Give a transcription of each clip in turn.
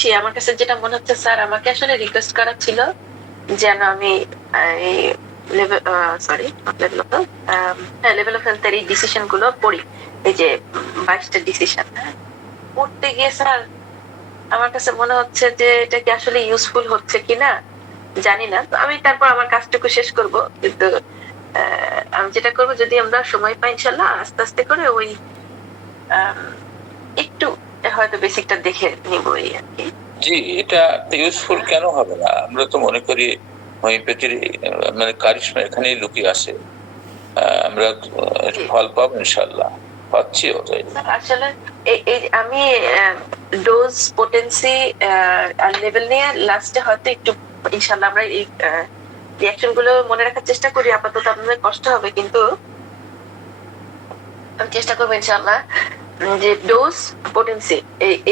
করছি, আমার কাছে যেটা মনে হচ্ছে স্যার আমাকে আসলে রিকোয়েস্ট করা ছিল যেন আমি এই লেভেল সরি লেভেল অফ হ্যাঁ লেভেল অফ হেলথের এই ডিসিশন গুলো পড়ি, এই যে 22টা ডিসিশন পড়তে গিয়ে স্যার আমার কাছে মনে হচ্ছে যে এটা কি আসলে ইউজফুল হচ্ছে কিনা জানি না। তো আমি তারপর আমার কাজটুকু শেষ করব, কিন্তু আমি যেটা করব, যদি আমরা সময় পাই ইনশাল্লাহ আস্তে আস্তে করে ওই একটু হয়তো বেসিকটা দেখে নিব এই আর কি। জি, এটা ইউজফুল কেন হবে না? আমরা তো মনে করি হোমিওপ্যাথির মানে কারিশমা এখানেই লুকিয়ে আছে। আমরা ফল পাবো ইনশাল্লাহ, পাচ্ছিও। আসলে এই আমি ডোজ পোটেন্সি আর লেভেল নিয়ে লাস্টে হয়তো একটু ইনশাল্লাহ আমরা এই রিঅ্যাকশন গুলো মনে রাখার চেষ্টা করি। আপাতত আপনাদের কষ্ট হবে, কিন্তু আমি চেষ্টা করবো ইনশাল্লাহ যে ডোজ পোটেন্সি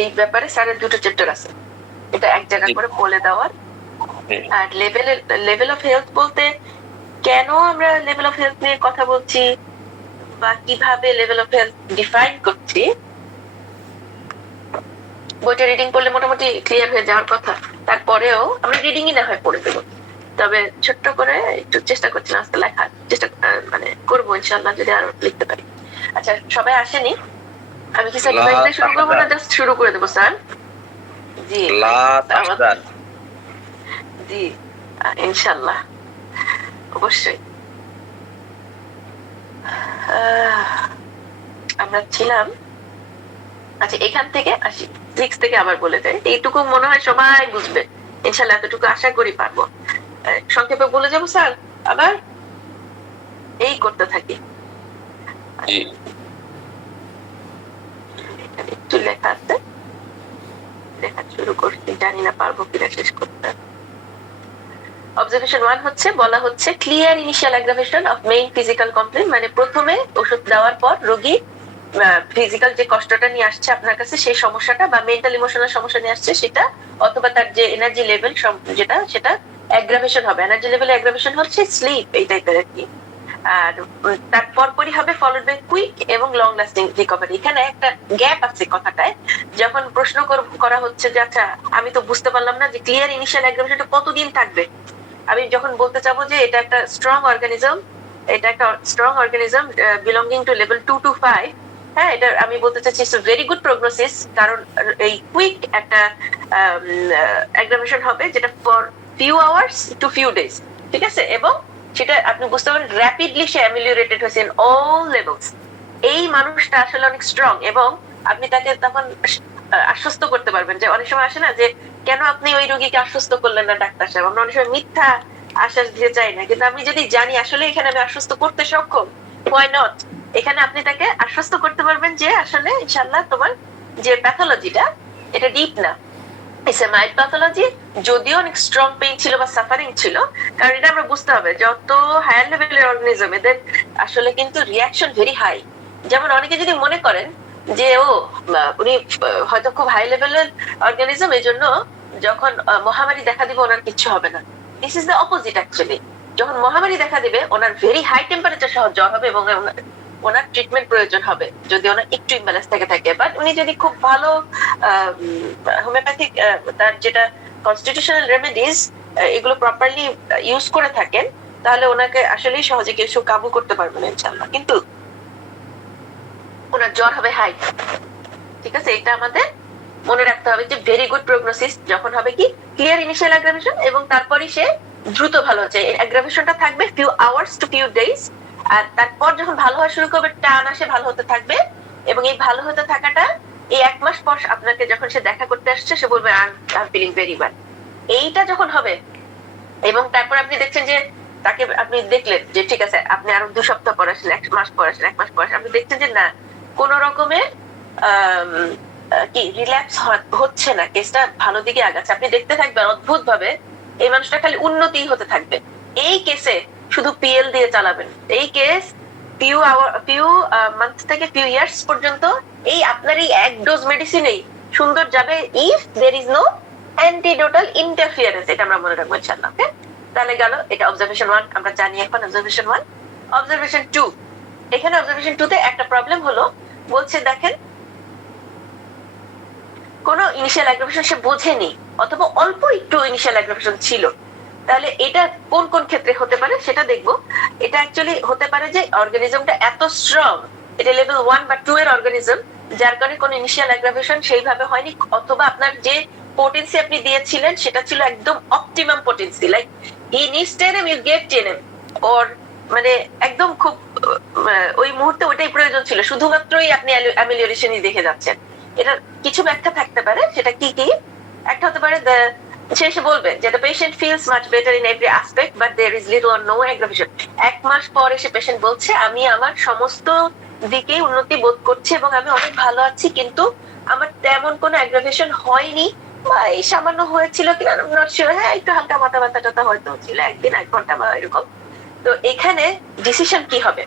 এই ব্যাপারে স্যারের 2টো চ্যাপ্টার আছে, এটা এক জায়গা করে বলে দেওয়ার। আর লেভেল অফ হেলথ বলতে কেন আমরা লেভেল অফ হেলথ নিয়ে কথা বলছি বা কিভাবে লেভেল অফ হেলথ ডিফাইন করছি, বইটা রিডিং করলে মোটামুটি ক্লিয়ার হয়ে যাওয়ার কথা। তারপরেও আমরা রিডিংই না হয় পড়ে দেবো, তবে ছোট্ট করে একটু চেষ্টা করছিলাম আজকে লেখার চেষ্টা, মানে করবো ইনশাল্লাহ যদি আরো লিখতে পারি। আচ্ছা সবাই আসেনি, আমি কি স্যার শুরু করবো না জাস্ট শুরু করে দেবো স্যার? জি জি ইনশাল্লাহ অবশ্যই। আমরা ছিলাম, আচ্ছা এখান থেকে আসি, 6 থেকে আবার বলে দেয়, এইটুকু মনে হয় সবাই বুঝবে ইনশাল্লাহ, এতটুকু আশা করি পারবো। সংক্ষেপে বলে যাবো স্যার, আবার এই করতে থাকি। একটু লেখা আছে, লেখা শুরু করছি, জানি না পারবো কিনা শেষ করতে। অবজারভেশন 1 হচ্ছে, বলা হচ্ছে clear initial aggravation of main physical complain, মানে প্রথমে ওষুধ দেওয়ার পর রোগী ফিজিক্যাল যে কষ্টটা নিয়ে আসছে আপনার কাছে, সেই সমস্যাটা বা মেন্টাল ইমোশনাল সমস্যা নিয়ে আসছে সেটা, অথবা তার যে এনার্জি লেভেল যেটা, সেটা অ্যাগ্রাভেশন হবে। এনার্জি লেভেল অ্যাগ্রাভেশন হচ্ছে স্লিপ এই টাইপের আর কি। আর তার পরপরই হবে ফলোড বাই কুইক এবং লং লাস্টিং রিকভারি। এখানে একটা গ্যাপ আছে কথাটায়, যখন প্রশ্ন করা হচ্ছে যে আচ্ছা আমি তো বুঝতে পারলাম না যে ক্লিয়ার ইনিশিয়াল অ্যাগ্রাভেশনটা কতদিন থাকবে, আমি যখন বলতে চাবো যে এটা একটা স্ট্রং অর্গানিজম, এটা একটা strong organism belonging to level 2 to 5, হ্যাঁ এটা আমি বলতে চাচ্ছি ইটস ভেরি গুড প্রগনোসিস, কারণ এই কুইক একটা অ্যাগ্রাভেশন হবে যেটা for few hours to few days, ঠিক আছে, এবং সেটা আপনি বুঝতে পারেন র্যাপিডলি সে অ্যামিলিওরেটেড হয়েছে ইন অল লেভেলস। এই মানুষটা আসলে অনেক স্ট্রং, এবং আপনি তাকে তখন আশ্বস্ত করতে পারবেন। যে অনেক সময় আসে না যে কেন আপনি ওই রোগীকে আশ্বস্ত করলেন না ডাক্তার সাহেব, আমরা অনেক সময় মিথ্যা আশ্বাস দিতে চাই না, কিন্তু আমি যদি জানি আসলে এখানে আমি আশ্বস্ত করতে সক্ষম, হোয়াই নট, এখানে আপনি তাকে আশ্বস্ত করতে পারবেন যে আসলে ইনশাল্লাহ তোমার যে প্যাথোলজিটা এটা ডিপ না, ইটস এ মাইল্ড প্যাথোলজি, যদিও অনেক স্ট্রং পেইন ছিল বা সাফারিং ছিল। কারণ এটা আমরা বুঝতে হবে যত হায়ার লেভেলের অর্গানিজম এদের আসলে কিন্তু রিয়াকশন ভেরি হাই। যেমন অনেকে যদি মনে করেন যে ও উনি হয়তো খুব হাই লেভেলের অর্গানিজম, এই জন্য যখন মহামারী দেখা দিবে ওনার কিচ্ছু হবে না, this is the opposite actually. যখন মহামারী দেখা দিবে ওনার ভেরি হাই টেম্পারেচার সহ জ্বর হবে এবং ওনার ট্রিটমেন্ট প্রয়োজন হবে যদি ওনার একটু ইমব্যালেন্স থাকে। বাট উনি যদি খুব ভালো হোমিওপ্যাথিক তার যেটা কনস্টিটিউশনাল রেমেডিজ এগুলো প্রপারলি ইউজ করে থাকেন, তাহলে ওনাকে আসলেই সহজে কিছু কাবু করতে পারবেন ইনশাআল্লাহ। কিন্তু ওনার জ্বর হবে হাই, ঠিক আছে, এটা আমাদের মনে রাখতে হবে যে ভেরি গুড প্রগনোসিস যখন হবে কি ক্লিয়ার ইনিশিয়াল অ্যাগ্রাভেশন, এবং তারপরই সে দ্রুত ভালো হচ্ছে। এই অ্যাগ্রাভেশনটা থাকবে few hours to few days, আর তারপর যখন ভালো হওয়া শুরু করবে টান আসে ভালো হতে থাকবে, এবং এই ভালো হতে থাকাটা এই 1 মাস পর আপনাকে যখন সে দেখা করতে আসছে সে বলবে I am feeling very bad, এইটা যখন হবে। এবং তারপর আপনি দেখছেন যে তাকে আপনি দেখলেন যে ঠিক আছে আপনি আরো 2 সপ্তাহ পর আসলে 1 মাস পর আসলে 1 মাস পর আপনি দেখছেন যে না কোন রকমের কি রিল্যাপস হচ্ছে না, কেসটা ভালো দিকে আগাচ্ছে, আপনি দেখতে থাকবেন অদ্ভুত ভাবে এই মানুষটা খালি উন্নতি হতে থাকবে। এই কেসে শুধু পিএল দিয়ে চালাবেন, এই কেস ফিউ মান্থ থেকে ফিউ ইয়ার্স পর্যন্ত এই আপনার এই এক ডোজ মেডিসিনেই সুন্দর যাবে, if there is no antidotal interference, এটা আমরা মনে রাখবো ইনশাআল্লাহ। ওকে, তাহলে গেল এটা অবজারভেশন 1 আমরা জানি এখন অবজারভেশন 1। অবজারভেশন 2, এখানে অবজারভেশন 2 তে একটা প্রবলেম হলো, বলছে দেখেন কোনো ইনিশিয়াল অ্যাগ্রাভেশন সে বোঝেনি অথবা অল্প একটু ইনিশিয়াল অ্যাগ্রাভেশন ছিল, তাহলে এটা কোন কোন ক্ষেত্রে হতে পারে সেটা দেখবো। এটা অ্যাকচুয়ালি হতে পারে যে অর্গানিজমটা এত স্ট্রং, এটা লেভেল 1 বা 2 এর অর্গানিজম, যার কারণে কোনো ইনিশিয়াল অ্যাগ্রাভেশন সেইভাবে হয়নি, অথবা আপনার যে পোটেন্সি আপনি দিয়েছিলেন সেটা ছিল একদম optimum potency, like he needs 10 you gave 10 or মানে একদম খুব ওই মুহূর্তে ওইটাই প্রয়োজন ছিল, শুধুমাত্রই আপনি অ্যামিলিওরেশনই দেখে যাচ্ছেন। এটা কিছু ব্যাখ্যা থাকতে পারে, সেটা কি কি? একটা হতে পারে সে এসে বলবে যে the patient feels much better in every aspect but there is little or no aggravation। 1 মাস পর এসে পেশেন্ট বলছে আমি আমার সমস্ত দিকেই উন্নতি বোধ করছি এবং আমি অনেক ভালো আছি, কিন্তু আমার তেমন কোনো অ্যাগ্রাভেশন হয়নি, বা এই সামান্য হয়েছিল কিনা নট শিওর, হ্যাঁ একটু হালকা মাথা ব্যথা টাথা হয়তো ছিল 1 দিন 1 ঘন্টা বা এরকম। তো এখানে ডিসিশন কি হবে,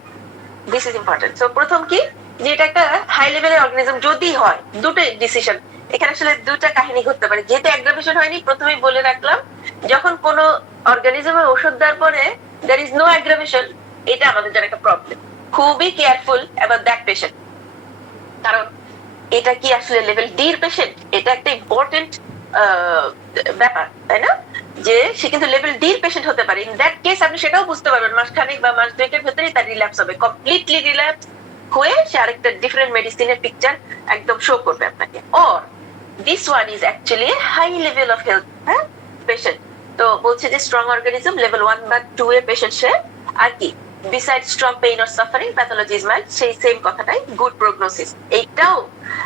দিস ইজ ইম্পর্টেন্ট। সো প্রথম কি, যে এটা একটা হাই লেভেলের অর্গানিজম যদি হয়, দুটো ডিসিশন এখানে আসলে দুটা কাহিনী ঘটতে পারে। যেহেতু অ্যাগ্রাভেশন হয়নি, প্রথমেই বলে রাখলাম, যখন কোন অর্গানিজমের ওষুধ দেওয়ার পরে there is no aggravation, এটা আমাদের জন্য একটা প্রবলেম। খুবই কেয়ারফুল অ্যাবাউট দ্যাট পেশেন্ট, কারণ এটা কি আসলে লেভেল ডি এর পেশেন্ট, এটা একটা ইম্পর্টেন্ট ব্যাপার, তাই না? যে সে কিন্তু লেভেল ডি এর পেশেন্ট হতে পারে। ইন দ্যাট কেস আপনি সেটাও বুঝতে পারবেন মাসখানেক বা মাস দুয়েকের ভেতরেই তার রিল্যাপস হবে, কমপ্লিটলি রিল্যাপস হয়ে সে আরেকটা ডিফারেন্ট মেডিসিনের পিকচার একদম শো করবে আপনাকে। Or this one is actually high level of health patient. তো বলছে যে স্ট্রং অর্গানিজম লেভেল 1 বা 2 এর পেশেন্ট সে, আর কি besides strong pain or suffering, pathology is mild, সেই সেম কথাটাই good prognosis, এইটাও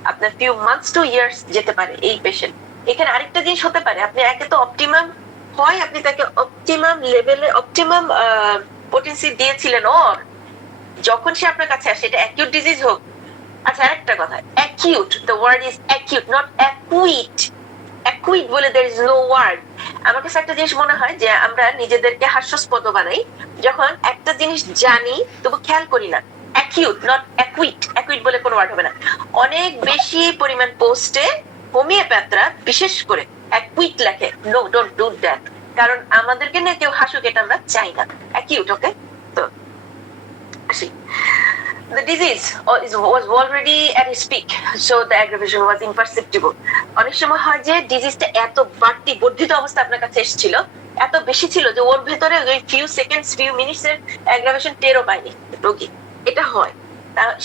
আপনার few months to years যেতে পারে এই পেশেন্ট। এখানে আরেকটা জিনিস হতে পারে, আপনি একে তো অপটিমাম হয়, আপনি তাকে অপটিমাম লেভেলে অপটিমাম পোটেন্সি দিয়েছিলেন, ওর যখন সে আপনার কাছে আসে, এটা অ্যাকিউট ডিজিজ হোক। আচ্ছা আরেকটা কথা, acute, the word is acute not acuit. Acuit বলে there is no word। আমার কাছে একটা জিনিস মনে হয় যে আমরা নিজেদেরকে হাস্যাস্পদ বানাই যখন একটা জিনিস জানি তবু খেয়াল করি না। অ্যাকিউট নট অ্যাকুইট, অ্যাকুইট বলে কোনো ওয়ার্ড হবে না। অনেক বেশি পরিমাণ পোস্টে হোমিওপ্যাথরা বিশেষ করে অ্যাকুইট লেখে, নো ডোন্ট ডু দ্যাট, কারণ আমাদেরকে না কেউ হাসুক, এটা আমরা চাই না। অ্যাকিউট, ওকে? তো আসি, the disease was already at its peak, so the aggravation was imperceptible। অনেক সময় হয় যে ডিজিজটা এত বাড়তি বর্ধিত অবস্থা আপনার কাছে এসেছিল, এত বেশি ছিল যে ওর ভেতরে ওই ফিউ সেকেন্ডস ফিউ মিনিটস এর অ্যাগ্রাভেশন টেরও পায়নি রোগী, এটা হয়।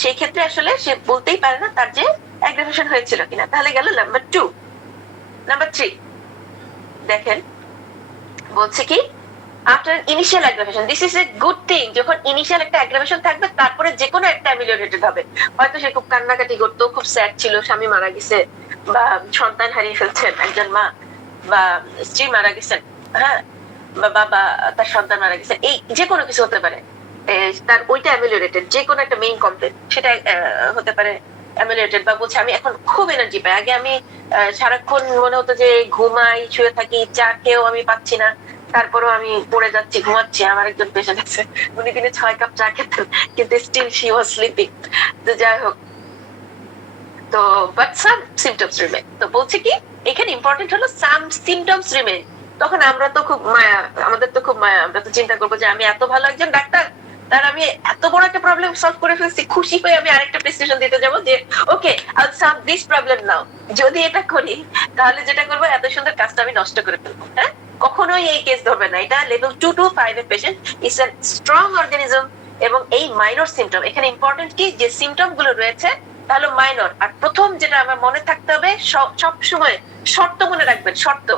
সেই ক্ষেত্রে আসলে সে বলতেই পারে না তার যে অ্যাগ্রাভেশন হয়েছিল কিনা। তাহলে গেল নাম্বার 2। নাম্বার 3 দেখেন, বলছে কি after initial aggravation, this is a good thing। যখন ইনিশিয়াল একটা অ্যাগ্রাভেশন থাকবে, তারপরে যে কোনো একটা অ্যামিলিওরেটেড হবে। হয়তো সে খুব কান্নাকাটি করতো, খুব স্যাড ছিল, স্বামী মারা গেছে বা সন্তান হারিয়ে ফেলছেন একজন মা, বা স্ত্রী মারা গেছেন, হ্যাঁ, বা বাবা তার সন্তান মারা গেছেন, এই যে কোনো কিছু হতে পারে, তার ওইটা অ্যামিলিওরেটেড, যে কোনো একটা মেইন কমপ্লেন সেটা হতে পারে অ্যামিলিওরেটেড। বা বলছে আমি এখন খুব এনার্জি পাই, আগে আমি সারাক্ষণ মনে হতো যে ঘুমাই, শুয়ে থাকি, চা খেয়েও আমি পাচ্ছি না, তারপরও আমি পড়ে যাচ্ছি, ঘুমাচ্ছি। আমার একজন পেশেন্ট আছে, উনি দিনে 6 কাপ চা খেতেন, কিন্তু স্টিল শি ওয়াজ স্লিপিং। তো যাই হোক, তো বাট সাম সিমটমস রিমেইন। তো বলছে কি এখানে ইম্পর্টেন্ট হলো সাম সিমটমস রিমেইন। তখন আমরা তো খুব মায়া, আমাদের তো খুব মায়া, আমরা তো চিন্তা করবো যে আমি এত ভালো একজন ডাক্তার, তার আমি এত বড় একটা প্রবলেম সলভ করে ফেলছি, খুশি হয়ে আমি আরেকটা প্রেসক্রিপশন দিতে যাবো যে okay I will solve this problem নাও। যদি এটা করি তাহলে যেটা করবো, এত সুন্দর কাজটা আমি নষ্ট করে ফেলবো। হ্যাঁ, কখনোই এই কেস ধরবে না। এটা লেভেল 2 to 5 এর patient, it's a strong organism এবং এই মাইনর সিমটম। এখানে ইম্পর্টেন্ট কি, যে সিমটম গুলো রয়েছে তাহলে মাইনর। আর প্রথম যেটা আমার মনে থাকতে হবে, সব সময় শর্ত মনে রাখবেন, শর্ত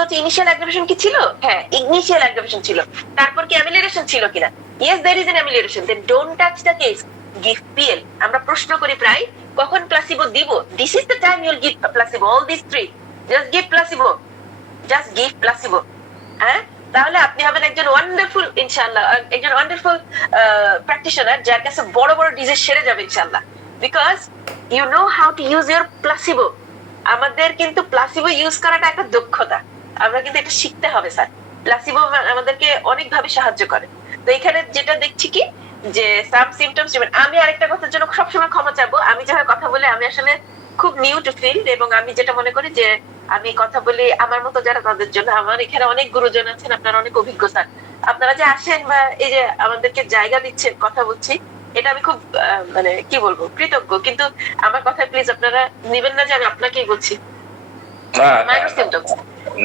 হচ্ছে ইনিশিয়াল অ্যাগ্রাভেশন কি ছিল? হ্যাঁ, ইনিশিয়াল অ্যাগ্রাভেশন ছিল। তারপর কি অ্যামিলিওরেশন ছিল কিনা? Yes, there is an amelioration, then don't touch the case, give PL. আমরা প্রশ্ন করি প্রায়, কখন প্লাসিবো দিব? This is the time you will give placebo, all this 3, just give placebo, just give placebo. হ্যাঁ, তাহলে আপনি হবেন একজন ওয়ান্ডারফুল, ইনশাআল্লাহ একজন ওয়ান্ডারফুল প্র্যাকটিশনার, যার কাছে বড় বড় ডিজিজ সেরে যাবে ইনশাআল্লাহ, because you know how to use your placebo. আমাদের কিন্তু প্লাসিবো ইউজ করাটা একটা দক্ষতা, আমরা কিন্তু এটা শিখতে হবে স্যার। প্লাসিবো আমাদেরকে অনেকভাবে সাহায্য করে। তো এখানে যেটা দেখছি কি, যে সাম সিমটমস। আমি আরেকটা কথার জন্য সবসময় ক্ষমা চাইবো, আমি যেভাবে কথা বলে আমি আসলে খুব নিউ টু ফিল্ড, এবং আমি যেটা মনে করি যে আমি কথা বলি আমার মতো যারা, তাদের জন্য। আমার এখানে অনেক গুরুজন আছেন, আপনারা অনেক অভিজ্ঞ স্যার, আপনারা যে আসেন বা এই যে আমাদেরকে জায়গা দিচ্ছেন, কথা বলছি, এটা আমি খুব মানে কি বলবো, কৃতজ্ঞ। কিন্তু আমার কথা প্লিজ আপনারা নিবেন না যে আমি আপনাকেই বলছি, না মাইনর সিমটমস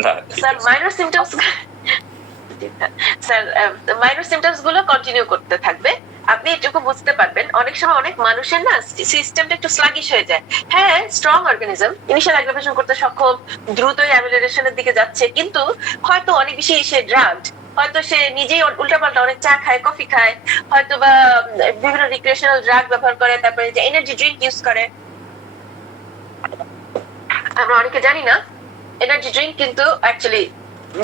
না ঠিক স্যার, আছে। Minor symptoms sir, minor symptoms গুলো কন্টিনিউ করতে থাকবে। আপনি এটুকু বুঝতে পারবেন, অনেক সময় অনেক মানুষের না সিস্টেমটা একটু স্লাগিশ হয়ে যায়। হ্যাঁ, স্ট্রং অর্গানিজম, ইনিশিয়াল অ্যাগ্রাভেশন করতে সক্ষম, দ্রুতই অ্যামিলিয়েশনের দিকে যাচ্ছে, কিন্তু হয়তো অনেক বেশি সে ড্রাগড, হয়তো সে নিজেই উল্টাপাল্টা অনেক চা খায়, কফি খায়, হয়তো বা বিভিন্ন রিক্রিয়েশনাল ড্রাগ ব্যবহার করে, তারপরে যে এনার্জি ড্রিঙ্ক ইউজ করে। আমরা অনেকে জানি না এনার্জি ড্রিঙ্ক কিন্তু অ্যাকচুয়ালি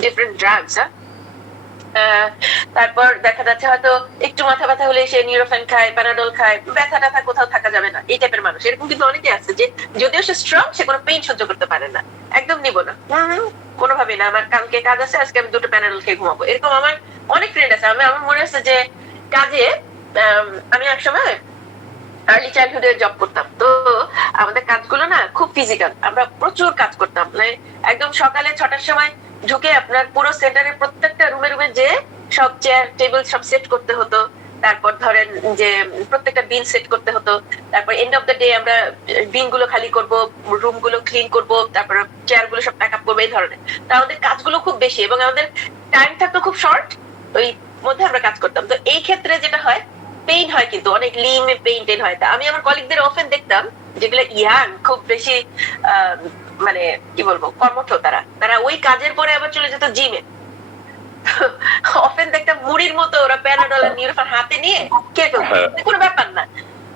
ডিফারেন্ট ড্রাগস। তারপর দেখা যাচ্ছে হয়তো একটু মাথা ব্যথা হলে সে নিউরোফেন খায়, প্যানাডল খায়, ব্যথা ট্যাথা কোথাও থাকা যাবে না, এই টাইপের মানুষ। এরকম কিন্তু অনেকে আছে যে যদিও সে স্ট্রং, সে কোনো পেইন সহ্য করতে পারে না, একদম নিব না, কোনোভাবে না, আমার কালকে কাজ আছে, আজকে আমি 2টো প্যানাডল খেয়ে ঘুমাবো। এরকম আমার অনেক ফ্রেন্ড আছে। আমার মনে আছে যে কাজে আমি একসময় আর্লি চাইল্ডহুডে জব করতাম, তো আমাদের কাজগুলো না খুব ফিজিক্যাল, আমরা প্রচুর কাজ করতাম। মানে একদম সকালে 6টার সময় ঢুকে আপনার পুরো সেন্টারের প্রত্যেকটা রুমে রুমে যে সব চেয়ার টেবিল সব সেট করতে হতো, তারপর ধরেন যে প্রত্যেকটা বিন সেট করতে হতো, তারপর এন্ড অফ দ্য ডে আমরা বিন গুলো খালি করব, রুম গুলো ক্লিন করব, তারপর চেয়ার গুলো সব প্যাক আপ করবো, এই ধরনের। তো আমাদের কাজগুলো খুব বেশি এবং আমাদের টাইম থাকতো খুব শর্ট, ওই মধ্যে আমরা কাজ করতাম। তো এই ক্ষেত্রে যেটা হয়, পেইন হয়, কিন্তু অনেক লিমে পেইন টেন হয়। তা আমি আমার কলিগদের অফেন দেখতাম যেগুলো ইয়াং, খুব বেশি মানে কি বলবো কর্মঠ, তারা তারা ওই কাজের পরে আবার চলে যেত জিমে। অফেন দেখতাম মুড়ির মতো ওরা প্যারাডল আর নিউরোফেন হাতে নিয়ে খেয়ে ফেলতো, কোনো ব্যাপার না।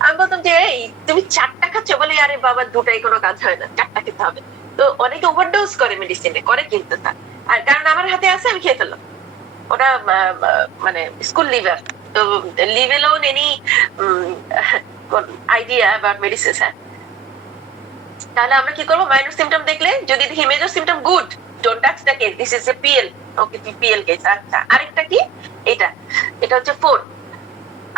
আমি বলতাম যে এই তুমি 4টা খাচ্ছ, বলে আরে বাবা 2টাই কোনো কাজ হয় না, 4টা খেতে হবে। তো অনেকে ওভারডোজ করে মেডিসিনে, করে কিন্তু তা, আর কারণ আমার হাতে আছে আমি খেয়ে ফেললাম। ওটা মানে স্কুল লিভার, তো leave alone any idea about medicine. হ্যাঁ, তাহলে আমরা কি করবো, মাইনর সিমটম দেখলে যদি দেখি major symptom, good, don't touch the case, this is A PL, okay PL case. আচ্ছা, আরেকটা কি, এটা এটা হচ্ছে 4।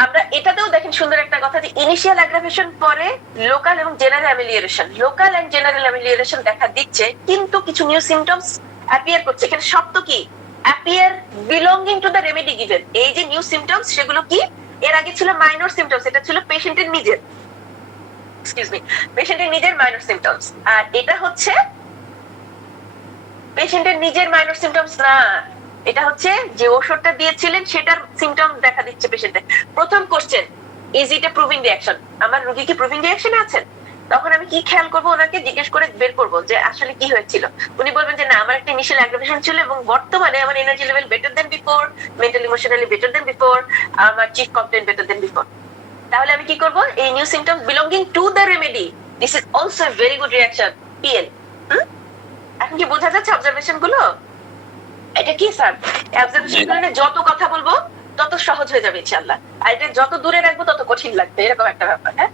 আমরা এটাতেও দেখেন সুন্দর একটা কথা যে ইনিশিয়াল অ্যাগ্রাভেশন পরে লোকাল এবং জেনারেল অ্যামিলিয়েশন, লোকাল এন্ড জেনারেল অ্যামিলিয়েশন দেখা দিচ্ছে, কিন্তু কিছু নিউ সিমটমস অ্যাপিয়ার করছে। এখানে শব্দ কি, appear belonging to the remedy given. এই যে নিউ সিমটমস, সেগুলো কি, এর আগে ছিল মাইনর সিমটমস, এটা ছিল পেশেন্টের নিজের, এক্সকিউজ মি, পেশেন্টের নিজের মাইনর সিমটমস, আর এটা হচ্ছে পেশেন্টের নিজের মাইনর সিমটমস না, এটা হচ্ছে যে ওষুধটা দিয়েছিলেন সেটার সিমটম দেখা দিচ্ছে পেশেন্টের। প্রথম question, is it A proving reaction? আমার রোগী কি প্রুভিং রিঅ্যাকশনে আছেন? তখন আমি কি খেয়াল করবো, ওনাকে জিজ্ঞেস করে বের করবো যে আসলে কি হয়েছিল। উনি বলবেন যে না, আমার একটা ইনিশিয়াল অ্যাগ্রাভেশন ছিল এবং বর্তমানে আমার energy level better than before, mental emotionally better than before, আমার chief complain better than before. তাহলে আমি কি করবো, এই new symptoms belonging to the remedy, this is also a very good reaction, PL. এখন কি বোঝা যাচ্ছে অবজারভেশন গুলো? এটা কি স্যার, অবজারভেশন গুলো নিয়ে যত কথা বলবো তত সহজ হয়ে যাবে ইনশাআল্লাহ, আর এটা যত দূরে রাখবো তত কঠিন লাগবে, এরকম একটা ব্যাপার। হ্যাঁ,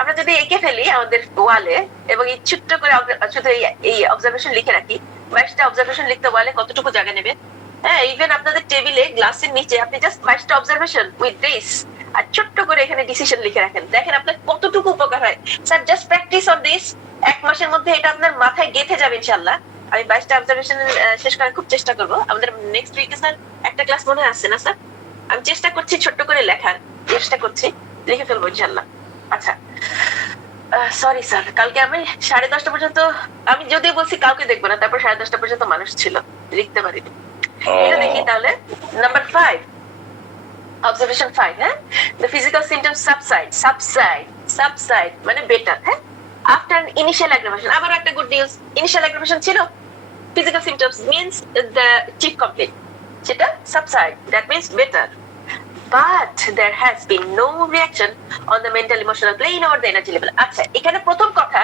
আমরা যদি এঁকে ফেলি আমাদের ওয়ালে এবং এই ছোট্ট করে শুধু এই অবজারভেশন লিখে রাখি, 22টা অবজারভেশন লিখতে বলে কতটুকু জায়গা নেবে? হ্যাঁ, ইভেন আপনাদের টেবিলে গ্লাসের নিচে আপনি জাস্ট 22টা অবজারভেশন উইথ দিস আর ছোট্ট করে এখানে ডিসিশন লিখে রাখেন, দেখেন আপনার কতটুকু উপকার হয়। Sir, just practice on this, 1 মাসের মধ্যে এটা আপনার মাথায় গেঁথে যাবে ইনশাআল্লাহ। আমি 22টা অবজারভেশন শেষ করার খুব চেষ্টা করবো। আমাদের নেক্সট উইকে স্যার একটা ক্লাস মনে আসছে না স্যার? আমি চেষ্টা করছি ছোট্ট করে লেখার, চেষ্টা করছি, লিখে ফেলবো ইনশাআল্লাহ। আচ্ছা, সরি স্যার, কালকে আমি 10:30 পর্যন্ত, আমি যদিও বলছি কাউকে দেখবো না, তারপর 10:30 পর্যন্ত মানুষ ছিল, লিখতে পারিনি। এটা দেখি তাহলে, নাম্বার 5, observation 5, হ্যাঁ, the physical symptoms subside মানে বেটার। হ্যাঁ, after an initial aggravation, আবার একটা গুড নিউজ, ইনিশিয়াল aggravation ছিল, physical symptoms means the chief complaint, সেটা subside, that means better, but there has been no reaction on the mental emotional plane or the energy level. আচ্ছা, এখানে প্রথম কথা,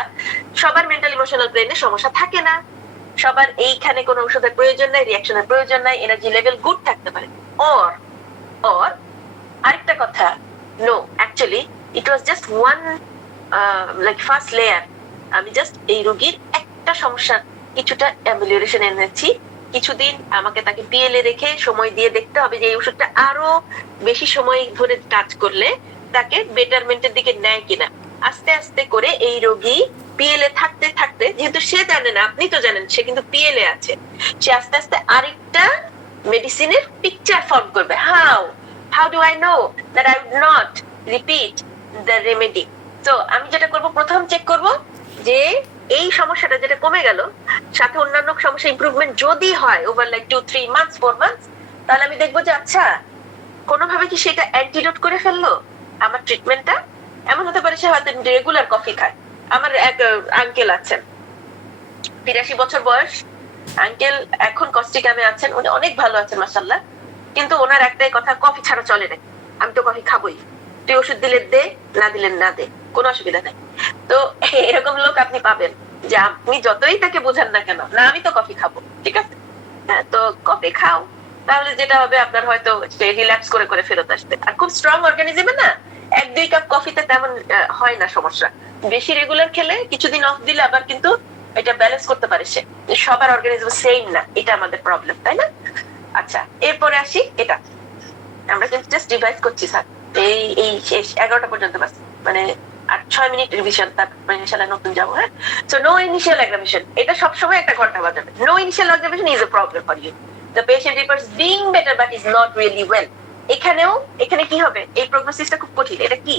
সবার mental emotional প্লেনে সমস্যা থাকে না, সবার এইখানে কোনো ওষুধের প্রয়োজন নাই, রিঅ্যাকশনের প্রয়োজন নাই, এনার্জি লেভেল গুড থাকতে পারে। or আরেকটা কথা, no, actually it was just one like first layer. আমি জাস্ট এই রোগীর একটা সমস্যা কিছুটা অ্যামিলিয়েশন এনেছি, কিছুদিন আমাকে তাকে পিএলএ রেখে সময় দিয়ে দেখতে হবে যে এই ওষুধটা আরো বেশি সময় ধরে কাজ করলে তাকে বেটারমেন্টের দিকে নেয় কিনা। আস্তে আস্তে করে এই রোগী পিএলএ থাকতে থাকতে, যেহেতু সে জানে না, আপনি তো জানেন সে কিন্তু পিএলএ আছে, সে আস্তে আস্তে আরেকটা মেডিসিনের পিকচার ফর্ম করবে। How do I know that I would not repeat the remedy? So আমি যেটা করব, প্রথম চেক করব যে এই সমস্যাটা যেটা কমে গেল, সাথে অন্যান্য সমস্যা ইমপ্রুভমেন্ট যদি হয় ওভার লাইক 2-3 মান্থস 4 মান্থস, তাহলে আমি দেখবো যে আচ্ছা কোনোভাবে কি সেটা অ্যান্টিডোট করে ফেললো আমার ট্রিটমেন্টটা। এমন হতে পারে সে হয়তো রেগুলার কফি খায়। আমার এক আঙ্কেল আছেন, 83 বছর বয়স আঙ্কেল, এখন কস্টিকামে আছেন, উনি অনেক ভালো আছেন মাশাআল্লাহ। কিন্তু ওনার একটাই কথা, কফি ছাড়া চলে না, আমি তো কফি খাবোই, তুই ওষুধ দিলে দে, না দিলে না দে, কোনো অসুবিধা নাই। তো এরকম লোক আপনি পাবেন যে আপনি যতই তাকে বোঝান না কেন, না আমি তো কফি খাবো, ঠিক আছে হ্যাঁ তো কফি খাও, তাহলে যেটা হবে আপনার হয়তো রিল্যাক্স করে করে ফেরত আসবে। আর খুব স্ট্রং অর্গানিজমে না 1-2 কাপ কফিতে তেমন হয় না সমস্যা। বেশি রেগুলার খেলে কিছুদিন অফ দিলে আবার কিন্তু এটা ব্যালেন্স করতে পারে সে। সবার অর্গানিজম সেম না, এটা আমাদের প্রবলেম, তাই না? আচ্ছা এরপরে আসি, এটা আমরা কিন্তু জাস্ট রিভাইজ করছি স্যার, এই এই শেষ 11টা পর্যন্ত বাস, মানে আর 6 মিনিট রিভিশন, তারপর ইনশাআল্লাহ নতুন যাবো। হ্যাঁ, সো নো ইনিশিয়াল অ্যাগ্রাভেশন, এটা সবসময় একটা ঘন্টা বাজাবে। No initial aggravation is a problem for you, the patient reports being better but is not really well. এখানে কি হবে, এই প্রগনোসিসটা খুব কঠিন। এটা কি,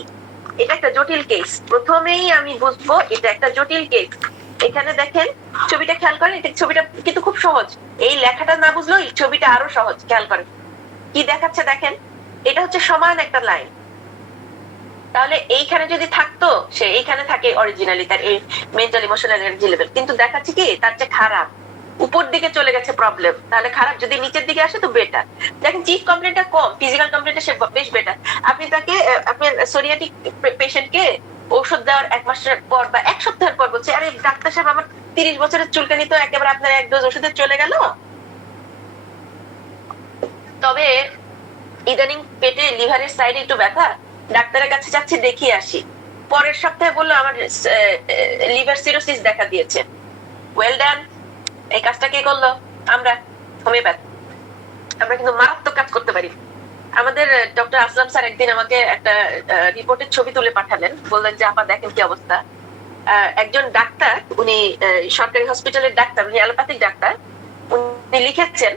এটা একটা জটিল কেস। প্রথমেই আমি বুঝবো এটা একটা জটিল কেস। এখানে দেখেন ছবিটা খেয়াল করেন, এটা ছবিটা কিন্তু খুব সহজ, এই লেখাটা না বুঝলেও এই ছবিটা আরো সহজ। খেয়াল করেন কি দেখাচ্ছে, দেখেন এটা হচ্ছে সমান একটা লাইন। তাহলে এইখানে যদি থাকতো, সে এইখানে থাকে অরিজিনালি তার এই মেন্টাল ইমোশনাল এনার্জি লেভেল, কিন্তু দেখাচ্ছে কি তার চেয়ে খারাপ, উপর দিকে চলে গেছে প্রবলেম। তাহলে খারাপ, যদি নিচের দিকে আসে তো বেটার। দেখেন চিফ কমপ্লেন্টটা কম, ফিজিক্যাল কমপ্লেন্টটা সে বেশ বেটার। আপনি তাকে আপনার সোরিয়াটিক পেশেন্টকে ঔষধ দেওয়ার 1 মাসের পর বা 1 সপ্তাহের পর বলছে, আরে ডাক্তার সাহেব আমার 30 বছরের চুলকানি তো একেবারে আপনার 1 ডোজ ওষুধে চলে গেল। তবে ইদানিং পেটে লিভারের সাইডে একটু ব্যথা, ডাক্তারের কাছে যাচ্ছি দেখিয়ে আসি। পরের সপ্তাহে বললো আমার লিভার সিরোসিস দেখা দিয়েছে। ওয়েল ডান, এই কাজটা কে করলো? আমরা, হোমিওপ্যাথ। আমরা কিন্তু মারাত্মক কাজ করতে পারি। আমাদের ডক্টর আসলাম স্যার একদিন আমাকে একটা রিপোর্টের ছবি তুলে পাঠালেন, বললেন যে আপা দেখেন কি অবস্থা। একজন ডাক্তার, উনি সরকারি হসপিটালের ডাক্তার, উনি অ্যালোপ্যাথিক ডাক্তার, উনি লিখেছেন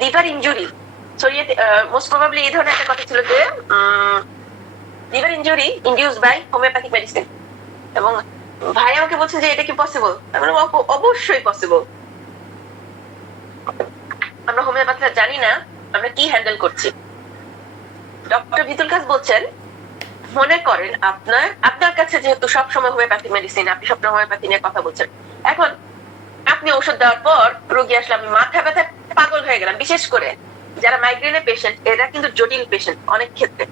লিভার ইনজুরি ছড়িয়ে, মোস্ট প্রবাবলি এই ধরনের একটা কথা ছিল যে liver injury induced by homeopathic medicine. এবং ভাই আমাকে বলছেন যে এটা কি পসিবল? আমি অবশ্যই পসিবল। আমরা হোমিওপ্যাথিরা জানি না আমরা কি হ্যান্ডেল করছি। ডক্টর ভিতুল কাজ বলছেন, মনে করেন আপনার কাছে যেহেতু সবসময় হোমিওপ্যাথিক মেডিসিন, আপনি সবসময় হোমিওপ্যাথি নিয়ে কথা বলছেন, এখন আপনি ওষুধ দেওয়ার পর রোগী আসলে আমি মাথা ব্যথায় পাগল হয়ে গেলাম। বিশেষ করে যারা মাইগ্রেনের পেশেন্ট, এরা কিন্তু জটিল পেশেন্ট অনেক ক্ষেত্রে।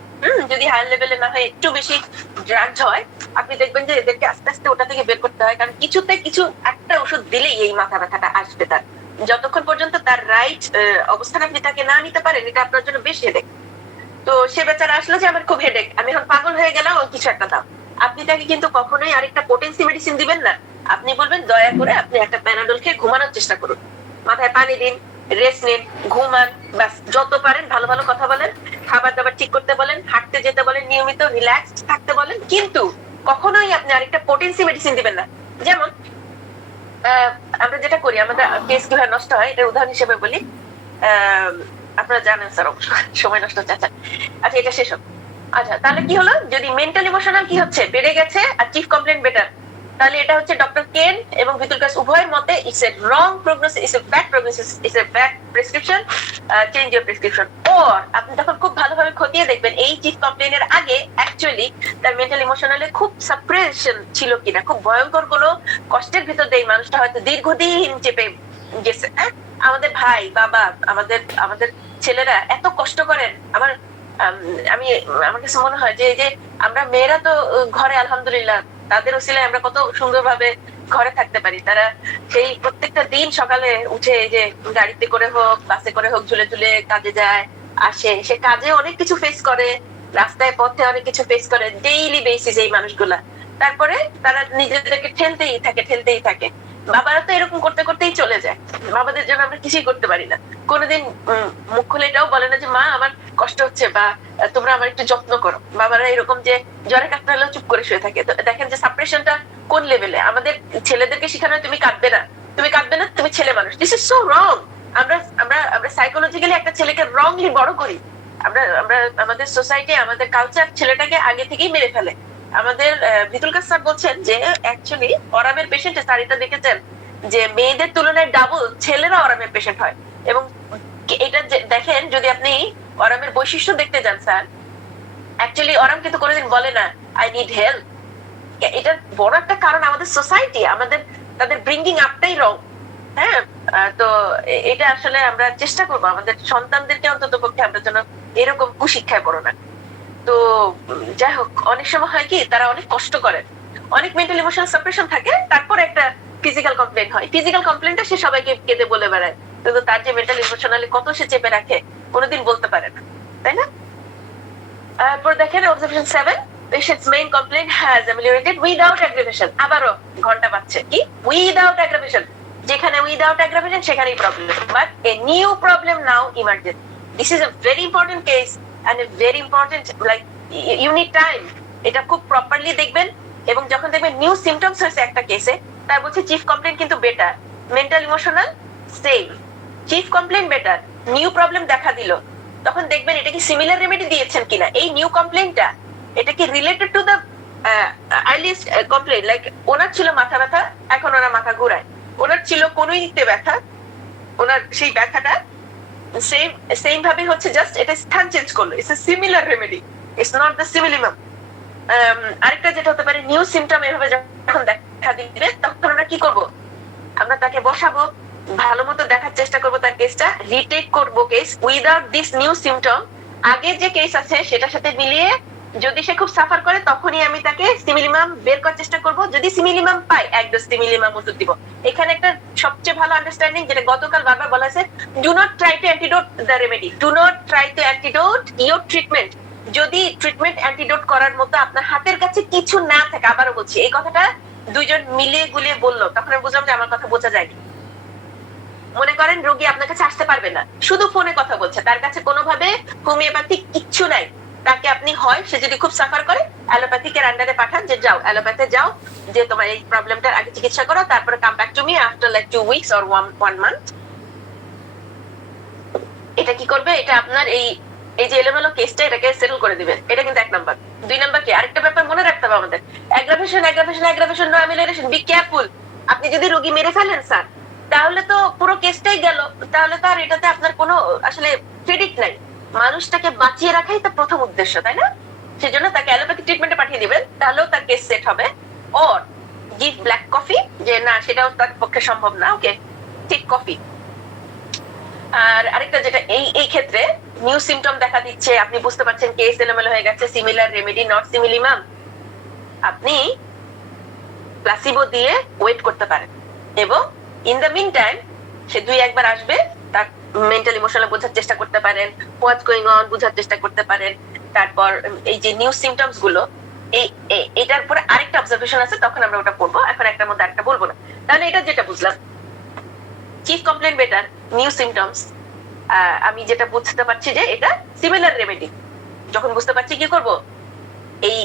যদি হায়ার লেভেলে না হয়, একটু বেশি ড্রাগড হয়, আপনি দেখবেন যে এদেরকে আস্তে আস্তে ওটা থেকে বের করতে হয়, কারণ কিছুতে কিছু একটা ওষুধ দিলেই এই মাথা ব্যথাটা আসবে তার। যতক্ষণ পর্যন্ত তার রাইট অবস্থান আপনি তাকে না নিতে পারেন, এটা আপনার জন্য বেশ হেডেক। তো সে বেচারা আসলো যে আমার খুব হেডেক, আমি এখন পাগল হয়ে গেলাম, কিছু একটা দাও। আপনি তাকে কিন্তু কখনোই আরেকটা পোটেন্সি মেডিসিন দিবেন না। আপনি বলবেন দয়া করে আপনি একটা প্যানাডল খেয়ে ঘুমানোর চেষ্টা করুন, মাথায় পানি দিন, রেস্ট নিন, ঘুমান, ব্যাস। যত পারেন ভালো ভালো কথা বলেন, খাবার দাবার ঠিক করতে বলেন, হাঁটতে যেতে বলেন, নিয়মিত রিল্যাক্সড থাকতে বলেন, কিন্তু কখনোই আপনি আরেকটা পোটেন্সি মেডিসিন দিবেন না। যেমন আমরা যেটা করি, আমাদের কেস কিভাবে নষ্ট হয় এটা উদাহরণ হিসেবে বলি। আপনারা জানেন স্যার, অবশ্য সময় নষ্ট হচ্ছে। আচ্ছা এটা শেষ হোক। আচ্ছা তাহলে কি হলো, যদি মেন্টাল ইমোশনাল কি হচ্ছে বেড়ে গেছে আর চিফ কমপ্লেন্ট বেটার, তাহলে এটা হচ্ছে ডক্টর কেন এবং ভিতুল কাস উভয়ের মতে it's a wrong prognosis, it's a bad prognosis, it's a bad prescription, change your prescription. Or আপনি তখন খুব ভালোভাবে খতিয়ে দেখবেন এই চিফ কমপ্লেনের আগে অ্যাকচুয়ালি তার মেন্টাল ইমোশনালে খুব সাপ্রেশন ছিল কিনা, খুব ভয়ঙ্কর কোনো কষ্টের ভিতর দিয়ে মানুষটা হয়তো দীর্ঘদিন চেপে গেছে। আমাদের ভাই বাবা, আমাদের ছেলেরা এত কষ্ট করেন। আমার কাছে মনে হয় যে আমরা মেয়েরা তো ঘরে আলহামদুলিল্লাহ তাদের ওসিলায় আমরা কত সুন্দরভাবে ঘরে থাকতে পারি। তারা সেই প্রত্যেকটা দিন সকালে উঠে যে গাড়িতে করে হোক বাসে করে হোক ঝুলে ঝুলে কাজে যায়, আসে, সে কাজে অনেক কিছু ফেস করে, রাস্তায় পথে অনেক কিছু ফেস করে ডেইলি বেসিস এই মানুষগুলা। তারপরে তারা নিজেদেরকে ঠেলতেই থাকে। বাবারা তো এরকম করতে করতেই চলে যায়, বাবাদের জন্য আমরা কিছুই করতে পারি না। কোনোদিন মুখ খুলে এটাও বলে না যে মা আমার কষ্ট হচ্ছে বা তোমরা আমার একটু যত্ন করো। বাবারা এরকম যে জ্বরে কাঁপলেও চুপ করে শুয়ে থাকে। তো দেখেন যে সাপ্রেশনটা কোন লেভেলে। আমাদের ছেলেদেরকে শেখানো তুমি কাঁদবে না, তুমি ছেলে মানুষ। দিস ইজ সো রং। আমরা সাইকোলজিক্যালি একটা ছেলেকে রংলি বড় করি। আমরা আমাদের সোসাইটি, আমাদের কালচার ছেলেটাকে আগে থেকেই মেরে ফেলে। আমাদের বিতুল কাস স্যার বলছেন যে অ্যাকচুয়ালি অরামের পেশেন্টে স্যার এটা দেখেছেন যে মেয়েদের তুলনায় ডাবল ছেলেরা অরামের পেশেন্ট হয়। এবং এটা দেখেন, যদি আপনি অরামের বৈশিষ্ট্য দেখতে যান স্যার, অ্যাকচুয়ালি অরাম কিন্তু কোনোদিন বলে না আই নিড হেল্প। এটার বড় একটা কারণ আমাদের সোসাইটি, আমাদের তাদের ব্রিঙ্গিং আপটাই রং। হ্যাঁ, তো এটা আসলে আমরা চেষ্টা করবো আমাদের সন্তানদেরকে অন্তত পক্ষে আমরা যেন এরকম কুশিক্ষায় পড়ো না। তো যাই হোক, অনেক সময় হয় কি তারা অনেক কষ্ট করে, অনেক মেন্টাল ইমোশনাল সাপ্রেশন থাকে, তারপর একটা ফিজিক্যাল কমপ্লেন হয়। ফিজিক্যাল কমপ্লেনটা সে সবাইকে কেঁদে বলে বেড়ায়, কিন্তু তার যে মেন্টাল ইমোশনালি কত সে চেপে রাখে কোনোদিন বলতে পারে না, তাই না? তারপর দেখেন observation 7, patient's main complaint has ameliorated without aggravation। আবারও ঘন্টা পাচ্ছে কি উইদাউট aggravation, যেখানে উইদাউট aggravation সেখানেই problem, but a new problem now emerges। This is a very important case and a very important, like you need time, এটা খুব properly দেখবেন। এবং যখন দেখবেন নিউ সিমটমস হয়েছে একটা কেসে, তার বলছে চিফ কমপ্লেন কিন্তু better, mental emotional same, chief complain better, new problem দেখা দিল, তখন দেখবেন এটা কি সিমিলার রেমেডি দিয়েছেন কিনা। এই নিউ কমপ্লেনটা এটা কি related to the earliest complain, like ওনার ছিল মাথা ব্যথা, এখন ওনার মাথা ঘুরায়, ওনার ছিল কোনোইতে ব্যথা, ওনার সেই ব্যথাটা সেম ভাবে হচ্ছে, জাস্ট এটা স্থান চেঞ্জ করলো, it's a similar remedy, it's not the simillimum. আরেকটা যেটা হতে পারে, নিউ সিমটম এভাবে যখন দেখা দিবে তখন আমরা কি করব, আমরা তাকে বসাবো, ভালো মতো দেখার চেষ্টা করবো, তার কেসটা রিটেক করবো case without this new symptom. আগে যে কেস আছে সেটার সাথে মিলিয়ে যদি সে খুব সাফার করে তখনই আমি তাকে সিমিলিমাম বের করার চেষ্টা করব, যদি সিমিলিমাম পাই এক ডোজ সিমিলিমাম ওষুধ দিব। এখানে একটা সবচেয়ে ভালো আন্ডারস্ট্যান্ডিং যেটা গতকাল বারবার বলা হয়েছে, do not try to antidote the remedy, do not try to antidote your treatment. যদি ট্রিটমেন্ট অ্যান্টিডোট করার মতো আপনার হাতের কাছে কিছু না থাকে, আবারও বলছি এই কথাটা দুইজন মিলিয়ে গুলিয়ে বললো, তখন আমি বুঝলাম যে আমার কথা বোঝা যায়নি। মনে করেন রোগী আপনার কাছে আসতে পারবে না, শুধু ফোনে কথা বলছে, তার কাছে কোনোভাবে হোমিওপ্যাথিক কিচ্ছু নাই, তাকে আপনি হয় সে যদি খুব সাফার করে অ্যালোপ্যাথিকের আন্ডারে পাঠান, যে যাও অ্যালোপ্যাথে যাও, যে তোমার এই প্রবলেমটার আগে চিকিৎসা করো, তারপরে come back to me after like 2 weeks or 1 month. এটা কি করবে, এটা আপনার এই যে এলোমেলো কেসটা এটাকে সেটেল করে দিবে। এটা কিন্তু 1 নাম্বার। 2 নাম্বার কি, আরেকটা ব্যাপার মনে রাখতে হবে আমাদের, অ্যাগ্রাভেশন নো অ্যামিলিয়েশন, বি কেয়ারফুল। আপনি যদি রোগী মেরে ফেলেন স্যার, তাহলে তো পুরো কেসটাই গেল, তাহলে তো আর এটাতে আপনার কোনো আসলে ক্রেডিট নাই। মানুষটাকে বাঁচিয়ে রাখাই তো প্রথম উদ্দেশ্য, তাই না? সেজন্য তাকে অ্যালোপ্যাথিক ট্রিটমেন্টে পাঠিয়ে দিবেন, তাহলেও তার কেস সেট হবে। অর গিভ ব্ল্যাক কফি, যে না সেটাও তার পক্ষে সম্ভব না, ওকে ঠিক কফি। আর আরেকটা যেটা এই ক্ষেত্রে নিউ সিমটম দেখা দিচ্ছে, আপনি বুঝতে পারছেন কেস এলোমেলো হয়ে গেছে, সিমিলার রেমেডি নট সিমিলিমাম, আপনি প্লাসিবো দিয়ে ওয়েট করতে পারেন। এবং ইন দ্য মিন টাইম সে 2-1 বার আসবে, তার মেন্টাল ইমোশনাল বোঝার চেষ্টা করতে পারেন, হোয়াটস গোয়িং অন বোঝার চেষ্টা করতে পারেন। তারপর এই যে নিউ সিমটমস গুলো, এটার পরে আরেকটা অবজারভেশন আছে, তখন আমরা ওটা পড়বো, এখন একটার মধ্যে আরেকটা বলবো না। তাহলে এটা যেটা বুঝলাম, chief complain better, new symptoms, আমি যেটা বুঝতে পারছি যে এটা সিমিলার রেমেডি। যখন বুঝতে পারছি কি করব, এই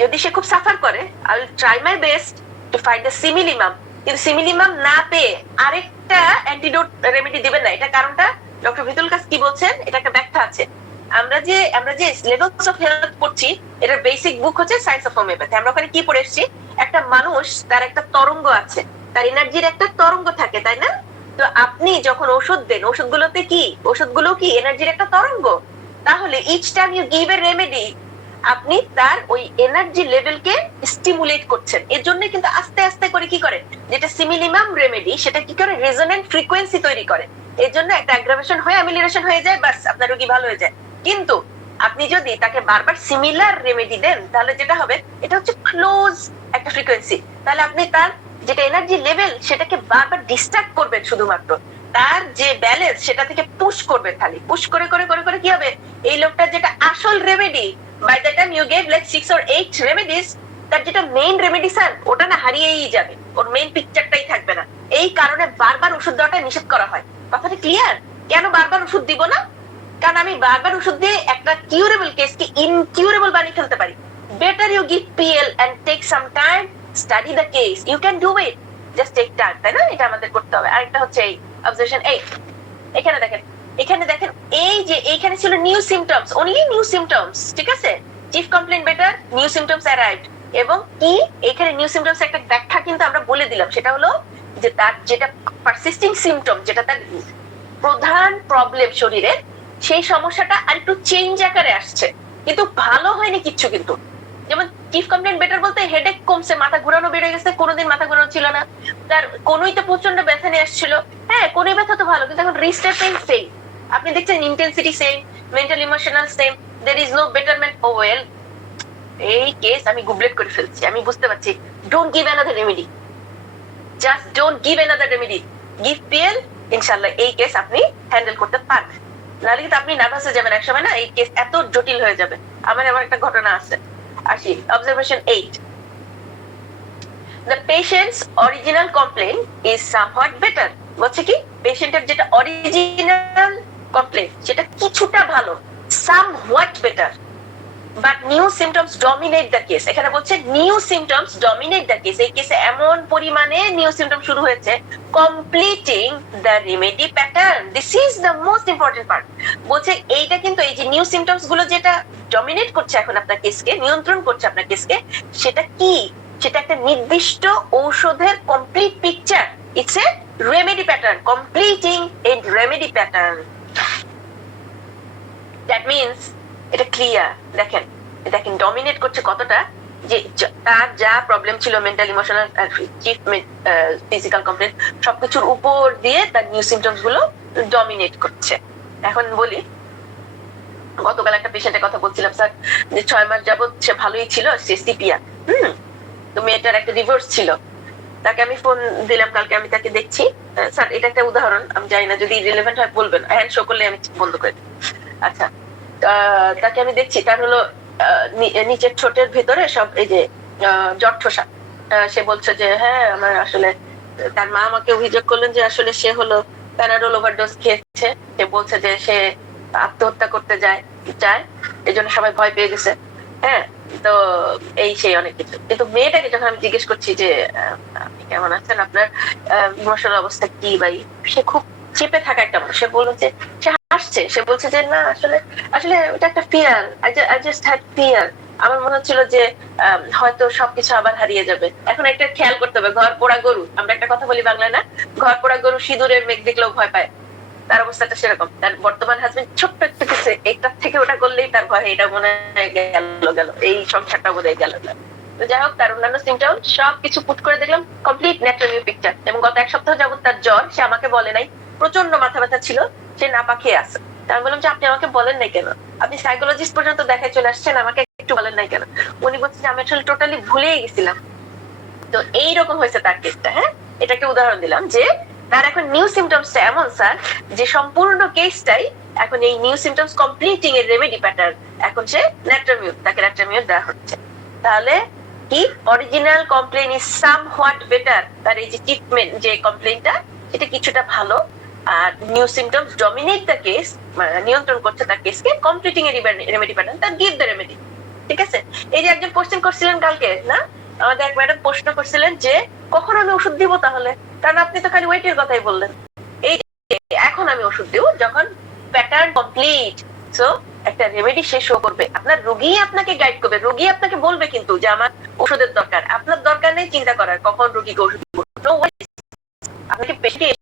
যদি সে খুব সাফার করে, I will try my best to find the simillimum. কিন্তু সিমিলিমাম না পেয়ে আরেকটা অ্যান্টিডোট রেমেডি দিবেন না। এটা কারণটা ডক্টর বিতুল কাস কি বলছেন, এটা একটা ব্যাখ্যা আছে। আমরা যে লেভেলস অফ হেলথ পড়ছি, এটার বেসিক বুক হচ্ছে সায়েন্স অফ হোমিওপ্যাথি। আমরা ওখানে কি পড়ে এসেছি, একটা মানুষ তার একটা তরঙ্গ আছে, তার এনার্জির একটা তরঙ্গ থাকে, তাই না? তো আপনি যখন ওষুধ দেন, ওষুধগুলোতে কি, ওষুধগুলো কি এনার্জির একটা তরঙ্গ। তাহলে each time you give a remedy, আপনি তার ওই এনার্জি লেভেলকে স্টিমুলেট করছেন। এর জন্য কিন্তু আস্তে আস্তে করে কি করে, যেটা সিমিলিমাম রেমেডি সেটা কি করে, রেজোনেন্ট ফ্রিকোয়েন্সি তৈরি করে। এর জন্য একটা অ্যাগ্রাভেশন হয়ে অ্যামিলিয়েশন হয়ে যায়, বাস আপনার রোগী ভালো হয়ে যায়। কিন্তু আপনি যদি তাকে বারবার সিমিলার রেমেডি দেন, তাহলে যেটা হবে, এটা হচ্ছে ক্লোজ একটা ফ্রিকোয়েন্সি, তাহলে আপনি তার যেটা এনার্জি লেভেল সেটাকে বারবার ডিস্টার্ব করবেন, শুধুমাত্র তার যে ব্যালেন্স সেটা থেকে পুশ করবেন, খালি পুশ করে করে করে করে কি হবে, এই লোকটার যেটা আসল remedy, by the time you gave like 6 or 8 remedies, তার যেটা মেইন রেমেডিসান ওটা না হারিয়েই যাবে, ওর মেইন পিকচারটাই থাকবে না। এই কারণে বারবার ওষুধ দেওয়াটা নিষেধ করা হয়। কথাটা ক্লিয়ার? কেন বারবার ওষুধ দিব না? কারণ আমি বারবার ওষুধ দিয়ে একটা কিউরেবল কেসকে ইনকিউরেবল বানিয়ে ফেলতে পারি। Better you give PL and take some time, study the case, you can do it, just take time, তাই না? এটা আমাদের করতে হবে। আরেকটা হচ্ছে এই অবজারভেশন 8, এখানে দেখেন এই যে এইখানে ছিল new symptoms, only new symptoms, ঠিক আছে? Chief complain better, new symptoms arrived, এবং কি এখানে নিউ সিমটমস একটা ব্যাখ্যা কিন্তু আমরা বলে দিলাম, সেটা হলো যে তার যেটা পারসিস্টিং সিমটম, যেটা তার প্রধান প্রবলেম শরীরের, সেই সমস্যাটা আর একটু চেঞ্জ আকারে আসছে, কিন্তু ভালো হয়নি কিচ্ছু। কিন্তু যেমন চিফ কমপ্লেন বেটার বলতে হেডেক কমছে, মাথা ঘোরানো বেড়ে গেছে, কোনোদিন মাথা ঘোরানো ছিল না, তার কোনোইতে প্রচন্ড ব্যথা নিয়ে আসছিল, হ্যাঁ কোনোই ব্যথা তো ভালো, কিন্তু এখন রিস্টের পেইন সেম, আপনি দেখছেন intensity same, mental emotional same, there is no betterment. Oh well, এই কেস আমি গুবলেট করে ফেলছি, আমি বুঝতে পারছি। Don't give another remedy, just don't give another remedy, give PL. ইনশাআল্লাহ এই কেস আপনি হ্যান্ডেল করতে পারবেন, নাহলে কিন্তু আপনি নার্ভাস হয়ে যাবেন, একসময় না এই কেস এত জটিল হয়ে যাবে। আমার এমন একটা ঘটনা আছে। আসি observation 8, the patient's original complaint is somewhat better। বলছে কি পেশেন্টের যেটা অরিজিনাল কমপ্লেইন সেটা কিছুটা ভালো, somewhat better, but new symptoms dominate the case। এখানে বলছে new symptoms dominate the case, এই কেসে এমন পরিমাণে new symptom শুরু হয়েছে, completing the remedy pattern, this is the most important part। বলছে এইটা কিন্তু এই যে new symptoms গুলো যেটা ডমিনেট করছে এখন আপনার কেসকে, নিয়ন্ত্রণ করছে আপনার কেসকে, সেটা কি, সেটা একটা নির্দিষ্ট ঔষধের complete picture. It's a remedy pattern, completing A remedy pattern. That means এটা ক্লিয়ার। দেখেন দেখেন ডমিনেট করছে কতটা, যে তার যা প্রবলেম ছিল mental emotional chief physical complain, সবকিছুর উপর দিয়ে তার নিউ সিমটমস গুলো ডমিনেট করছে। এখন বলি, গতকাল একটা পেশেন্টের কথা বলছিলাম স্যার, যে 6 মাস যাবত সে ভালোই ছিল, সে সিপিয়া, তো মেয়েটার একটা ডিভোর্স ছিল, তাকে আমি ফোন দিলাম কালকে, আমি তাকে দেখছি। স্যার এটা একটা উদাহরণ, আমি জানি না যদি রিলেভেন্ট হয় বলবেন, হ্যান্ড শো করলে আমি বন্ধ করে দিই। আচ্ছা, তাকে আমি দেখছি, তার হলো নিচের ঠোঁটের ভেতরে সব এই যে জটঠোসা। সে বলছে যে হ্যাঁ আমার আসলে, তার মা আমাকে অভিযোগ করলেন যে আসলে সে হলো প্যানাডোল ওভারডোজ খেয়েছে। সে বলছে যে সে আত্মহত্যা করতে চায়, এই জন্য সবাই ভয় পেয়ে গেছে। হ্যাঁ, তো এই সেই অনেক কিছু। কিন্তু মেয়েটাকে যখন আমি জিজ্ঞেস করছি যে আপনি কেমন আছেন, আপনার ইমোশনাল অবস্থা কি ভাই, সে খুব চেপে থাকা একটা মানুষ। সে বলল যে সে হাসছে, সে বলছে যে না আসলে আসলে ওটা একটা fear, I just had fear. আমার মনে হচ্ছিল যে হয়তো সবকিছু আবার হারিয়ে যাবে। এখন একটা খেয়াল করতে হবে, ঘর পোড়া গরু, আমরা একটা কথা বলি বাংলায় না, ঘর পোড়া গরু সিঁদুরের মেঘ দেখলেও ভয় পায়, তার অবস্থাটা সেরকম। তার বর্তমান হাজবেন্ড ছোট্ট একটা কিছু এটার থেকে ওটা করলেই তার ভয়, এটা মনে হয় গেল এই সংসারটা বোধহয় গেল। তো যাই হোক, তার অন্যান্য সিমটম সবকিছু পুট করে দেখলাম কমপ্লিট ন্যাচারাল পিকচার। এবং গত 1 সপ্তাহ যাবত তার জ্বর, সে আমাকে বলে নাই, প্রচন্ড মাথা ব্যথা ছিল, সে নাপা খেয়ে আছে। আমি বললাম যে আপনি আমাকে বলেন নাই কেন, আপনি সাইকোলজিস্ট পর্যন্ত দেখায় চলে আসছেন, আমাকে একটু বলেন নাই কেন? উনি বলছেন যে আমি আসলে টোটালি ভুলেই গেছিলাম। তো এইরকম হয়েছে তার কেসটা। হ্যাঁ, এটা একটা উদাহরণ দিলাম যে তার এখন নিউ সিমটমসটা এমন স্যার, যে সম্পূর্ণ কেসটাই এখন এই নিউ সিমটমস কমপ্লিটিং এর রেমেডি প্যাটার্ন, এখন সে ন্যাট্রামিউট, তাকে ন্যাট্রামিউট দেওয়া হচ্ছে। তাহলে কি original complain is somewhat better, তার এই যে ট্রিটমেন্ট যে কমপ্লেনটা সেটা কিছুটা ভালো, আর new symptoms dominate the case, নিয়ন্ত্রণ করছে তার কেসকে, কমপ্লিটিং এর রেমেডি প্যাটার্ন, তার গিভ দ্য রেমেডি। ঠিক আছে? এই যে একজন কোশ্চেন করছিলেন কালকে না, আমাদের এক ম্যাডাম প্রশ্ন করছিলেন যে কখন আমি ওষুধ দিব, তাহলে কারণ আপনি তো খালি ওয়েটের কথাই বললেন। এই এখন আমি ওষুধ দিব যখন প্যাটার্ন কমপ্লিট, সো একটা রেমেডি শেষ করবে, আপনার রোগী আপনাকে গাইড করবে, রোগী আপনাকে বলবে কিন্তু যে আমার ওষুধের দরকার, আপনার দরকার নেই চিন্তা করার কখন রোগীকে ওষুধ দিব। নো ওয়ে, আপনাকে পেশেন্ট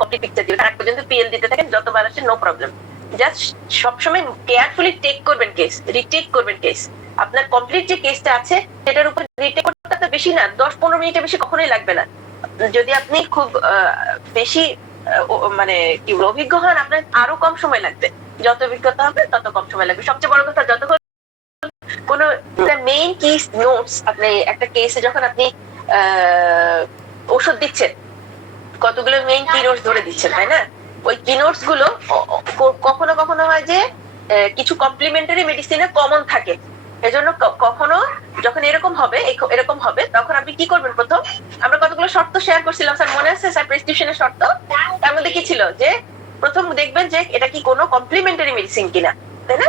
কমপ্লিট পিকচার দিবে, তার পর্যন্ত পিএল দিতে থাকেন, যতবার আসে নো প্রবলেম। জাস্ট সবসময় কেয়ারফুলি টেক করবেন কেস, রিটেক করবেন কেস। আপনার কমপ্লিট যে কেসটা আছে সেটার উপর রিটেক করতে বেশি না, 10-15 মিনিটের বেশি কখনোই লাগবে না। যদি আপনি খুব বেশি মানে কি অভিজ্ঞ হন, আপনার আরো কম সময় লাগবে, যত অভিজ্ঞতা হবে তত কম সময় লাগবে। সবচেয়ে বড় কথা, যতক্ষণ কোন মেইন কি নোটস, আপনি একটা কেসে যখন আপনি ওষুধ দিচ্ছেন, কতগুলো মেইন কি নোটস ধরে দিচ্ছেন, তাই না? ওই কি নোটস গুলো কখনো কখনো হয় যে কিছু কমপ্লিমেন্টারি মেডিসিনে কমন থাকে, এজন্য কখনো যখন এরকম হবে তখন আপনি কি করবেন, প্রথম আমরা কতগুলো শর্ত শেয়ার করছিলাম স্যার, মনে আছে স্যার প্রেসক্রিপশনের শর্ত? তার মধ্যে কি ছিল যে প্রথম দেখবেন যে এটা কি কোনো কমপ্লিমেন্টারি মেডিসিন কিনা, তাই না?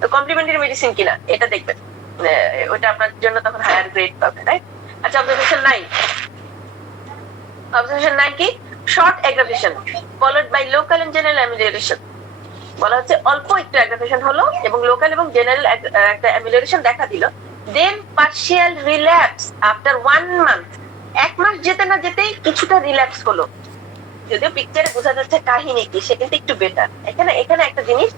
তো কমপ্লিমেন্টারি মেডিসিন কিনা এটা দেখবেন, ওটা আপনার জন্য তখন হায়ার গ্রেড পাবে, রাইট? আচ্ছা, অবজারভেশন 9 কি short aggravation followed by local and general amelioration. বলা হচ্ছে অল্প একটু অ্যাগ্রাভেশন হলো এবং লোকাল এবং জেনারেল একটা অ্যামিলিয়েশন দেখা দিল, দেন পার্শিয়াল রিল্যাপস আফটার 1 মান্থ। 1 মাস যেতে না যেতেই কিছুটা রিল্যাপস হলো, যদিও পিকচারে বোঝা যাচ্ছে কাহিনী কি, সে কিন্তু একটু বেটার। এখানে এখানে একটা জিনিস,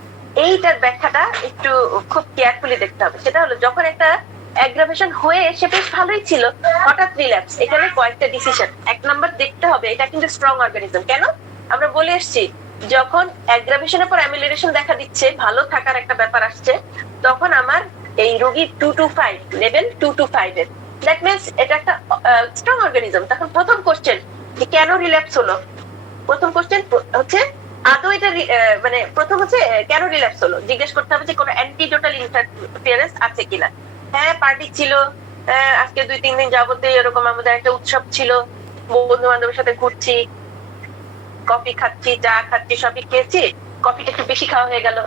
এইটার ব্যাখ্যাটা একটু খুব কেয়ারফুলি দেখতে হবে। সেটা হলো যখন একটা অ্যাগ্রাভেশন হয়ে সে বেশ ভালোই ছিল, হঠাৎ রিল্যাপস, এখানে কয়েকটা ডিসিশন। 1 নম্বর দেখতে হবে এটা কিন্তু স্ট্রং অর্গানিজম। কেন? আমরা বলে এসেছি যখন অ্যাগ্রাভেশনের পর অ্যামিলিয়েশন দেখা দিচ্ছে, ভালো থাকার একটা ব্যাপার আসছে, তখন আমার এই রোগীর 2 to 5 লেভেল 2 to 5 এর, দ্যাট মিন্স এটা একটা স্ট্রং অর্গানিজম। তখন প্রথম কোশ্চেন যে কেন রিল্যাপস হলো, প্রথম কোশ্চেন হচ্ছে আদৌ এটা মানে প্রথম হচ্ছে কেন রিল্যাপস হলো, জিজ্ঞেস করতে হবে যে কোনো অ্যান্টিডোটাল ইন্টারফিয়ারেন্স আছে কিনা। হ্যাঁ পার্টি ছিল, আজকে 2-3 দিন যাবতে এরকম আমাদের একটা উৎসব ছিল, বন্ধু বান্ধবের সাথে ঘুরছি, কফি খাচ্ছি, চা খাচ্ছি, সবই খেয়েছি, কফিটা একটু বেশি খাওয়া হয়ে গেল।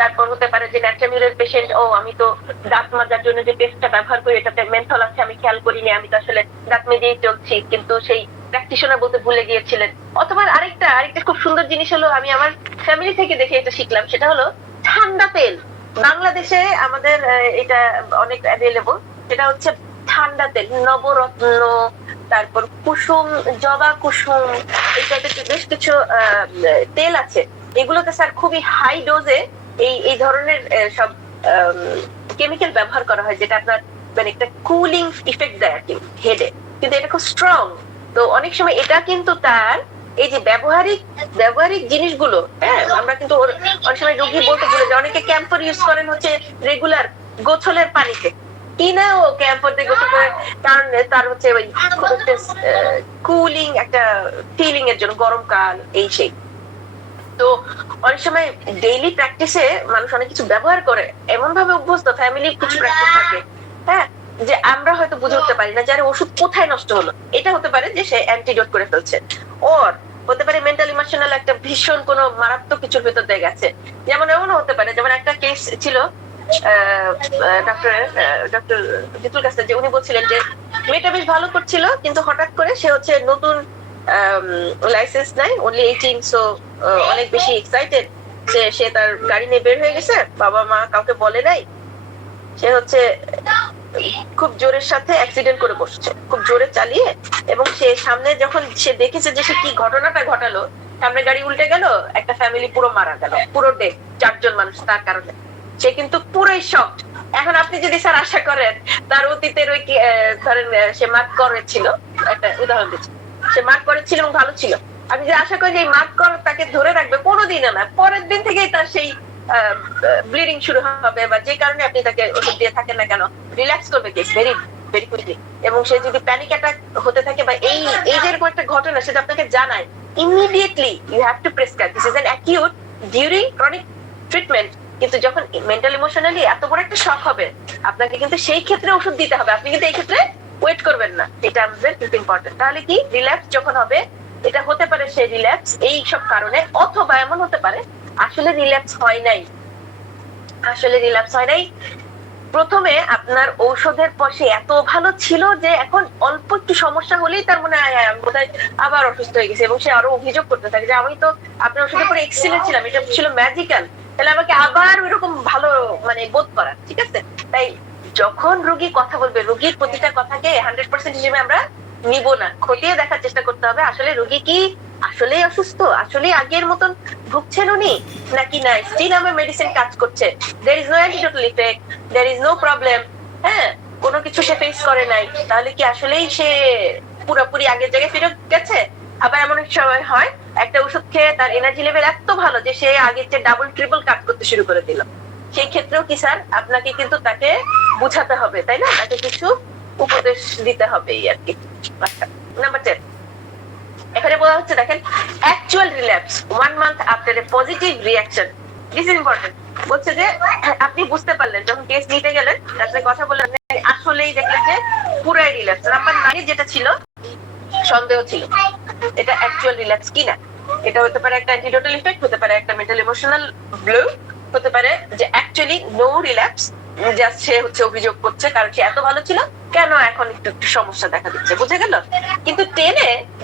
তারপর হতে পারে যে ন্যাট্রামিউরের পেশেন্ট, ও আমি তো দাঁত মাজার জন্য যে পেস্টটা ব্যবহার করি এটাতে মেন্থল আছে, আমি খেয়াল করিনি, আমি তো আসলে দাঁত মেজেই চলছি, কিন্তু সেই প্র্যাকটিশনার বলতে ভুলে গিয়েছিলেন। অথবা আরেকটা খুব সুন্দর জিনিস হলো, আমি আমার ফ্যামিলি থেকে দেখে এটা শিখলাম, সেটা হলো ঠান্ডা তেল। বাংলাদেশে আমাদের এটা অনেক অ্যাভেলেবল, সেটা হচ্ছে ঠান্ডা তেল, নবরত্ন, তারপর কুসুম, জবা কুসুম, এই টাইপের বেশ কিছু তেল আছে। এগুলোতে স্যার খুবই হাই ডোজে এই ধরনের সব কেমিক্যাল ব্যবহার করা হয়, যেটা আপনার মানে একটা কুলিং ইফেক্ট দেয় আর কি হেডে, কিন্তু এটা খুব স্ট্রং। তো অনেক সময় এটা কিন্তু তার এই যে ব্যবহারিক জিনিসগুলো, হ্যাঁ আমরা কিন্তু অনেক সময় রোগী বলতে ভুলে যায়, অনেকে ক্যাম্পর ইউজ করেন হচ্ছে রেগুলার গোছলের পানিতে, কিনা ও ক্যাম্পতে গোসল করে, কারণ তার হচ্ছে ওই খুব একটা কুলিং একটা ফিলিং এর জন্য, গরমকাল এই সেই। তো অনেক সময় ডেইলি প্র্যাকটিসে মানুষ অনেক কিছু ব্যবহার করে, এমন ভাবে অভ্যস্ত, ফ্যামিলির কিছু প্র্যাকটিস থাকে, হ্যাঁ, যে আমরা হয়তো বুঝে উঠতে পারি না যে ওষুধ কোথায় নষ্ট হলো। এটা হতে পারে যে সে অ্যান্টিডোট করে ফেলছে, ওর হতে পারে মেন্টাল ইমোশনাল একটা ভীষণ কোনো মারাত্মক কিছুর ভেতর দিয়ে গেছে। যেমন এমনও হতে পারে, যেমন একটা কেস ছিল ডক্টর জিতুল কাছে, যে উনি বলছিলেন যে মেয়েটা বেশ ভালো করছিল, কিন্তু হঠাৎ করে সে হচ্ছে নতুন লাইসেন্স নাই, অনলি 18, সো অনেক বেশি এক্সাইটেড, সে তার গাড়ি নিয়ে বের হয়ে গেছে, বাবা মা কাউকে বলে নাই, সে হচ্ছে খুব জোরের সাথে অ্যাক্সিডেন্ট করে বসছে, খুব জোরে চালিয়ে, এবং সে সামনে যখন সে দেখেছে যে সে কি ঘটনাটা ঘটালো, সামনে গাড়ি উল্টে গেল, একটা ফ্যামিলি পুরো মারা গেল, পুরো ডেথ, 4 জন মানুষ তার কারণে। সে কিন্তু পুরোই শকড। এখন আপনি যদি স্যার আশা করেন তার অতীতের ওই ধরেন সে মার্ক করেছিল, একটা উদাহরণ দিচ্ছি, সে মার্ক করেছিল এবং ভালো ছিল, আপনি যে আশা করেন যে এই মার্ক কর তাকে ধরে রাখবে, কোনোদিনও না, পরের দিন থেকেই তার সেই ব্লিডিং শুরু হবে, বা যে কারণে আপনি তাকে ওষুধ দিয়ে থাকেন না কেন, রিল্যাক্স করবে কেস ভেরি ভেরি কুইকলি। এবং সে যদি প্যানিক অ্যাটাক হতে থাকে বা এই যে এরকম একটা ঘটনা সেটা আপনাকে জানায়, immediately you have to prescribe, this is an acute during chronic treatment. কিন্তু যখন মেন্টাল ইমোশনালি এত বড় একটা শক হবে, আপনাকে কিন্তু সেই ক্ষেত্রে ওষুধ দিতে হবে, আপনি কিন্তু এই ক্ষেত্রে ওয়েট করবেন না, এটা আমাদের খুব ইম্পর্টেন্ট। তাহলে কি রিল্যাক্স যখন হবে, এটা হতে পারে সে রিল্যাক্স এই সব কারণে, অথবা এমন হতে পারে আসলে রিল্যাক্স হয় নাই, প্রথমে আপনার ঔষধের পর সে এত ভালো ছিল যে এখন অল্প একটু সমস্যা হলেই তার মনে হয় বোধহয় আবার অসুস্থ হয়ে গেছে, এবং সে আরো অভিযোগ করতে থাকে যে আমি তো আপনার ওষুধের পরে এক্সিলেন্ট ছিলাম, এটা ছিল ম্যাজিক্যাল, তাহলে আমাকে আবার ওইরকম ভালো মানে বোধ করা, ঠিক আছে। তাই যখন রোগী কথা বলবে, রোগীর প্রতিটা কথাকে 100% হিসেবে আমরা নিব না, খতিয়ে দেখার চেষ্টা করতে হবে আসলে রোগী কি আসলেই অসুস্থ, আসলে আগের মতন ভুগছেন উনি, নাকি না স্টিল আমার মেডিসিন কাজ করছে, there is no antidotal effect, there is no problem, হ্যাঁ, কোনো কিছু সে ফেস করে নাই, তাহলে কি আসলেই সে পুরোপুরি আগের জায়গায় ফিরে গেছে। আবার এমন এক সময় হয় একটা ওষুধ খেয়ে তার এনার্জি লেভেল এত ভালো যে সে আগের চেয়ে ডাবল ট্রিপল কাজ করতে শুরু করে দিল, সেই ক্ষেত্রেও কি স্যার আপনাকে কিন্তু তাকে বুঝাতে হবে, তাই না, তাকে কিছু উপদেশ দিতে হবে আর কি। নাম্বার 10 এখানে বলা হচ্ছে, দেখেন actual relapse 1 month after a positive reaction, this is important. বলছে যে আপনি বুঝতে পারলেন যখন কেস নিতে গেলেন, তারপরে কথা বললেন, আসলেই দেখলেন যে পুরাই রিল্যাপস। নাম্বার 9 যেটা ছিল সন্দেহ ছিল, এটা অ্যাকচুয়াল রিল্যাপস কিনা। এটা হতে পারে একটা অ্যান্টিডোটাল ইফেক্ট, হতে পারে একটা মেন্টাল ইমোশনাল ব্লো, হতে পারে যে অ্যাকচুয়ালি নো রিল্যাপস, জাস্ট সে হচ্ছে অভিযোগ করছে কারণ সে এত ভালো ছিল, কেন এখন একটু সমস্যা দেখা দিচ্ছে, বুঝে গেল। কিন্তু 10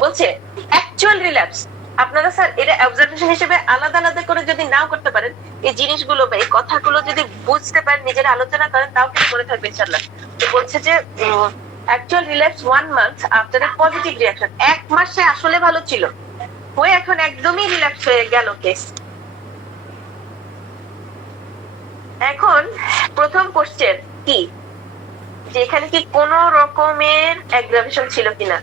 বলছে অ্যাকচুয়াল রিল্যাপস, আপনারা স্যার এটা অবজারভেশন হিসেবে আলাদা আলাদা করে যদি নাও করতে পারেন, এই জিনিসগুলো বা এই কথাগুলো যদি বুঝতে পারেন, নিজেরা আলোচনা করেন, তাও কিন্তু মনে থাকবে ইনশাআল্লাহ। তো বলছে যে actual relapse 1 month after a positive reaction, 1 মাসে আসলে ভালো ছিল, হয়ে এখন একদমই রিল্যাপস হয়ে গেল কেস। এখন প্রথম কোশ্চেন কি, যে এখানে কি কোন রকমের অ্যাগ্রাভেশন ছিল কিনা।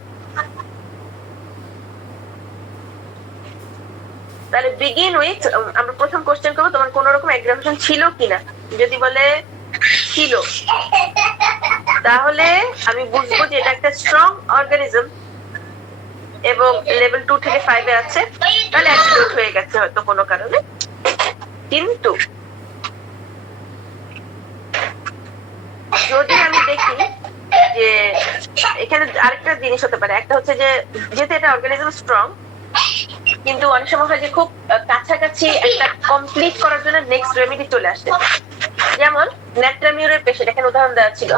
তাহলে বিগিন উইথ, আমরা প্রথম কোশ্চেন করবো তোমার কোন রকম অ্যাগ্রাভেশন ছিল কিনা। যদি বলে ছিল, তাহলে আমি বুঝবো যে এটা একটা স্ট্রং অর্গানিজম এবং লেভেল 2 থেকে 5 এ আছে, তাহলে অ্যান্টিডোট হয়ে গেছে হয়তো কোনো কারণে। কিন্তু যদি আমি দেখি যে এখানে আরেকটা জিনিস হতে পারে, একটা হচ্ছে যে যেহেতু এটা অর্গানিজম স্ট্রং, কিন্তু অনেক সময় হয় যে খুব কাছাকাছি একটা কমপ্লিট করার জন্য নেক্সট রেমেডি চলে আসে। যেমন ন্যাট্রামিউরের পেশেন্ট, এখানে উদাহরণ দেওয়া ছিল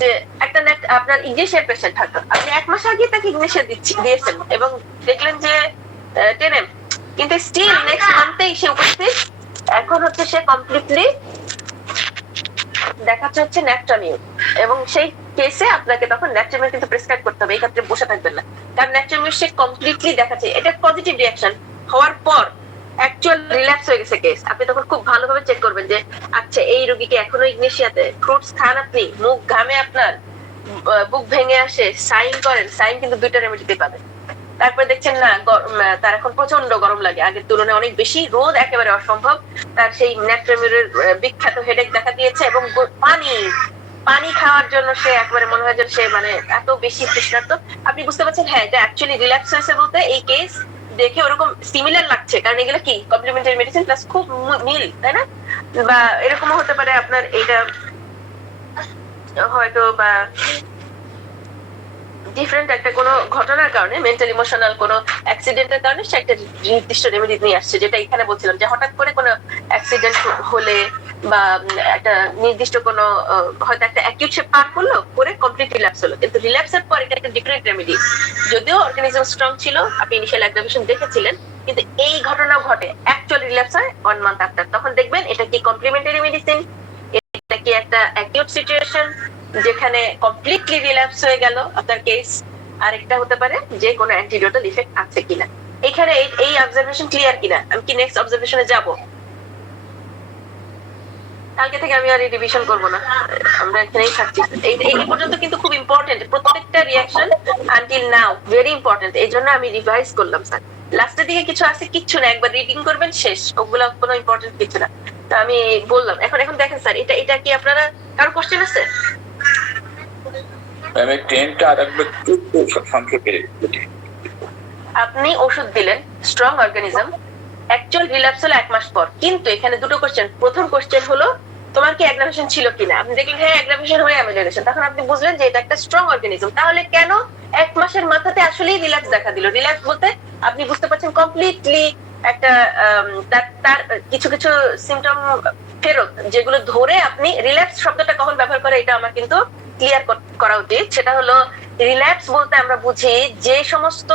যে একটা আপনার ইংলিশের পেশেন্ট থাকতো, আপনি 1 মাস আগে তাকে ইংলিশে দিয়েছেন এবং দেখলেন যে 10M, কিন্তু স্টিল নেক্সট মান্থেই সে উপস্থিত। এখন হচ্ছে সে কমপ্লিটলি দেখাচ্ছে হচ্ছে ন্যাট্রামিউর, এবং সেই কেসে আপনাকে তখন ন্যাট্রামিউর কিন্তু প্রেসক্রাইব করতে হবে, এই ক্ষেত্রে বসে থাকবেন না, কারণ ন্যাট্রামিউর সে কমপ্লিটলি দেখাচ্ছে এটা পজিটিভ রিঅ্যাকশন হওয়ার পর অ্যাকচুয়াল রিল্যাপস হয়ে গেছে কেস। আপনি তখন খুব ভালোভাবে চেক করবেন যে আচ্ছা এই রোগীকে এখনো ইগনেশিয়াতে, ফ্রুটস খান আপনি, মুখ ঘামে আপনার, বুক ভেঙে আসে, সাইন করেন, সাইন কিন্তু 2টা রেমেডিতে পাবেন। তারপরে দেখছেন না তার এখন প্রচন্ড গরম লাগে, আগের তুলনায় অনেক বেশি, রোদ একেবারে অসম্ভব, তার সেই ন্যাট্রামিউরের বিখ্যাত হেডেক দেখা দিয়েছে, এবং পানি খাওয়ার জন্য সে একেবারে মনে হয় যে সে মানে এত বেশি তৃষ্ণার্ত। আপনি বুঝতে পারছেন হ্যাঁ এটা অ্যাকচুয়ালি রিল্যাপস হয়েছে বলতে এই কেস দেখে ওরকম সিমিলার লাগছে, কারণ এগুলো কি কমপ্লিমেন্টারি মেডিসিন প্লাস খুব মিল, তাই না? বা এরকমও হতে পারে আপনার এইটা হয়তো বা ডিফারেন্ট একটা কোনো ঘটনার কারণে, মেন্টাল ইমোশনাল কোনো অ্যাক্সিডেন্টের কারণে সে একটা নির্দিষ্ট রেমেডি নিয়ে আসছে, যেটা এখানে বলছিলাম যে হঠাৎ করে কোনো অ্যাক্সিডেন্ট হলে বা একটা নির্দিষ্ট কোনো হয়তো একটা অ্যাকিউট সে পার করলো, করে কমপ্লিট রিল্যাপস হলো, কিন্তু রিল্যাপসের পর এটা একটা ডিফারেন্ট রেমেডি। যদিও অর্গানিজম স্ট্রং ছিল, আপনি ইনিশিয়াল অ্যাগ্রাভেশন দেখেছিলেন, কিন্তু এই ঘটনাও ঘটে অ্যাকচুয়াল রিল্যাপস হয় 1 মান্থ আফটার, তখন দেখবেন এটা কি কমপ্লিমেন্টারি মেডিসিন, এটা কি একটা অ্যাকিউট সিচুয়েশন যেখানে কমপ্লিটলি রিল্যাপস হয়ে গেল আপনার কেস, আরেকটা হতে পারে যে কোনো অ্যান্টিডোটাল ইফেক্ট আছে কিনা। এখানে এই অবজারভেশন ক্লিয়ার কিনা, আমি কি নেক্সট অবজারভেশনে যাব? কালকে থেকে আমি আর রিভিশন করব না, আমরা এখানেই থাকছি। এই পর্যন্ত কিন্তু খুব ইম্পর্টেন্ট, প্রত্যেকটা reaction until now very important, এই জন্য আমি রিভাইজ করলাম স্যার। লাস্টের দিকে কিছু আছে, কিচ্ছু না, একবার রিডিং করবেন শেষ, ওগুলো কোনো ইম্পর্টেন্ট কিছু না। তো আমি বললাম এখন দেখেন স্যার, এটা কি আপনারা কারো কোশ্চেন আছে? আমি টেনটা আরেকবার সংক্ষেপে আপনি ওষুধ দিলেন স্ট্রং অর্গানিজম, অ্যাকচুয়াল রিল্যাপস হলো 1 মাস পর, কিন্তু এখানে দুটো কোশ্চেন। প্রথম কোশ্চেন হলো তোমার কি অ্যাগ্রাভেশন ছিল কিনা, আপনি দেখলেন হ্যাঁ অ্যাগ্রাভেশন হয়ে অ্যামিলোইডেশন, তখন আপনি বুঝলেন যে এটা একটা স্ট্রং অর্গানিজম, তাহলে কেন 1 মাসের মাথাতে আসলেই রিল্যাক্স দেখা দিল। রিল্যাক্স বলতে আপনি বুঝতে পারছেন কমপ্লিটলি একটা তার কিছু কিছু সিমটম ফেরত, যেগুলো ধরে আপনি রিল্যাক্স শব্দটা কখন ব্যবহার করে এটা আমার কিন্তু ক্লিয়ার করা উচিত। সেটা হলো রিল্যাক্স বলতে আমরা বুঝি যে সমস্ত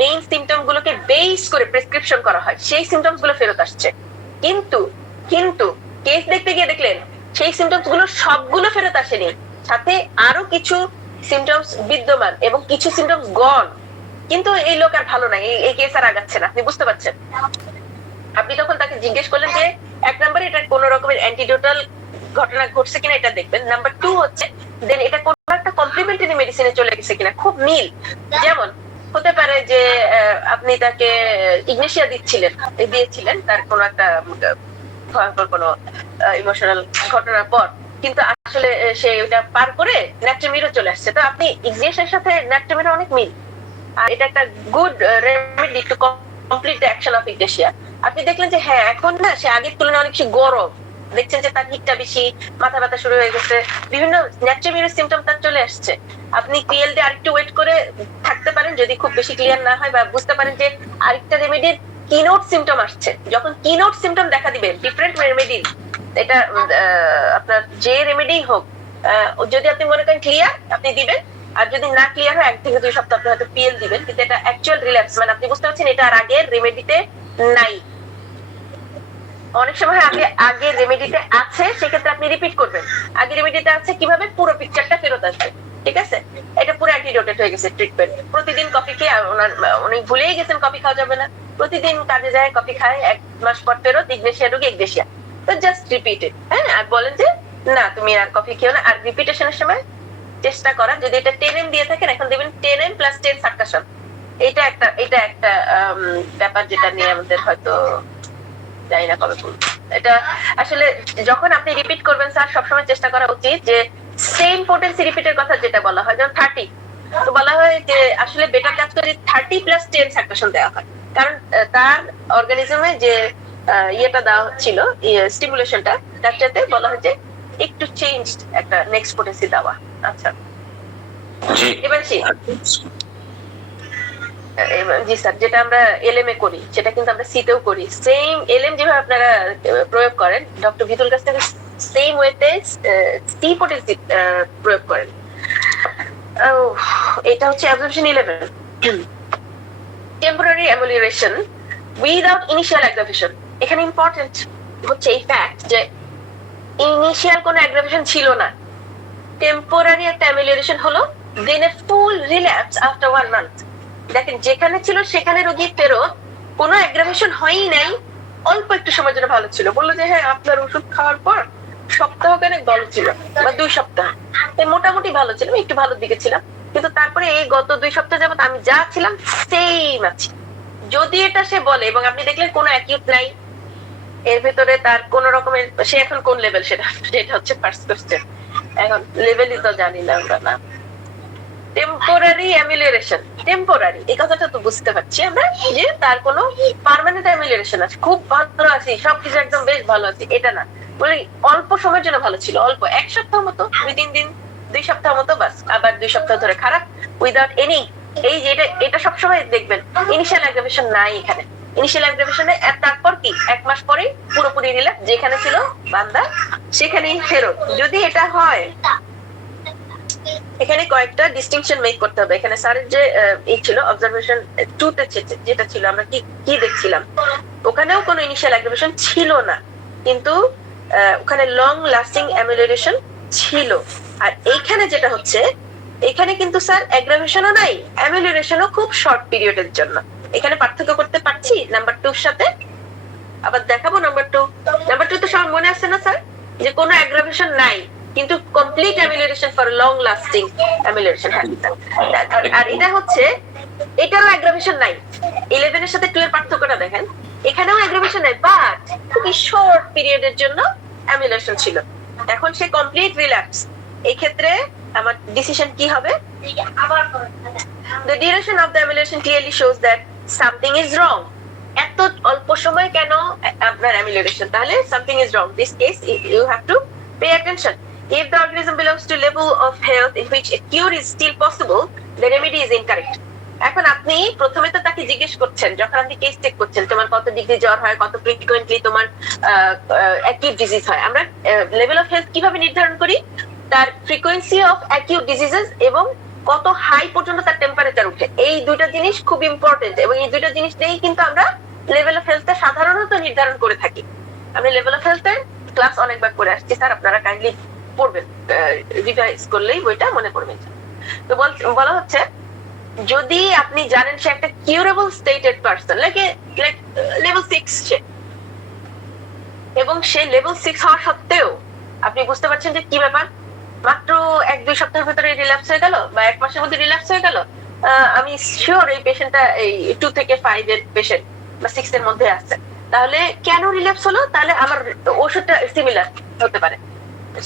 মেইন সিমটম গুলোকে বেস করে প্রেসক্রিপশন করা হয়, সেই সিমটমস গুলো ফেরত আসছে, কিন্তু কিন্তু কেস দেখতে গিয়ে দেখলেন সেই সিমটমস গুলো সবগুলো ফেরত আসেনি, সাথে আরো কিছু সিমটমস বিদ্যমান এবং কিছু সিমটমস গন, কিন্তু এই লোক আর ভালো নাই, এই কেস আর আগাচ্ছে না, আপনি বুঝতে পারছেন? আপনি তখন তাকে জিজ্ঞেস করলেন যে 1 নম্বরে এটা কোন রকমের অ্যান্টিডোটাল ঘটনা ঘটছে কিনা এটা দেখবেন, নাম্বার 2 হচ্ছে দেন এটা কোন একটা কমপ্লিমেন্টারি মেডিসিনে চলে গেছে কিনা, খুব মিল। যেমন হতে পারে যে আপনি তাকে ইগনেশিয়া দিয়েছিলেন তার কোন একটা ভয়ঙ্কর কোনো ইমোশনাল ঘটনার পর, কিন্তু আসলে সে ওটা পার করে ন্যাট্রামিরও চলে আসছে, তো আপনি ইগনেশিয়ার সাথে ন্যাট্রামির অনেক মিল, আর এটা একটা good remedy to complete the action of Ignatia. আপনি দেখলেন যে হ্যাঁ এখন না সে আগের তুলনায় অনেক বেশি গরম, দেখছেন যে তার হিটটা বেশি, মাথা ব্যথা শুরু হয়ে গেছে, বিভিন্ন ন্যাট্রামিরের সিমটম তার চলে আসছে। আপনি পিএলডি আরেকটু ওয়েট করে থাকতে পারেন যদি খুব বেশি ক্লিয়ার না হয়, বা বুঝতে পারেন যে আরেকটা রেমেডির কিনোট সিমটম আসছে, যখন কিনোট সিমটম দেখা দিবে ডিফারেন্ট রেমেডি, এটা আপনার যে রেমেডি হোক, যদি আপনি মনে করেন ক্লিয়ার আপনি দিবেন, আর যদি না ক্লিয়ার হয় 1 থেকে 2 সপ্তাহ আপনি হয়তো পিএল দিবেন, কিন্তু এটা অ্যাকচুয়াল রিল্যাপস, মানে আপনি বুঝতে পারছেন এটা আর আগের রেমেডিতে নাই। অনেক সময় আগে রেমেডিতে আছে, সেক্ষেত্রে আপনি রিপিট করবেন। আগে রেমেডিতে আছে কিভাবে, পুরো পিকচারটা ফেরত আসবে, ঠিক আছে? এটা পুরো অ্যান্টিডোটেড হয়ে গেছে ট্রিটমেন্ট। প্রতিদিন কফি খেয়ে উনি ভুলেই গেছেন কফি খাওয়া যাবে না, প্রতিদিন কাজে যায় কফি খায়, 1 মাস পর ফেরত ইগনেশিয়া রোগী ইগনেশিয়া। তো জাস্ট রিপিট ইট, হ্যাঁ? আর বলেন যে না তুমি আর কফি খেও না। আর রিপিটেশনের সময় চেষ্টা করা, যদি এটা 10m দিয়ে থাকেন এখন দেবেন 10m + 10 সাবকাশন। এটা একটা ব্যাপার যেটা নিয়ে আমাদের হয়তো জানি না কবে বলবো। এটা আসলে যখন আপনি রিপিট করবেন স্যার, সবসময় চেষ্টা করা উচিত যে সেম পোটেন্সি রিপিটের কথা যেটা বলা হয়, যেমন 30, তো বলা হয় যে আসলে বেটার কাজ করে 30 + 10 সাবকাশন দেওয়া হয়, কারণ তার অর্গানিজমে যে ইয়েটা দেওয়া ছিল, স্টিমুলেশনটা, তার সাথে বলা হয় যে একটু চেঞ্জ একটা নেক্সট পোটেন্সি দেওয়া। আচ্ছা এবার জি স্যার, যেটা আমরা এলএমএ করি সেটা কিন্তু আমরা সিতেও করি। সেম এলএম যেভাবে আপনারা প্রয়োগ করেন, ডক্টর ভিতুল কাছ থেকে সেম ওয়েতে সি পোটেন্সি প্রয়োগ করেন। এটা হচ্ছে observation 11, temporary amelioration without initial aggravation. এখানে ইম্পর্টেন্ট হচ্ছে এই ফ্যাক্ট যে ইনিশিয়াল কোনো অ্যাগ্রাভেশন ছিল না, টেম্পোরারি একটা অ্যামেলিওরেশন হলো, দেন এ ফুল রিল্যাপস আফটার 1 মান্থ। দেখেন যেখানে ছিল সেখানে রোগী ফেরত, কোনো অ্যাগ্রাভেশন হয়ই নাই, অল্প একটু সময়ের জন্য ভালো ছিল, বললো যে হ্যাঁ আপনার ওষুধ খাওয়ার পর সপ্তাহখানেক ভালো ছিল বা 2 সপ্তাহ, তাই মোটামুটি ভালো ছিলাম, একটু ভালোর দিকে ছিলাম, কিন্তু তারপরে এই গত 2 সপ্তাহ যাবত আমি যা ছিলাম সেম আছি। যদি এটা সে বলে, এবং আপনি দেখলেন কোনো অ্যাকিউট নাই এর ভেতরে, তার কোন রকমের, সে এখন কোন লেভেল সেটা হচ্ছে ফার্স্ট কোশ্চেন। এখন লেভেলই তো জানি না আমরা, না টেম্পোরারি অ্যামিলিওরেশন, টেম্পোরারি এই কথাটা তো বুঝতে পারছি আমরা, যে তার কোনো পার্মানেন্ট অ্যামিলিওরেশন আছে, খুব ভালো আছি, সবকিছু একদম বেশ ভালো আছে, এটা না, বলে অল্প সময়ের জন্য ভালো ছিল, অল্প 1 সপ্তাহ মতো, 2-3 দিন, 2 সপ্তাহ মতো, বাস আবার 2 সপ্তাহ ধরে খারাপ, উইদাউট এনি, এই যে এটা সবসময় দেখবেন ইনিশিয়াল অ্যাগ্রাভেশন নাই এখানে। ইনিশিয়াল অ্যাগ্রাভেশনে তারপর কি 1 মাস পরে পুরোপুরি রিল্যাক্স, যেখানে ছিল বান্দা সেখানেই ফেরত। যদি এটা হয়, এখানে কয়েকটা ডিস্টিংশন মেক করতে হবে। এখানে স্যারের যে এই ছিল অবজারভেশন 2 তে যেটা ছিল, আমরা কি দেখছিলাম, ওখানেও কোনো ইনিশিয়াল অ্যাগ্রাভেশন ছিল না, কিন্তু ওখানে লং লাস্টিং অ্যামিলিওরেশন ছিল। আর এইখানে যেটা হচ্ছে, এখানে কিন্তু স্যার অ্যাগ্রাভেশনও নাই, অ্যামিলিওরেশনও খুব শর্ট পিরিয়ডের জন্য। এখানে পার্থক্য করতে পারছি নাম্বার 2 এর সাথে? আবার দেখাবো নাম্বার 2। নাম্বার 2 তো সব মনে আছে না স্যার, যে কোনো অ্যাগ্রাভেশন নাই কিন্তু কমপ্লিট অ্যামিলিওরেশন ফর লং লাস্টিং অ্যামিলিওরেশন। আর এটা হচ্ছে, এটারও অ্যাগ্রাভেশন নাই। 11 এর সাথে 2 এর পার্থক্যটা দেখেন, এখানেও অ্যাগ্রাভেশন নাই, বাট খুবই শর্ট পিরিয়ডের জন্য অ্যামিলিওরেশন ছিল, এখন সে কমপ্লিট রিল্যাপস। এই ক্ষেত্রে আমার ডিসিশন কি হবে? The duration of the amylation clearly shows that something is wrong. এত অল্প সময় কেন আপনার অ্যামিলিওরেশন? তাহলে something is wrong. This case you have to pay attention. If the organism belongs to level of health in which a cure is still possible, the remedy is incorrect. এখন আপনি প্রথমে তো তাকে জিজ্ঞেস করছেন, যখন আপনি কেস চেক করছেন, তোমার কত ডিগ্রি জ্বর হয়, কত ফ্রিকুয়েন্টলি তোমার অ্যাকিউট ডিজিজ হয়। আমরা লেভেল অফ হেলথ কিভাবে নির্ধারণ করি? তার ফ্রিকোয়েন্সি অফ অ্যাকিউট ডিজিজেস এবং কত হাই পর্যন্ত তার টেম্পারেচার উঠে, এই দুইটা জিনিস খুব ইম্পর্টেন্ট, এবং এই দুইটা জিনিস দিয়েই কিন্তু আমরা লেভেল অফ হেলথটা সাধারণত নির্ধারণ করে থাকি। আমি লেভেল অফ হেলথের ক্লাস অনেকবার করে আসছি স্যার, আপনারা কাইন্ডলি পড়বেন, রিভাইজ করলেই বইটা মনে পড়বে। তো বলা হচ্ছে, যদি আপনি জানেন সে একটা curable stated person, like level 6 সে, এবং সে লেভেল 6 হওয়া সত্ত্বেও আপনি বুঝতে পারছেন যে কি ব্যাপার, মাত্র 1-2 সপ্তাহের ভিতরে রিল্যাপস হয়ে গেল বা 1 মাসের মধ্যে রিল্যাপস হয়ে গেল, আমি শিওর এই পেশেন্টটা এই 2 থেকে 5 এর পেশেন্ট বা 6 এর মধ্যে আছে, তাহলে কেন রিল্যাপস হলো? তাহলে আমার ওষুধটা সিমিলার হতে পারে,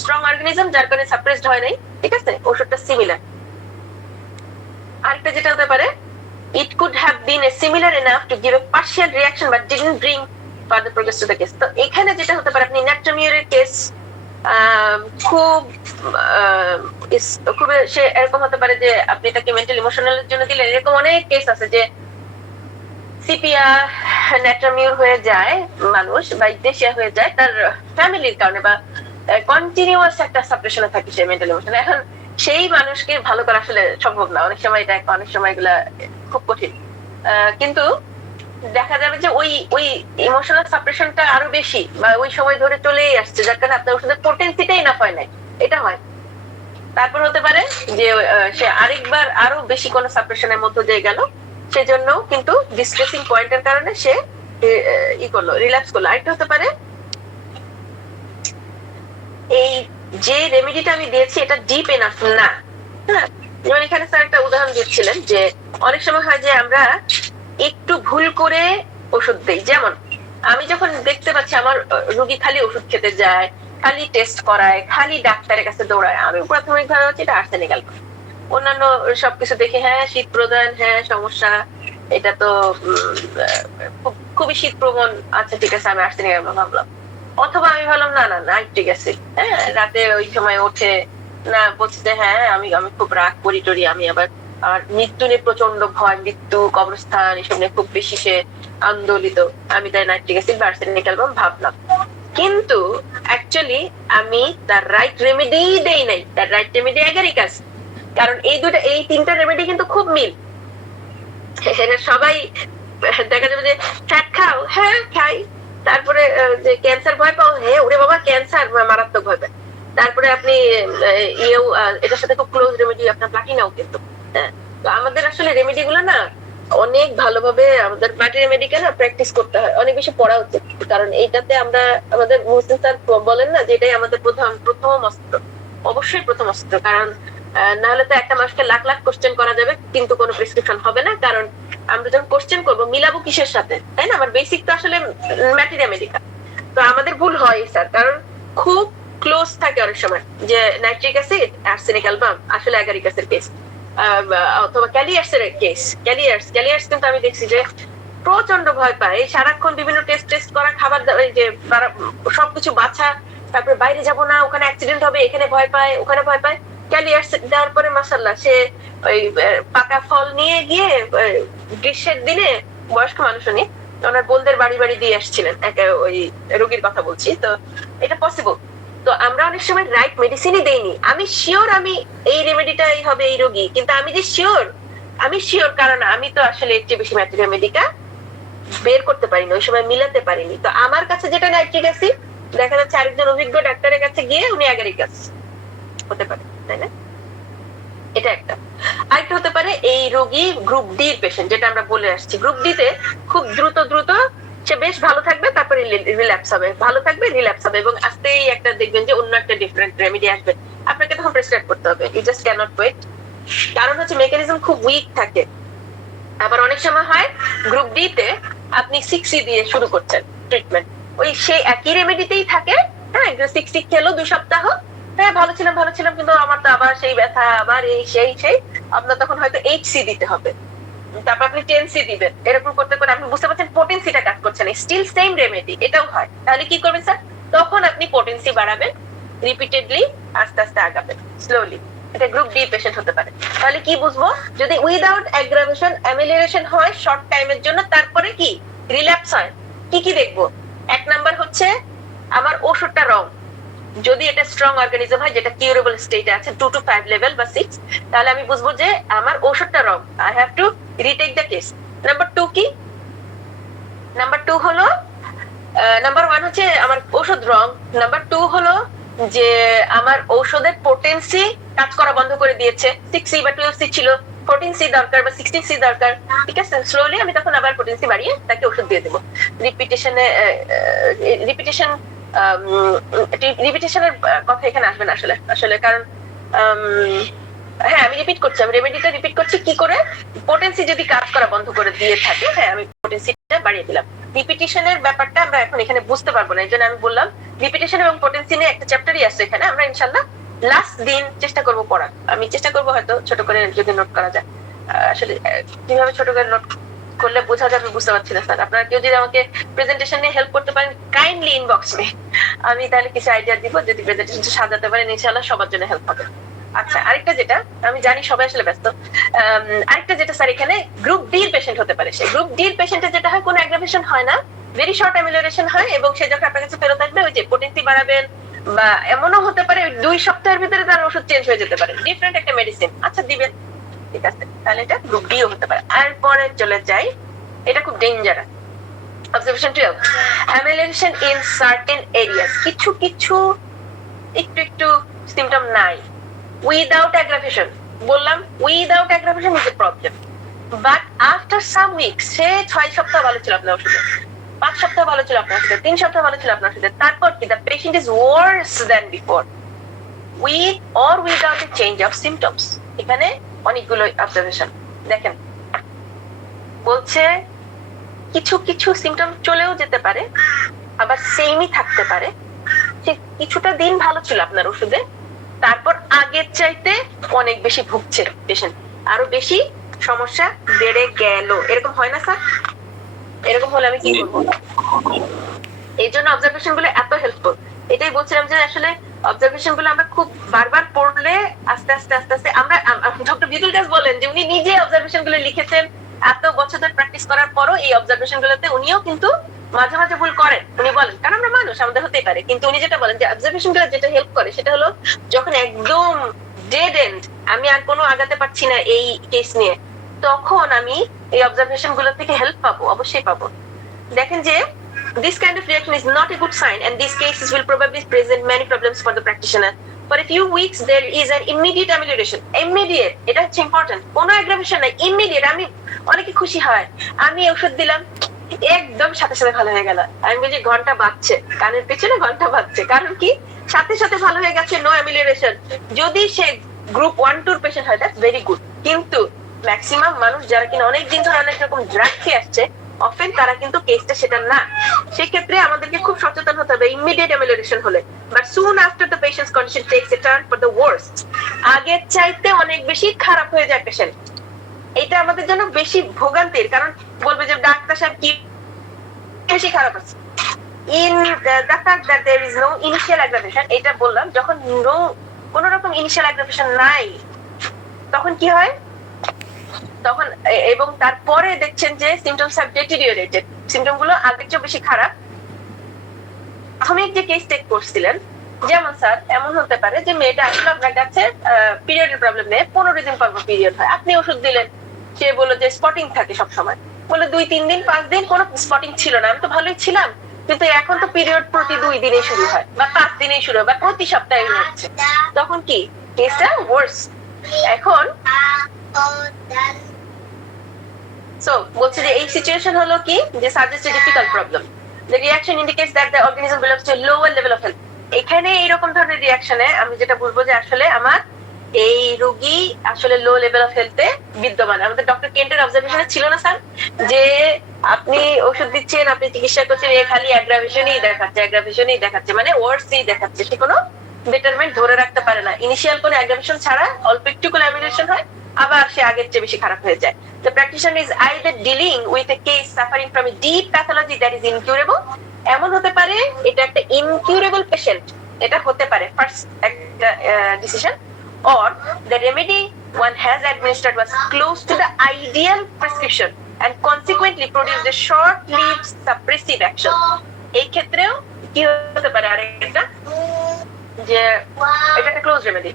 স্ট্রং অর্গানিজম যার কারণে সাপ্রেসড হয় নাই, ঠিক আছে, ওষুধটা সিমিলার। আরেকটা যেটা হতে পারে, it could have been a similar enough to give a partial reaction but didn't bring further progress to the case. তো এখানে যেটা হতে পারে, আপনি ন্যাট্রামিউরের কেস খুব সে এরকম হতে পারে যে আপনি তাকে মেন্টাল ইমোশনালের জন্য দিলেন, এরকম অনেক কেস আছে যে সিপিআর ন্যাট্রামিউর হয়ে যায় মানুষ বা ইগনেশিয়া হয়ে যায় তার ফ্যামিলির কারণে বা কন্টিনিউয়াস একটা সাপ্রেশনে থাকে সে মেন্টাল ইমোশন। এখন সেই মানুষকে ভালো করা আসলে সম্ভব না, অনেক সময় এটা, অনেক সময় এগুলা খুব কঠিন। কিন্তু দেখা যাবে যে ওই ওই ইমোশনাল সাপ্রেশনটা আরো বেশি বা ওই সময় ধরে চলেই আসছে, যার কারণে আপনার ওষুধের পোটেন্সিটাই না হয় নাই, এটা হয়। তারপর হতে পারে যে সে আরেকবার আরো বেশি কোনো সাপ্রেশনের মধ্যে দিয়ে গেল, সেজন্য কিন্তু ডিস্ট্রেসিং পয়েন্টের কারণে সে ই করলো, রিল্যাক্স করলো। আরেকটা হতে পারে এই যে রেমেডিটা আমি দিয়েছি এটা ডিপ এনাফ না। হ্যাঁ, যেমন এখানে স্যার একটা উদাহরণ দিচ্ছিলেন যে অনেক সময় হয় যে আমরা একটু ভুল করে ওষুধ দেই। যেমন আমি যখন দেখতে পাচ্ছি আমার রোগী খালি ওষুধ খেতে যায়, খালি টেস্ট করায়, খালি ডাক্তারের কাছে দৌড়ায়, আমি প্রাথমিক ভাবে হচ্ছে এটা আর্সেনিক অ্যালবাম। অন্যান্য সবকিছু দেখে হ্যাঁ শীত প্রদান, হ্যাঁ সমস্যা, এটা তো খুবই শীত প্রবণ, আচ্ছা ঠিক আছে আমি আর্সেনিক অ্যালবাম ভাবলাম। অথবা আমি ভাবলাম না না নাইট্রিক অ্যাসিড, হ্যাঁ রাতে ওই সময় ওঠে না, বলছে যে হ্যাঁ আমি আমি খুব রাগ করি টরি, আমি আবার আর মৃত্যু নিয়ে প্রচন্ড ভয়, মৃত্যু কবরস্থান এসব নিয়ে খুব বেশি সে আন্দোলিত, আমি তাই নাইট্রিক অ্যাসিড বা আর্সেনিক অ্যালবাম ভাবলাম। কিন্তু অ্যাকচুয়ালি আমি তার রাইট রেমেডি দেই নাই, তার রাইট রেমেডি অ্যাগারিক অ্যাসিড। কারণ এই তিনটা রেমেডি কিন্তু খুব মিল। সবাই দেখা যাবে যে ফ্যাট খাও, হ্যাঁ খাই। তারপরে যে ক্যান্সার ভয় পাও, হ্যাঁ ওরে বাবা ক্যান্সার মারাত্মক ভয় পায়। তারপরে আপনি ইয়েও এটার সাথে খুব ক্লোজ রেমেডি আপনার প্লাটিনাও কিন্তু। হ্যাঁ, তো আমাদের আসলে রেমেডি গুলো না অনেক ভালোভাবে আমাদের প্লাটি রেমেডিকে না প্র্যাকটিস করতে হয়, অনেক বেশি পড়া উচিত। কারণ এইটাতে আমরা আমাদের মুহসিন স্যার বলেন না যে এটাই আমাদের প্রথম অস্ত্র, অবশ্যই প্রথম অস্ত্র। কারণ নাহলে তো একটা মানুষকে লাখ লাখ কোশ্চেন করা যাবে কিন্তু কোনো প্রেসক্রিপশন হবে না। কারণ আমরা যখন কোশ্চেন করবো মিলাবো কিসের সাথে, তাই না? আমার বেসিক তো আসলে ম্যাটেরিয়া মেডিকা। তো আমাদের ভুল হয় স্যার, কারণ খুব ক্লোজ থাকে অনেক সময় যে নাইট্রিক অ্যাসিড আর্সেনিক অ্যালবাম আসলে অ্যাগারিক অ্যাসিড কেস, অথবা ক্যালিয়ার্স এর কেস। ক্যালিয়ার্স কিন্তু আমি দেখছি যে প্রচন্ড ভয় পায়, সারাক্ষণ বিভিন্ন টেস্ট করা, খাবার যে সবকিছু বাছা, তারপরে বাইরে যাব না, ওখানে অ্যাক্সিডেন্ট হবে, এখানে ভয় পায়, ওখানে ভয় পায়। ক্যালিয়ার্স দেওয়ার পরে মাশাআল্লাহ সে ওই পাকা ফল নিয়ে গিয়ে গ্রীষ্মের দিনে, বয়স্ক মানুষ উনি, ওনার বোনদের বাড়ি বাড়ি দিয়ে আসছিলেন, ওই রোগীর কথা বলছি। তো এটা পসিবল। তো আমরা অনেক সময় রাইট মেডিসিনই দেইনি। আমি শিওর আমি এই রেমেডিটাই হবে এই রোগী, কিন্তু আমি যে শিওর কারণ আমি তো আসলে এর চেয়ে বেশি ম্যাটেরিয়া মেডিকা বের করতে পারিনি, ওই সময় মিলাতে পারিনি। তো আমার কাছে যেটা নাইট্রিক অ্যাসিড, দেখা যাচ্ছে আরেকজন অভিজ্ঞ ডাক্তারের কাছে গিয়ে উনি অ্যাগারিক অ্যাসিড হতে পারে, তাই না? এটা একটা। আরেকটা হতে পারে এই রোগী গ্রুপ ডি এর পেশেন্ট, যেটা আমরা বলে আসছি। গ্রুপ ডি তে খুব দ্রুত সে বেশ ভালো থাকবে, তারপরে রিল্যাপস হবে, ভালো থাকবে, রিল্যাপস হবে, এবং আস্তেই একটা দেখবেন যে অন্য একটা ডিফারেন্ট রেমেডি আসবে, আপনাকে তখন প্রেসক্রাইব করতে হবে। You just cannot wait. কারণ হচ্ছে মেকানিজম খুব উইক থাকে। আবার অনেক সময় হয় গ্রুপ ডি তে আপনি 6C দিয়ে শুরু করছেন ট্রিটমেন্ট, ওই সেই একই রেমেডিতেই থাকে। হ্যাঁ, 6C খেলো 2 সপ্তাহ, হ্যাঁ ভালো ছিলাম কিন্তু আমার তো আবার সেই ব্যথা, আবার এই সেই আপনার তখন হয়তো 8C দিতে হবে, তারপর আপনি 10C দিবেন। এরকম করতে করে আপনি বুঝতে পারছেন পোটেন্সিটা কাজ করছে না, স্টিল সেম রেমেডি। এটাও হয়। তাহলে কি করবেন স্যার? তখন আপনি পোটেন্সি বাড়াবেন, রিপিটেডলি আস্তে আস্তে আগাবেন, স্লোলি। এটা গ্রুপ ডি পেশেন্ট হতে পারে। তাহলে কি বুঝবো? যদি উইদাউট অ্যাগ্রাভেশন অ্যামেলিওরেশন হয় শর্ট টাইমের জন্য, তারপরে কি রিল্যাপস হয়, কি দেখবো? 1 নাম্বার হচ্ছে আমার ওষুধটা রং। যদি এটা স্ট্রং অর্গানিজম হয়, যেটা কিউরেবল স্টেটে আছে 2 to 5 লেভেল বা 6, তাহলে আমি বুঝবো যে আমার ওষুধটা wrong, I have to retake the case. Number 2 কি? নাম্বার 2 হলো নাম্বার 1 হচ্ছে আমার ওষুধ রং, নাম্বার 2 হলো যে আমার ঔষধের পোটেন্সি কাজ করা বন্ধ করে দিয়েছে। 6C বা 12C ছিল, 14C দরকার বা 16C দরকার, ঠিক আছে? স্লোলি আমি তখন আবার পোটেন্সি বাড়িয়ে তাকে ওষুধ দিয়ে দেবো। রিপিটেশনের কথা এখানে আসবে না আসলে কারণ হ্যাঁ আমি রিপিট করছি, আমি রেমেডিটা রিপিট করছি। কি করে? পোটেন্সি যদি কাজ করা বন্ধ করে দিয়ে থাকে, হ্যাঁ আমি পোটেন্সিটা বাড়িয়ে দিলাম। রিপিটেশনের ব্যাপারটা আমরা এখন এখানে বুঝতে পারবো না, এই জন্য আমি বললাম রিপিটেশন এবং পোটেন্সি নিয়ে একটা চ্যাপ্টারই আছে এখানে। আমরা ইনশাল্লাহ লাস্ট দিন চেষ্টা করবো পড়ার, আমি চেষ্টা করবো হয়তো ছোট করে যদি নোট করা যায়। আসলে কিভাবে ছোট করে নোট করলে বোঝা যাবে বুঝতে পারছি না স্যার। আপনারা কেউ যদি আমাকে প্রেজেন্টেশন নিয়ে হেল্প করতে পারেন কাইন্ডলি ইনবক্স মে, আমি তাহলে কিছু আইডিয়া দিব। যদি প্রেজেন্টেশনটা সাজাতে পারেন ইনশাআল্লাহ সবার জন্য হেল্প হবে। আচ্ছা, আরেকটা যেটা আমি জানি সবাই আসলে ব্যস্ত, আরেকটা যেটা স্যার এখানে গ্রুপ ডি এর পেশেন্ট হতে পারে। সেই গ্রুপ ডি এর পেশেন্টের যেটা হয়, কোনো অ্যাগ্রাভেশন হয় না, ভেরি শর্ট অ্যামেলিওরেশন হয়, এবং সে যখন আপনার কাছে ফেরত আসবে ওই যে পোটেন্সি বাড়াবেন বা এমনও হতে পারে 2 সপ্তাহের ভিতরে তার ওষুধ চেঞ্জ হয়ে যেতে পারে, ডিফারেন্ট একটা মেডিসিন আচ্ছা দিবেন, ঠিক আছে, তাহলে এটা গ্রুপ ডি হতে পারে। আর পরে চলে যাই, এটা খুব dangerous. Observation 12, amelioration in certain areas, কিছু কিছু একটু একটু সিম্পটম নাই, উইদাউট অ্যাগ্রাভেশন, বললাম without aggravation is a problem, but after some weeks, সে 6 সপ্তাহ ভালো ছিল আপনার ওষুধে, 5 সপ্তাহ ভালো ছিল আপনার সাথে, 3 সপ্তাহ ভালো ছিল আপনার সাথে, তারপর কি the patient is Wars than before with or without a change of symptoms. এখানে অনেকগুলো অবজারভেশন দেখেন, বলছে কিছু কিছু সিমটম চলেও যেতে পারে, আবার সেমই থাকতে পারে, কিছুটা দিন ভালো ছিল আপনার ওষুধে, তারপর আগের চাইতে অনেক বেশি ভুগছে পেশেন্ট, আরো বেশি সমস্যা বেড়ে গেল, এরকম হয় না স্যার? এরকম হলে আমি কি করবো? এই জন্য অবজারভেশন গুলো এত হেল্পফুল। এটাই বলছিলাম যে আসলে অবজারভেশন গুলো আমরা খুব বারবার পড়লে আস্তে আস্তে আস্তে আস্তে আমরা, ডক্টর বিদুল গাছ বলেন যে উনি নিজে অবজারভেশন গুলো লিখেছেন, এত বছর ধরে প্র্যাকটিস করার পরও এই অবজারভেশন গুলোতে উনিও কিন্তু মাঝে মাঝে ভুল করেন, উনি বলেন, কারণ আমরা মানুষ, আমাদের হতেই পারে, কিন্তু উনি যেটা বলেন যে অবজারভেশন গুলো যেটা হেল্প করে সেটা হলো যখন একদম ডেড এন্ড, আমি আর কোনো আগাতে পারছি না এই কেস নিয়ে, তখন আমি এই অবজারভেশন গুলো থেকে হেল্প পাবো, অবশ্যই পাবো। দেখেন যে this kind of reaction is not a good sign, and these cases will probably present many problems for the practitioner. For a few weeks there is an immediate amelioration. Immediate, এটা হচ্ছে important, কোনো aggravation নাই, immediate. আমি অনেকে খুশি হয়, আমি ওষুধ দিলাম একদম সাথে সাথে ভালো হয়ে গেল, আমি বলছি ঘন্টা বাজছে, কানের পেছনে ঘন্টা বাজছে, কারণ কি সাথে সাথে ভালো হয়ে গেছে, নো অ্যামিলিয়েশন। যদি সে গ্রুপ 1-2 পেশেন্ট হয় দ্যাটস ভেরি গুড, কিন্তু ম্যাক্সিমাম মানুষ যারা কিনা অনেকদিন ধরে অনেক রকম ড্রাগ খেয়ে আসছে, অফেন তারা কিন্তু কেসটা সেটা না, সেক্ষেত্রে আমাদেরকে খুব সচেতন হতে হবে ইমিডিয়েট অ্যামিলিয়েশন হলে। But soon after the patient's condition takes a turn for the worst, আগের চাইতে অনেক বেশি খারাপ হয়ে যায় পেশেন্ট, এটা আমাদের জন্য বেশি ভোগান্তির, কারণ বলবে যে ডাক্তার সাহেব কি বেশি খারাপ আছে। In the fact that there is no initial aggravation, এটা বললাম, যখন কোন রকম ইনিশিয়াল অ্যাগ্রাভেশন নাই তখন কি হয়, তখন এবং তারপরে দেখছেন যে সিমটমস হ্যাভ ডেটেরিওরেটেড, সিমটম গুলো আগের চেয়ে বেশি খারাপ। আমি যে কেস টেক করছিলেন, যেমন স্যার এমন হতে পারে যে মেয়েটা আসলে আপনার কাছে পিরিয়ডের প্রবলেম নেই, 15 দিন পর পিরিয়ড হয়, আপনি ওষুধ দিলেন, সে বললো যে স্পটিং থাকে সবসময়, বলে 2-3 দিন 5 দিন কোনো স্পটিং ছিল না, আমি তো ভালোই ছিলাম, কিন্তু এখন তো পিরিয়ড প্রতি 2 দিনে শুরু হয় বা 5 দিনে শুরু হয় বা প্রতি সপ্তাহে হচ্ছে, তখন কি কেসটা ওয়ার্স। এখন সো বলছে যে এই সিচুয়েশন হলো কি, যে suggest A difficult problem, the reaction indicates that the organism belongs to a lower level of health. এখানে এইরকম ধরনের রিঅ্যাকশনে আমি যেটা বলবো যে আসলে আমার এই রোগী আসলে লো লেভেল অফ হেলথে বিদ্যমান। আমাদের ডক্টর কেন্টের অবজারভেশনে ছিল না স্যার, যে আপনি ওষুধ দিচ্ছেন, আপনি চিকিৎসা করছেন, এ খালি অ্যাগ্রাভেশনই দেখাচ্ছে, মানে ওয়ার্সই দেখাচ্ছে, সে কোনো বেটারমেন্ট ধরে রাখতে পারে না, ইনিশিয়াল কোনো অ্যাগ্রাভেশন ছাড়া অল্প একটু কোনো অ্যামিলিয়েশন হয়, আবার সে আগের চেয়ে বেশি খারাপ হয়ে যায়। The practitioner is either dealing with a case suffering from a deep pathology that is incurable, এমন হতে পারে এটা একটা incurable patient, এটা হতে পারে ফার্স্ট একটা decision, or the remedy one has administered was close to the ideal prescription and consequently produced a short-lived suppressive action. এই ক্ষেত্রেও কি হতে পারে আরেকটা, যে এটা একটা ক্লোজ রেমেডি,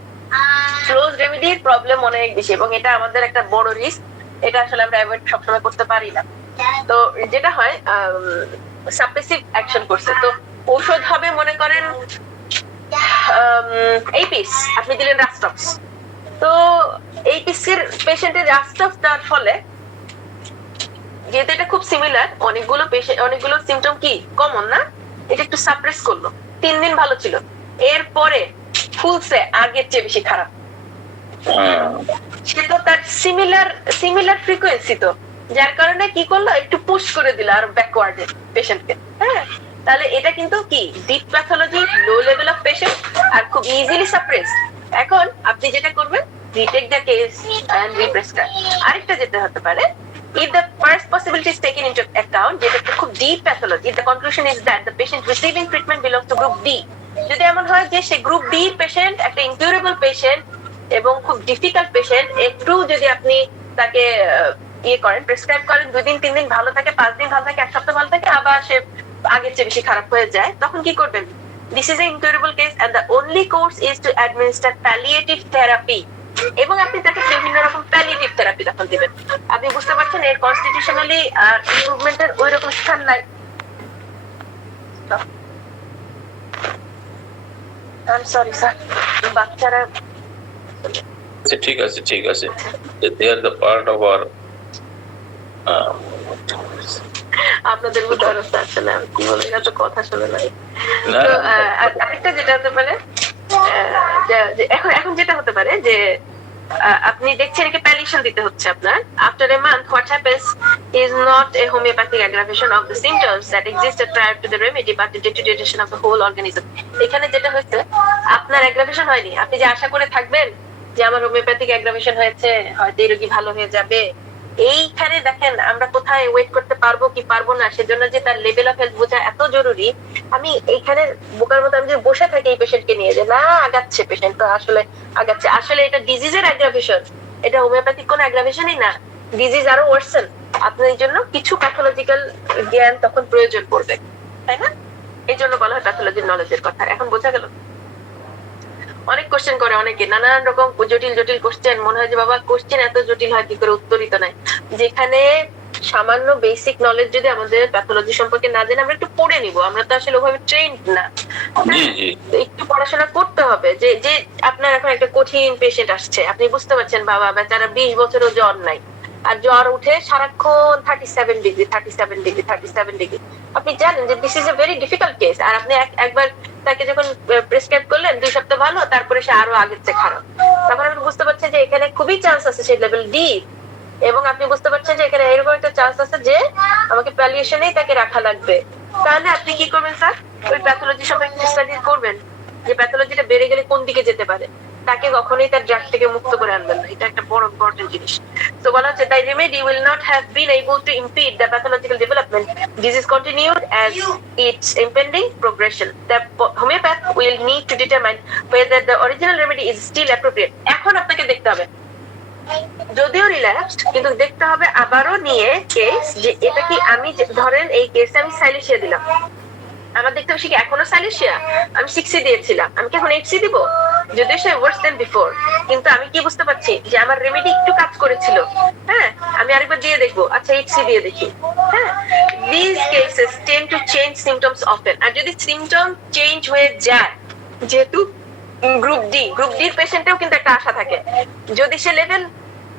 ক্লোজ রেমেডির প্রবলেম অনেক বেশি, এবং এটা আমাদের একটা বড় রিস্ক, এটা আসলে আমরা অ্যাভয়েড সবসময় করতে পারি না। তো যেটা হয় সাপ্রেসিভ অ্যাকশন করছে, তো ঔষধ হবে মনে করেন এইপিস, আপনি দিলেন রাস্টক্স, তো এইপিসের পেশেন্টের রাস্টক্স দেওয়ার ফলে যেহেতু এটা খুব সিমিলার, অনেকগুলো সিমটম কি কমন না, এটা একটু সাপ্রেস করলো, 3 দিন ভালো ছিল, এরপরে ফুলছে আগের চেয়ে বেশি খারাপ, সে তো তার সিমিলার ফ্রিকোয়েন্সি, তো যার কারণে কি করলো, একটু পুশ করে দিল আর ব্যাকওয়ার্ডে পেশেন্টকে। হ্যাঁ, তাহলে এটা কিন্তু কি deep pathology, low level of patient, আর খুব ইজিলি সাপ্রেস। এখন আপনি যেটা করবেন, retake the case and represcribe. আরেকটা যেতে হতে পারে, if the first possibility is taken into account, যেটা খুব deep pathology, the conclusion is that the patient receiving treatment belongs to group D. যদি এমন হয় যে সে গ্রুপ ডি পেশেন্ট, একটা ইনকিউরেবল পেশেন্ট এবং খুব ডিফিকাল্ট পেশেন্ট, একটু যদি আপনি তাকে করেন, প্রেসক্রাইব করেন, 2 দিন 3 দিন ভালো থাকে, 5 দিন ভালো থাকে, 1 সপ্তাহ ভালো থাকে, আবার সে আগের চেয়ে বেশি খারাপ হয়ে যায়, তখন কি করবেন, This is an incurable case and the only course is to administer palliative therapy. এবং আপনি তাকে বিভিন্ন রকম প্যালিয়েটিভ থেরাপি তখন দিবেন। আপনি বুঝতে পারছেন এর কনস্টিটিউশনালি ইমপ্রুভমেন্টের ওই রকম স্থান নাই। I'm sorry স্যার, বাচ্চারা ঠিক আছে they are the part of our আপনাদের মধ্যে অবস্থা আছে না, কি বলে এটা তো কথা শুনে নাই। তো আরেকটা যেটা হতে পারে এখন যেটা হতে পারে যে আপনি দেখছেন একে প্যালিয়েশন দিতে হচ্ছে আপনার। After a month what happens is not a homeopathic aggravation of the symptoms that existed prior to the remedy but the deterioration of the whole organism. এখানে যেটা হচ্ছে আপনার অ্যাগ্রাভেশন হয়নি, আপনি যে আশা করে থাকবেন যে আমার হোমিওপ্যাথিক অ্যাগ্রাভেশন হয়েছে, হয়তো এই রোগী ভালো হয়ে যাবে, এইখানে দেখেন আমরা কোথায় ওয়েট করতে পারবো কি পারবো না, সেজন্য যে তার লেভেল অফ হেলথ বোঝা এত জরুরি। আমি এইখানে বোকার মতো আমি যে বসে থাকি এই পেশেন্টকে নিয়ে, যে না আগাচ্ছে পেশেন্ট, তো আসলে আগাচ্ছে, আসলে এটা ডিজিজের অ্যাগ্রাভেশন, এটা হোমিওপ্যাথিক কোনো অ্যাগ্রাভেশনই না, ডিজিজ আরো ওয়ার্সেন। আপনার এই জন্য কিছু প্যাথোলজিক্যাল জ্ঞান তখন প্রয়োজন পড়বে, তাই না? এই জন্য বলা হয় প্যাথোলজির নলেজের কথা। এখন বোঝা গেল? অনেক কোশ্চেন করে অনেকে, নানান রকম জটিল কোশ্চেন, মনে হয় যে বাবা কোশ্চেন এত জটিল হয় কি করে, উত্তরিত নাই। যেখানে সামান্য বেসিক নলেজ যদি আমাদের প্যাথোলজি সম্পর্কে না জানি, আমরা একটু পড়ে নিব, আমরা তো আসলে ওভাবে ট্রেন্ড না, একটু পড়াশোনা করতে হবে। যে যে আপনার এখন একটা কঠিন পেশেন্ট আসছে, আপনি বুঝতে পারছেন বাবা বেচারা 20 বছরও জ্বর নাই, আর জ্বর উঠে সারাক্ষণ 37 ডিগ্রি। আপনি জানেন যে this is a very difficult case, আর আপনি একবার তাকে যখন প্রেসক্রাইব করলেন 2 সপ্তাহ ভালো, তারপরে সে আরো আগের চেয়ে খারাপ, তখন আপনি বুঝতে পারছেন যে এখানে খুবই চান্স আছে সেই লেভেল ডি, এবং আপনি বুঝতে পারছেন যে এখানে এরকম একটা চান্স আছে যে আমাকে প্যালিয়েশনেই তাকে রাখা লাগবে। তাহলে আপনি কি করবেন স্যার? ওই প্যাথোলজি সম্পর্কে স্টাডি করবেন, যে প্যাথোলজিটা বেড়ে গেলে কোন দিকে যেতে পারে, তাকে কখনোই তার ড্রাগ থেকে মুক্ত করে আনবেন না, এটা একটা বড় ইম্পর্টেন্ট জিনিস। তো বলা হচ্ছে তাই remedy will not have been able to impede the pathological development. Disease continued as its impending progression. The homeopath will need to determine whether the original remedy is still appropriate. এখন আপনাকে দেখতে হবে, যদিও রিল্যাপসড, কিন্তু দেখতে হবে আবারও নিয়ে কেস, যে এটা কি আমি ধরেন এই কেসে আমি সাইলেশিয়া দিলাম, আমার দেখতে হবে কি এখনো সাইলেশিয়া, আমি 6C দিয়েছিলাম, আমি কি এখন 8C দিব? যদিও সে ওয়ার্স দেন বিফোর, কিন্তু আমি কি বুঝতে পারছি যে আমার রেমেডি একটু কাজ করেছিল, হ্যাঁ আমি আরেকবার দিয়ে দেখবো, আচ্ছা 8C দিয়ে দেখি, হ্যাঁ। These cases tend to change symptoms often, আর যদি সিমটম চেঞ্জ হয়ে যায়, যেহেতু গ্রুপ ডির পেশেন্টেও কিন্তু একটা আশা থাকে, যদি সে লেভেল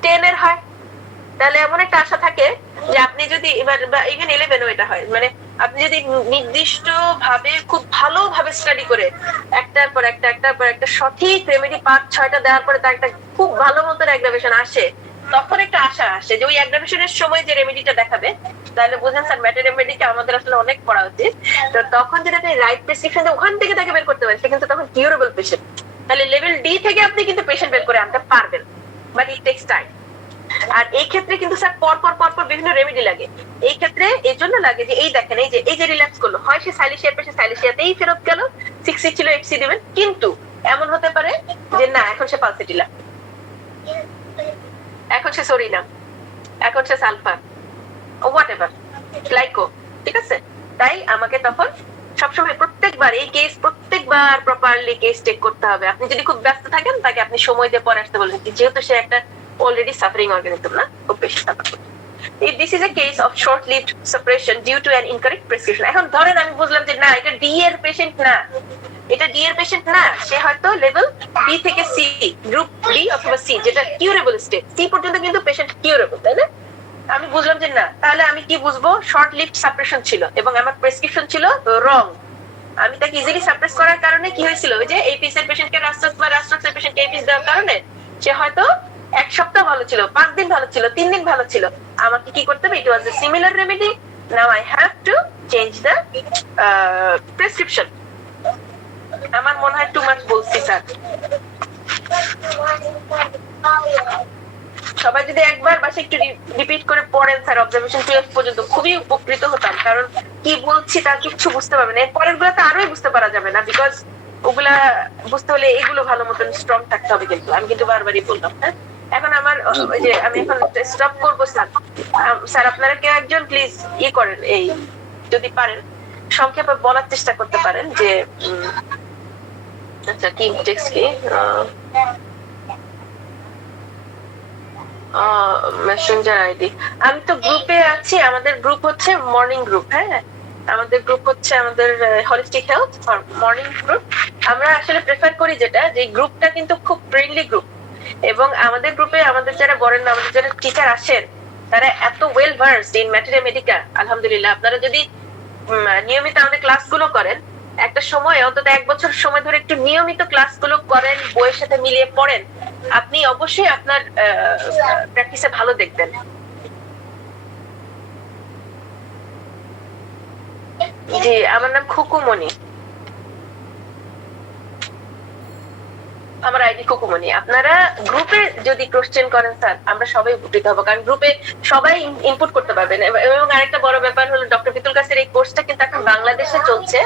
10 এর হয় তাহলে এমন একটা আশা থাকে যে আপনি যদি এবার ইভেন 11ও এটা হয়, মানে আপনি যদি নির্দিষ্ট ভাবে খুব ভালোভাবে স্টাডি করে একটার পর একটা সঠিক রেমেডি 5-6টা দেওয়ার পরে তার একটা খুব ভালো মতন অ্যাগ্রাভেশন আসে, তখন একটা আশা আসে যে ওই অ্যাগ্রাভেশনের সময় যে রেমেডিটা দেখাবে, তাহলে বোঝেন স্যার ম্যাটার রেমেডিকে আমাদের আসলে অনেক পড়া উচিত। তো তখন যদি আপনি রাইট প্রেসক্রিপশন ওখান থেকে তাকে বের করতে পারেন, সে কিন্তু তখন কিউরেবল পেশেন্ট, তাহলে লেভেল ডি থেকে আপনি কিন্তু পেশেন্ট বের করে আনতে পারবেন, বাট ইট টেকস টাইম। আর এই ক্ষেত্রে কিন্তু স্যার পর বিভিন্ন রেমেডি লাগে, এই ক্ষেত্রে এই জন্য লাগে যে এই দেখেন এই যে রিল্যাক্স করলো, হয় সে সাইলেশিয়ার পেশেন্ট সাইলেশিয়াতেই ফেরত গেল, 6C ছিল 8C দিবেন, কিন্তু এমন হতে পারে যে না এখন সে পালসেটিলা, এখন সে সোরিনাম, এখন সে সালফার, হোয়াটএভার গ্লাইকো, ঠিক আছে? তাই আমাকে তখন সবসময় প্রত্যেকবার প্রপারলি কেস টেক করতে হবে। আপনি যদি খুব ব্যস্ত থাকেন, তাকে আপনি সময় দিয়ে পরে আসতে বলবেন, যেহেতু সে একটা already suffering organism, না খুব বেশি সাফার করছে। This is a case of short-lived suppression due to an incorrect prescription. এখন ধরেন আমি বুঝলাম যে না এটা ডি এর পেশেন্ট না, সে হয়তো লেভেল বি থেকে সি, গ্রুপ বি অথবা সি, যেটা কিউরেবল স্টেট, সি পর্যন্ত কিন্তু পেশেন্ট কিউরেবল, তাই না? আমি বুঝলাম যে না, তাহলে আমি কি বুঝবো? শর্ট লিভড সাপ্রেশন ছিল এবং আমার প্রেসক্রিপশন ছিল রং। আমি তাকে ইজিলি সাপ্রেস করার কারণে কি হয়েছিল, ওই যে এইপিএস এর পেশেন্টকে রাস্ট্রক্স এর পেশেন্টকে এইপিএস দেওয়ার কারণে সে হয়তো 1 সপ্তাহ ভালো ছিল, 5 দিন ভালো ছিল, 3 দিন ভালো ছিল, আমাকে কি করতে হবে? It was a similar remedy, now I have to change the prescription. আমার মনে হয় টু মাচ বলছি স্যার, সবাই যদি একবার বাসে একটু রিপিট করে পড়েন স্যার অবজারভেশন 12 পর্যন্ত, খুবই উপকৃত হতাম, কারণ কি বলছি তার কিছু বুঝতে পারবেন, এর পরের গুলো তো আরোই বুঝতে পারা যাবে না, বিকজ ওগুলা বুঝতে হলে এগুলো ভালো মতন স্ট্রং থাকতে হবে, কিন্তু আমি কিন্তু বারবারই বললাম। হ্যাঁ, এখন আমার ওই যে আমি এখন স্টপ করবো স্যার, আপনারা কেউ একজন প্লিজ করেন, এই যদি পারেন সংক্ষেপে বলার চেষ্টা করতে পারেন যে আচ্ছা কি টেক্সট কি মেসেঞ্জার আইডি। আমি তো গ্রুপে আছি, আমাদের গ্রুপ হচ্ছে মর্নিং গ্রুপ। হ্যাঁ, আমাদের গ্রুপ হচ্ছে আমাদের হলিস্টিক হেলথ মর্নিং গ্রুপ। আমরা আসলে প্রেফার করি যেটা, যে গ্রুপটা কিন্তু খুব ফ্রেন্ডলি গ্রুপ, এবং আমাদের গ্রুপে আমাদের যারা বলেন না, আমাদের যারা টিচার আসেন তারা এত well versed in materia medica. আলহামদুলিল্লাহ, আপনারা যদি নিয়মিত আমাদের ক্লাসগুলো করেন, একটা সময় অন্তত 1 বছর সময় ধরে একটু নিয়মিত ক্লাসগুলো করেন, বইয়ের সাথে মিলিয়ে পড়েন, আপনি অবশ্যই আপনার প্র্যাকটিসে ভালো দেখবেন। জি, আমার নাম খুকুমণি, আমার আইডি কুকুমনি। আপনারা গ্রুপে যদি কোশ্চেন করেন স্যার, আমরা সবাই উপকৃত হবো, কারণ গ্রুপে সবাই ইনপুট করতে পারবেন। এবং আরেকটা বড় ব্যাপার হলো, ডক্টর বিতুল কাসের এই কোর্সটা কিন্তু এখন বাংলাদেশে চলছে,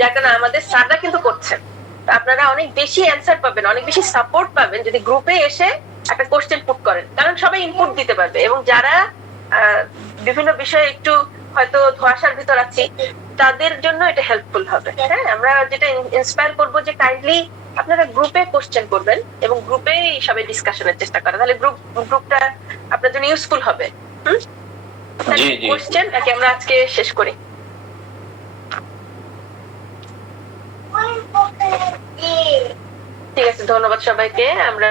যার কারণে আমাদের স্যাররা কিন্তু করছেন। আপনারা অনেক বেশি অ্যান্সার পাবেন, অনেক বেশি সাপোর্ট পাবেন যদি গ্রুপে এসে একটা কোশ্চেন পুট করেন, কারণ সবাই ইনপুট দিতে পারবে। এবং যারা বিভিন্ন বিষয়ে একটু হয়তো ধোঁয়াশার ভিতর আছি, তাদের জন্য এটা হেল্পফুল হবে। হ্যাঁ, আমরা যেটা ইন্সপায়ার করবো যে কাইন্ডলি আপনারা গ্রুপে কোশ্চেন করবেন এবং গ্রুপেই সবাই ডিসকাশনের চেষ্টা করেন, তাহলে গ্রুপটা আপনার জন্য ইউজফুল হবে। কোশ্চেন নাকি আমরা আজকে শেষ করি? ঠিক আছে, ধন্যবাদ সবাইকে। আমরা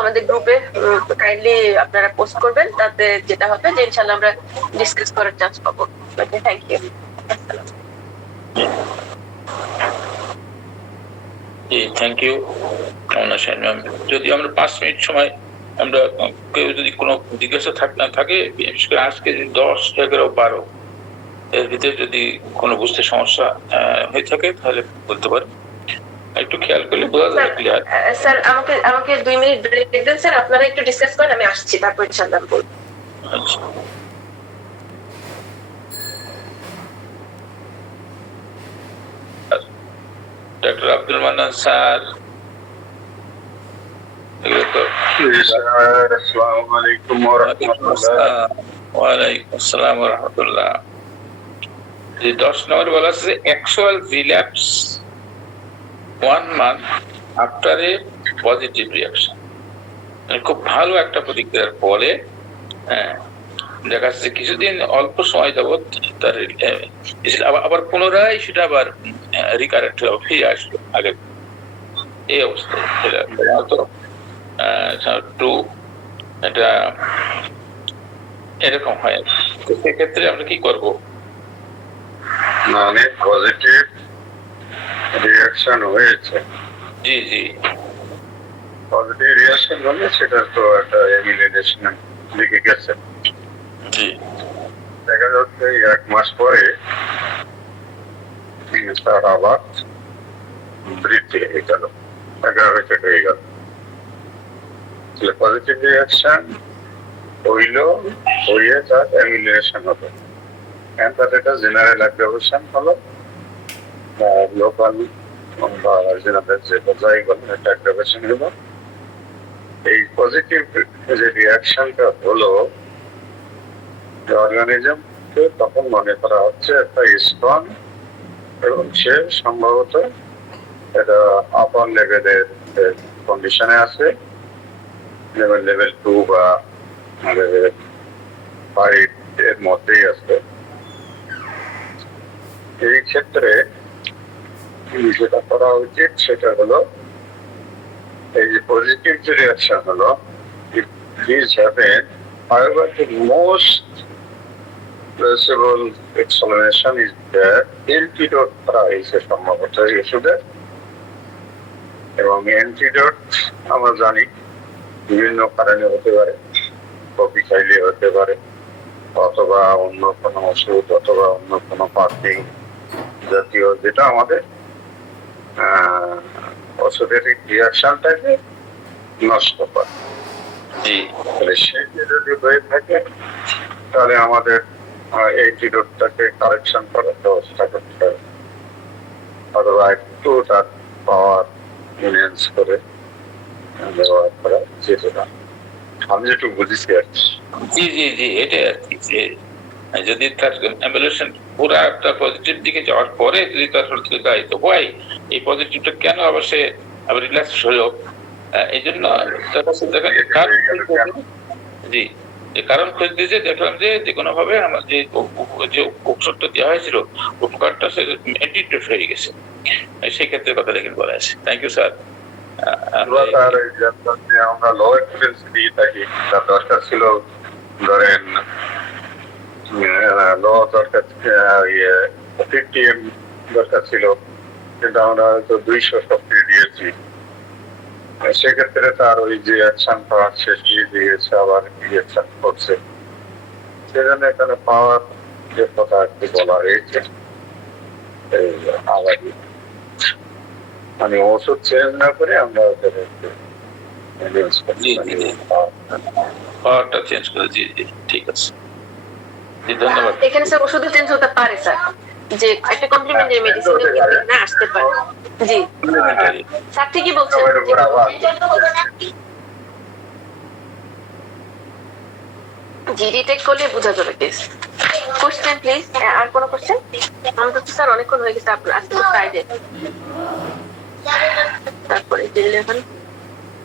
আমাদের গ্রুপে কাইন্ডলি আপনারা পোস্ট করবেন, তাতে যেটা হবে যে ইনশাআল্লাহ আমরা ডিসকাস করার চান্স পাবো। Okay, thank you. Thank you ma'am. যদি আমরা 5 মিনিট সময়, আমরা কেউ যদি কোনো জিজ্ঞাসা থাকে, বিশেষ করে আজকে যদি 10, 11, 12 এর ভিতরে যদি কোনো বুঝতে সমস্যা হয়ে থাকে তাহলে বলতে পারেন, একটু খেয়াল করলে বোঝা যাবে ক্লিয়ার। স্যার আমাকে 2 মিনিট ব্রেক দেন স্যার, আপনারা একটু ডিসকাস করেন, আমি আসছি, তারপর ইনশাআল্লাহ বলবো। আচ্ছা, ডক্টর আব্দুল মান্নান স্যার। আসসালামু আলাইকুম ওয়া রাহমাতুল্লাহ। ওয়ালাইকুম আসসালাম ওয়া রাহমাতুল্লাহ। 10 নম্বর বলা আছে actual relapse 1 month after a positive reaction. খুব ভালো একটা প্রতিক্রিয়ার পরে দেখা যাচ্ছে কিছুদিন অল্প সময় যাবৎ তার আবার পুনরায় সেটা আবার রিকারেন্ট ফিরে আসলো আগে এই অবস্থায়। এটা এরকম হয়, সেক্ষেত্রে আমরা কি করবো? মানে পজিটিভ রিঅ্যাকশন হয়েছে। জি জি, পজিটিভ রিঅ্যাকশন হলে সেটা তো একটা ইমিউনাইজেশন লিখে গেছে। জি, দেখা যাচ্ছে 1 মাস পরে তার আবার বৃদ্ধি হয়ে গেল, এগ্রাভেটেড হয়ে গেল। পজিটিভ রিঅ্যাকশন হইয়ে তার ইমিউনাইজেশন হলো, তার এটা জেনারেল অ্যাগ্রাভেশন হলো, লোকাল বা জেনারেল যে বোঝাই গেল এটা অ্যাগ্রাভেশন হলো। এই পজিটিভ যে রিঅ্যাকশনটা হলো, অর্গানিজম তখন মনে করা হচ্ছে একটা স্ট্রং, এবং সে সম্ভবত এটা আপার লেভেলের কন্ডিশনে আছে, লেভেল 2 বা লেভেল 5 এর মধ্যেই আছে। এই ক্ষেত্রে যেটা করা উচিত সেটা হলো, এই যে পজিটিভ যে রিঅ্যাকশন হলো, these happen, however the most plausible explanation is that antidote করা হয়েছে সম্ভবত এই ওষুধের। এবং অ্যান্টিডোট আমরা জানি বিভিন্ন কারণে হতে পারে, কফি খাইলে হতে পারে, অথবা অন্য কোনো ওষুধ, অথবা অন্য কোনো পার্কিং জাতীয়, যেটা আমাদের ওষুধের রিঅ্যাকশনটাকে নষ্ট করে। তাহলে সেটি যদি হয়ে থাকে তাহলে আমাদের অ্যান্টিডোটটাকে কারেকশন করার ব্যবস্থা করতে হবে, অথবা একটু তার পাওয়ার এনহ্যান্স করে ব্যবহার করা যেতে পারে। আমি যেটুকু বুঝেছি আর কি। জি জি জি, এটাই আর কি, যে যদি তার এভলিউশন পুরা একটা পজিটিভ দিকে যাওয়ার পরে যদি তার শরীর থেকে গাইত হয়, এই পজিটিভটা কেন আবার সে আবার রিল্যাক্স হলো? এই জন্য তার কাছে দেখেন জি, যে কারণ খুঁজতে যে দেখলাম যে কোনো ভাবে আমার যে ঔষধটা দেওয়া হয়েছিল উপকারটা সে এন্টিটেড হয়ে গেছে। সেই ক্ষেত্রে কথা দেখেন বলা আছে। Thank you sir. আমরা লো এক্সপিরিয়েন্স দিয়ে থাকি, তার দরকার ছিল ধরেন লো দরকার 50 দরকার ছিল, কিন্তু আমরা হয়তো 200 সক্রিয় দিয়েছি। সেক্ষেত্রে তার ওই যে অ্যাকশন পাওয়ার শেষ দিয়ে দিয়েছে, আবার ইনজেকশন করছে। সেজন্য এখানে পাওয়ার যে কথা একটু বলা হয়েছে, আবার মানে ওষুধ চেঞ্জ না করে আমরা ওদের পাওয়ারটা চেঞ্জ করে। জি জি, ঠিক আছে, জি ধন্যবাদ। এখানে স্যার ওষুধও চেঞ্জ হতে পারে স্যার, যে একটা কমপ্লিমেন্টারি মেডিসিন না আসতে পারে। জি স্যার ঠিকই বলছেন। জি রিটেক করলে বোঝা যাবে কেস। কোশ্চেন প্লিজ, আর কোনো কোশ্চেন? আমাদের তো স্যার অনেকক্ষণ হয়ে গেছে আপনার আজকে ফ্রাইডে। তারপরে 11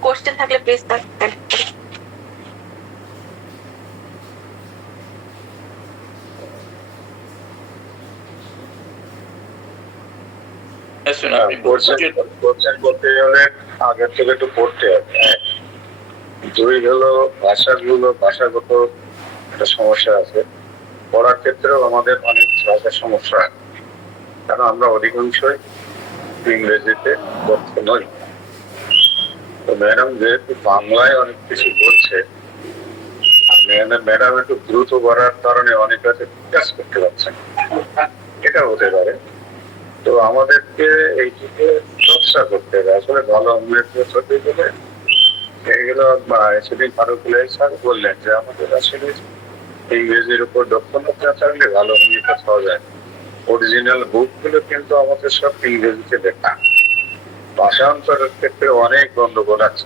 কোশ্চেন থাকলে প্লিজ স্যার। বলতে গেলে আগের থেকে একটু পড়তে হবে। দুই হলো ভাষাগত একটা সমস্যা আছে, পড়ার ক্ষেত্রেও আমাদের অনেক ভাষার সমস্যা, কারণ আমরা অধিকাংশই ইংরেজিতে দক্ষ নই। তো ম্যাডাম যেহেতু বাংলায় অনেক কিছু বলছে, আর ম্যাডাম একটু দ্রুত করার কারণে অনেক কাছে কাজ করতে পারছেন, এটা হতে পারে। তো আমাদেরকে এইটিকে চর্চা করতে হবে। আসলে ভালো হতে গেলে এগুলো সেদিন ফারুকুল্লাহ স্যার বললেন যে আমাদের আসলে ইংরেজির উপর দক্ষতা থাকলে ভালো হোমিওপ্যাথ পাওয়া যায়। অরিজিনাল বুক গুলো কিন্তু আমাদের সব ইংরেজিতে লেখা, ভাষান্তরের ক্ষেত্রে অনেক গন্ডগোল আছে।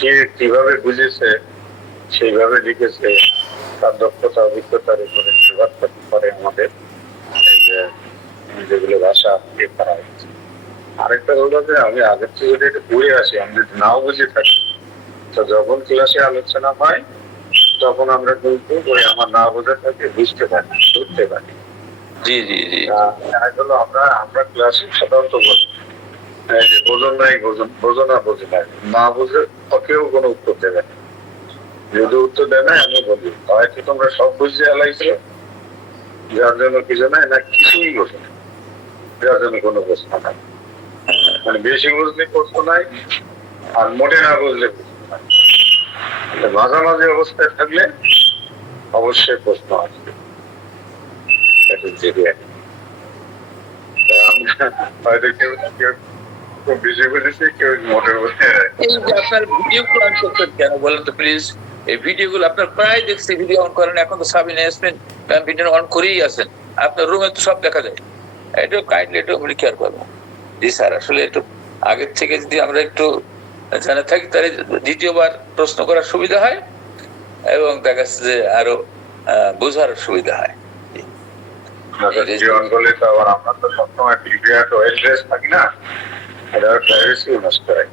কে কিভাবে বুঝেছে সেইভাবে লিখেছে, তার দক্ষতা অভিজ্ঞতার উপরে নির্ভর করতে পারে আমাদের এই যে যেগুলো ভাষা করা হচ্ছে। আরেকটা হলো যে আমি আগের থেকে যদি এটা পড়ে আসি, আমি যদি নাও বুঝে থাকি, তো যখন ক্লাসে আলোচনা হয় তখন আমরা কিন্তু ওই আমার না বোঝা থাকে বুঝতে পারি, ধরতে পারি। জি জি জি, হলো আমরা ক্লাসে সাধারণত বলি যে বোঝন নাই, বোঝো না, বোঝে নাই, না বুঝে কেউ কোনো উত্তর দেবে না। যদি উত্তর দেয় না আমি বলি হয়তো তোমরা সব বুঝে এলাইছো, যার জন্য কিছু নাই, না কিছুই বোঝে না, যার জন্য কোনো প্রশ্ন নাই। মানে বেশি বুঝলে প্রশ্ন নাই, আর মোটে না বুঝলে প্রশ্ন নাই। মাঝামাঝি অবস্থায় থাকলে অবশ্যই প্রশ্ন আসবে। হয়তো কেউ খুব বেশি বুঝেছে, কেউ মোটে বুঝে। আপনার ভিডিও অন করতেন কেন বলেন তো প্লিজ? এই ভিডিও গুলো আপনার প্রায় দেখছি, ভিডিও অন করেন। এখন তো সাবিনা ইয়াসমিন ভিডিও অন করেই আছেন, আপনার রুমে তো সব দেখা যায়। এটাও কাইন্ডলি একটু খেয়াল করবো। জি স্যার, আসলে একটু আগের থেকে যদি আমরা একটু জানা থাকি তাহলে দ্বিতীয়বার প্রশ্ন করার সুবিধা হয় এবং দেখা যাচ্ছে যে আরো বোঝার সুবিধা হয়। আমরা তো সবসময় থাকি না, এটা প্রাইভেসি নষ্ট হয়।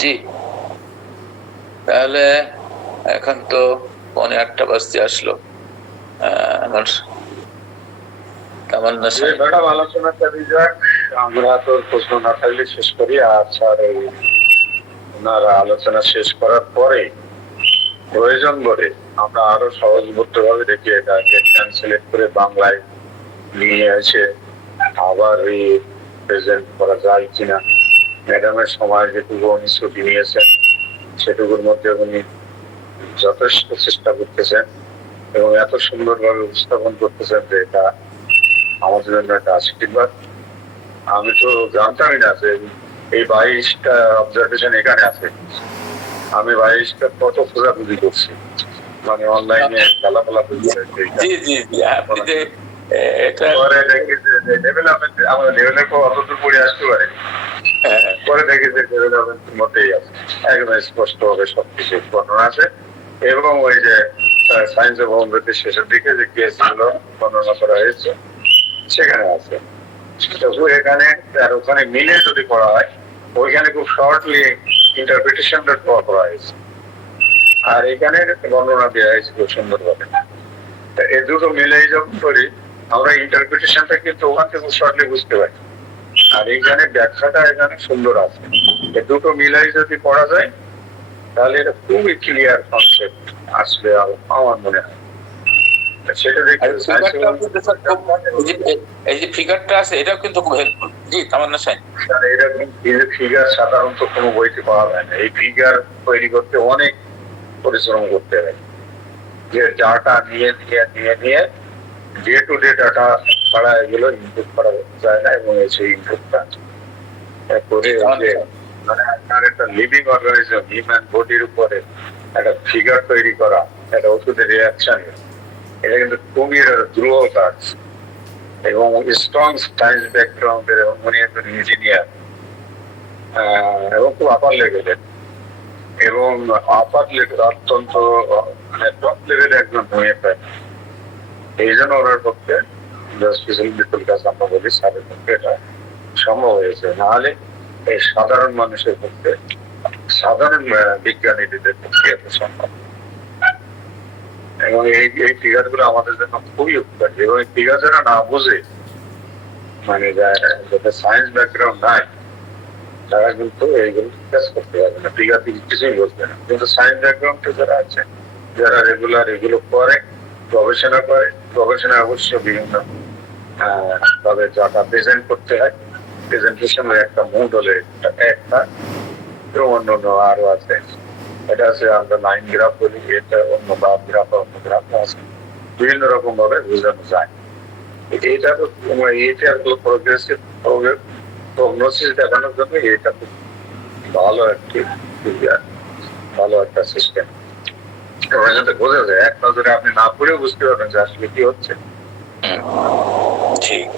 জি, তাহলে এখন তো 8:15 বাজতে আসলো। ম্যাডাম আলোচনা চালিয়ে যাক, আমরা তো প্রশ্ন না থাকলে শেষ করি। আর স্যার ওনারা আলোচনা শেষ করার পরে প্রয়োজন বলে আমরা আরো সহজবদ্ধ ভাবে দেখি এটাকে ট্রান্সলেট করে বাংলায় নিয়ে এসে আবার প্রেজেন্ট করা যায় কিনা। ম্যাডামের সময় যেটুকু উনি ছুটি নিয়েছেন সেটুকুর মধ্যে উনি যথেষ্ট চেষ্টা করতেছেন এবং এত সুন্দরভাবে উপস্থাপন করতেছেন যে এটা আমাদের জন্য একটা আশীর্বাদ। আমি তো জানতামই না যে এই 22টা অবজারভেশন এখানে আছে। আমি 22টা কত খোঁজাখুঁজি করছি, মানে অনলাইনে খেলাফেলা আমাদের লেভেলে অতদূর পড়ে আসতে পারে। পরে দেখি যে মধ্যেই আছে, একদম স্পষ্ট ভাবে সবকিছু বর্ণনা আছে। এবং ওই যে সায়েন্স অফ হোমিওপ্যাথির শেষের দিকে যে কেস গুলো বর্ণনা করা হয়েছে সেখানে আছে। তবু এখানে আর ওখানে মিলে যদি করা হয়, ওইখানে খুব শর্টলি ইন্টারপ্রিটেশনটা করা হয়েছে, আর এখানে বর্ণনা দেওয়া হয়েছে খুব সুন্দরভাবে। এই দুটো মিলেই যখন করি আমরা ইন্টারপ্রিটেশনটা কিন্তু ওখান থেকে শর্টলি বুঝতে পারি, আর এইখানে ব্যাখ্যাটা এখানে সুন্দর আছে। এই দুটো মিলাই যদি পড়া যায় তাহলে এটা খুবই ক্লিয়ার কনসেপ্ট আসবে আমার মনে হয়। সেটা দেখে এই যে ফিগারটা আছে এটাও কিন্তু খুব হেল্পফুল। জি তামান্না সাহেব, এরকম ফিগার সাধারণত কোনো বইতে পাওয়া যায় না। এই ফিগার তৈরি করতে অনেক পরিশ্রম করতে হয়, যে ডাটা নিয়ে নিয়ে নিয়ে নিয়ে ডে টু ডে ডাটা ছাড়া এগুলো ইনপুট করা যায় না, এবং সেই ইনপুটটা করে মানে আপনার একটা লিভিং অর্গানিজম হিউম্যান বডির উপরে একটা ফিগার তৈরি করা, একটা ওষুধের রিয়াকশন, এটা কিন্তু খুবই দ্রুত কাজ। এবং স্ট্রং সায়েন্স ব্যাকগ্রাউন্ডের, এবং উনি একজন ইঞ্জিনিয়ার এবং খুব আপার লেভেলের, এবং আপার লেভেল অত্যন্ত মানে টপ লেভেলে একজন হোমিওপ্যাথ। এই জন্য ওনার পক্ষে স্পেশাল বিপুল কাজ আমরা বলি স্যারের পক্ষে এটা সম্ভব হয়েছে। নাহলে এই সাধারণ মানুষের পক্ষে, সাধারণ বিজ্ঞানীদের পক্ষে এত সম্ভব। এবং এই ফিগার গুলো আমাদের জন্য খুবই উপকারী। এবং এই ফিগার যারা না বোঝে, মানে যাদের সায়েন্স ব্যাকগ্রাউন্ড নাই, তারা কিন্তু এইগুলো কাজ করতে পারবে না, ফিগার থেকে কিছুই বুঝবে না। কিন্তু সায়েন্স ব্যাকগ্রাউন্ডে যারা আছে, যারা রেগুলার এগুলো করে, গবেষণা করে, গবেষণা অবশ্য বিভিন্ন তবে যাটা প্রেজেন্ট করতে হয়, প্রেজেন্টেশনের একটা মুড হলে একটা, অন্য অন্য আরো আছে। এটা আছে আমরা লাইন গ্রাফ বলি, এটা অন্য বাদ গ্রাফ, অন্য গ্রাফ আছে, বিভিন্ন রকম ভাবে বোঝানো যায়। এটা তো এইটার প্রোগ্রেসিভ প্রগনোসিস দেখানোর জন্য এটা খুব ভালো একটি ভালো একটা সিস্টেম। ওরা যাতে বোঝা যায়, এক নজরে আপনি না পড়েও বুঝতে পারবেন যে আসলে কি হচ্ছে। ঠিক,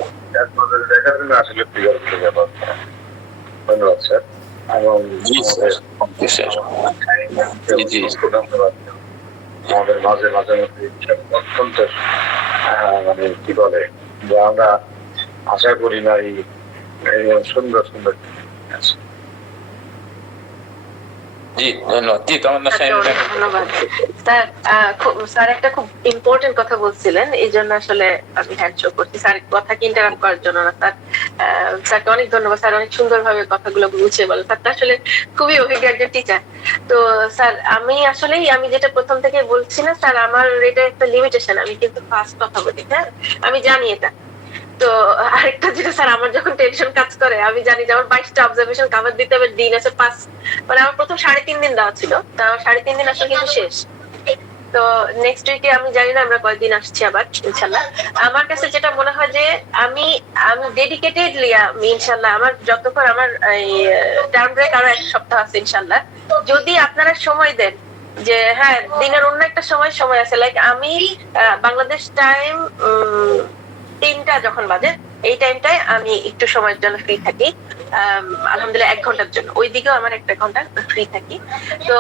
এক নজরে দেখার জন্য আসলে ফিগার গুলো ব্যবহার করা। ধন্যবাদ স্যার। এবং আমাদের মাঝে মাঝে মধ্যে অত্যন্ত মানে কি বলে যে আমরা আশা করি না এই সুন্দর সুন্দর আছে। জি ধন্যবাদ। জি তামান্না সাহেব, ধন্যবাদ স্যার। স্যার একটা খুব ইম্পর্টেন্ট কথা বলছিলেন, এই জন্য আসলে আমি হ্যান্ড শো করছি স্যার, কথাকে ইন্টারাপ্ট করার জন্য না। স্যার স্যারকে অনেক ধন্যবাদ, স্যার অনেক সুন্দরভাবে কথাগুলো বুঝিয়ে বলেন। স্যার আসলে খুবই অভিজ্ঞ একজন টিচার। তো স্যার আমি যেটা প্রথম থেকে বলছি না স্যার, আমার এটা একটা লিমিটেশন, আমি কিন্তু ফার্স্ট কথা বলি, হ্যাঁ আমি জানি এটা। তো আরেকটা যেটা স্যার, আমার যখন টেনশন কাজ করে, আমি জানি যে আমার 22টা অবজারভেশন কভার দিতে হবে, দিন আছে 5, মানে আমার প্রথম 3.5 দিন দেওয়া ছিল, তা 3.5 দিন আসলে কিন্তু শেষ। তো নেক্সট উইকে আমি জানি না আমরা কয়দিন আসছি আবার ইনশাল্লাহ। আমার কাছে যেটা মনে হয় যে আমি ডেডিকেটেডলি আমি ইনশাল্লাহ, আমার যতক্ষণ আমার টার্ম ব্রেক আরো 1 সপ্তাহ আছে ইনশাল্লাহ, যদি আপনারা সময় দেন, যে হ্যাঁ দিনের অন্য একটা সময় আছে, লাইক আমি বাংলাদেশ টাইম 3টা যখন বাজে, এই টাইমটায় আমি একটু সময়ের জন্য ফ্রি থাকি, আলহামদুলিল্লাহ 1 ঘন্টার জন্য, ওই দিকেও আমার 1 ঘন্টা ফ্রি থাকি। তো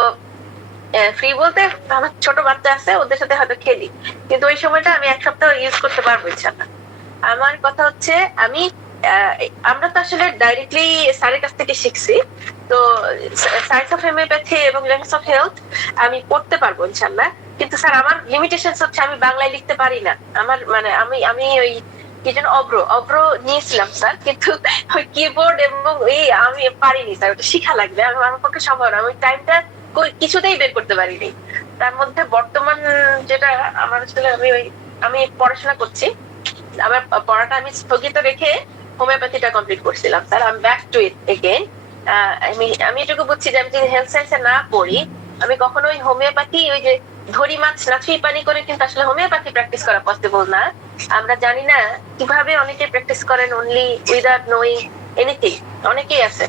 ফ্রি বলতে আমার ছোট বাচ্চা আছে, ওদের সাথে হয়তো খেলি, কিন্তু ওই সময়টা আমি 1 সপ্তাহ ইউজ করতে পারবো ইনশাল্লাহ। আমার কথা হচ্ছে আমরা তো আসলে ডাইরেক্টলি স্যারের কাছ থেকে শিখছি, তো সায়েন্স অফ হোমিওপ্যাথি এবং লেন্স অফ হেলথ আমি পড়তে পারবো ইনশাল্লাহ। কিন্তু স্যার আমার লিমিটেশন হচ্ছে আমি বাংলায় লিখতে পারি না। আমার মানে আমি ওই কি যেন অব্র নিয়েছিলাম স্যার, কিন্তু ওই কিবোর্ড এবং আমি পারিনি স্যার, ওটা শিখা লাগবে, আমার পক্ষে সম্ভব না, ওই টাইমটা কিছুতেই বের করতে পারিনি। তার মধ্যে বর্তমান যেটা আমার আসলে আমি পড়াশোনা করছি, আমার পড়াটা আমি স্থগিত রেখে হোমিওপ্যাথিটা কমপ্লিট করছিলাম স্যার। আমি ব্যাক টু ইট এগেইন। আমি এটুকু বুঝছি যে আমি যদি হেলথ সায়েন্সে না পড়ি, আমি কখনো ওই হোমিওপ্যাথি, ওই যে ধরি মাছ নাচুই পানি করে কিন্তু আসলে হোমিওপ্যাথি প্র্যাকটিস করা পসিবল না। আমরা জানি না কিভাবে অনেকে প্র্যাকটিস করেন অনলি উইদাউট নোয়িং এনিথিং, অনেকেই আছে,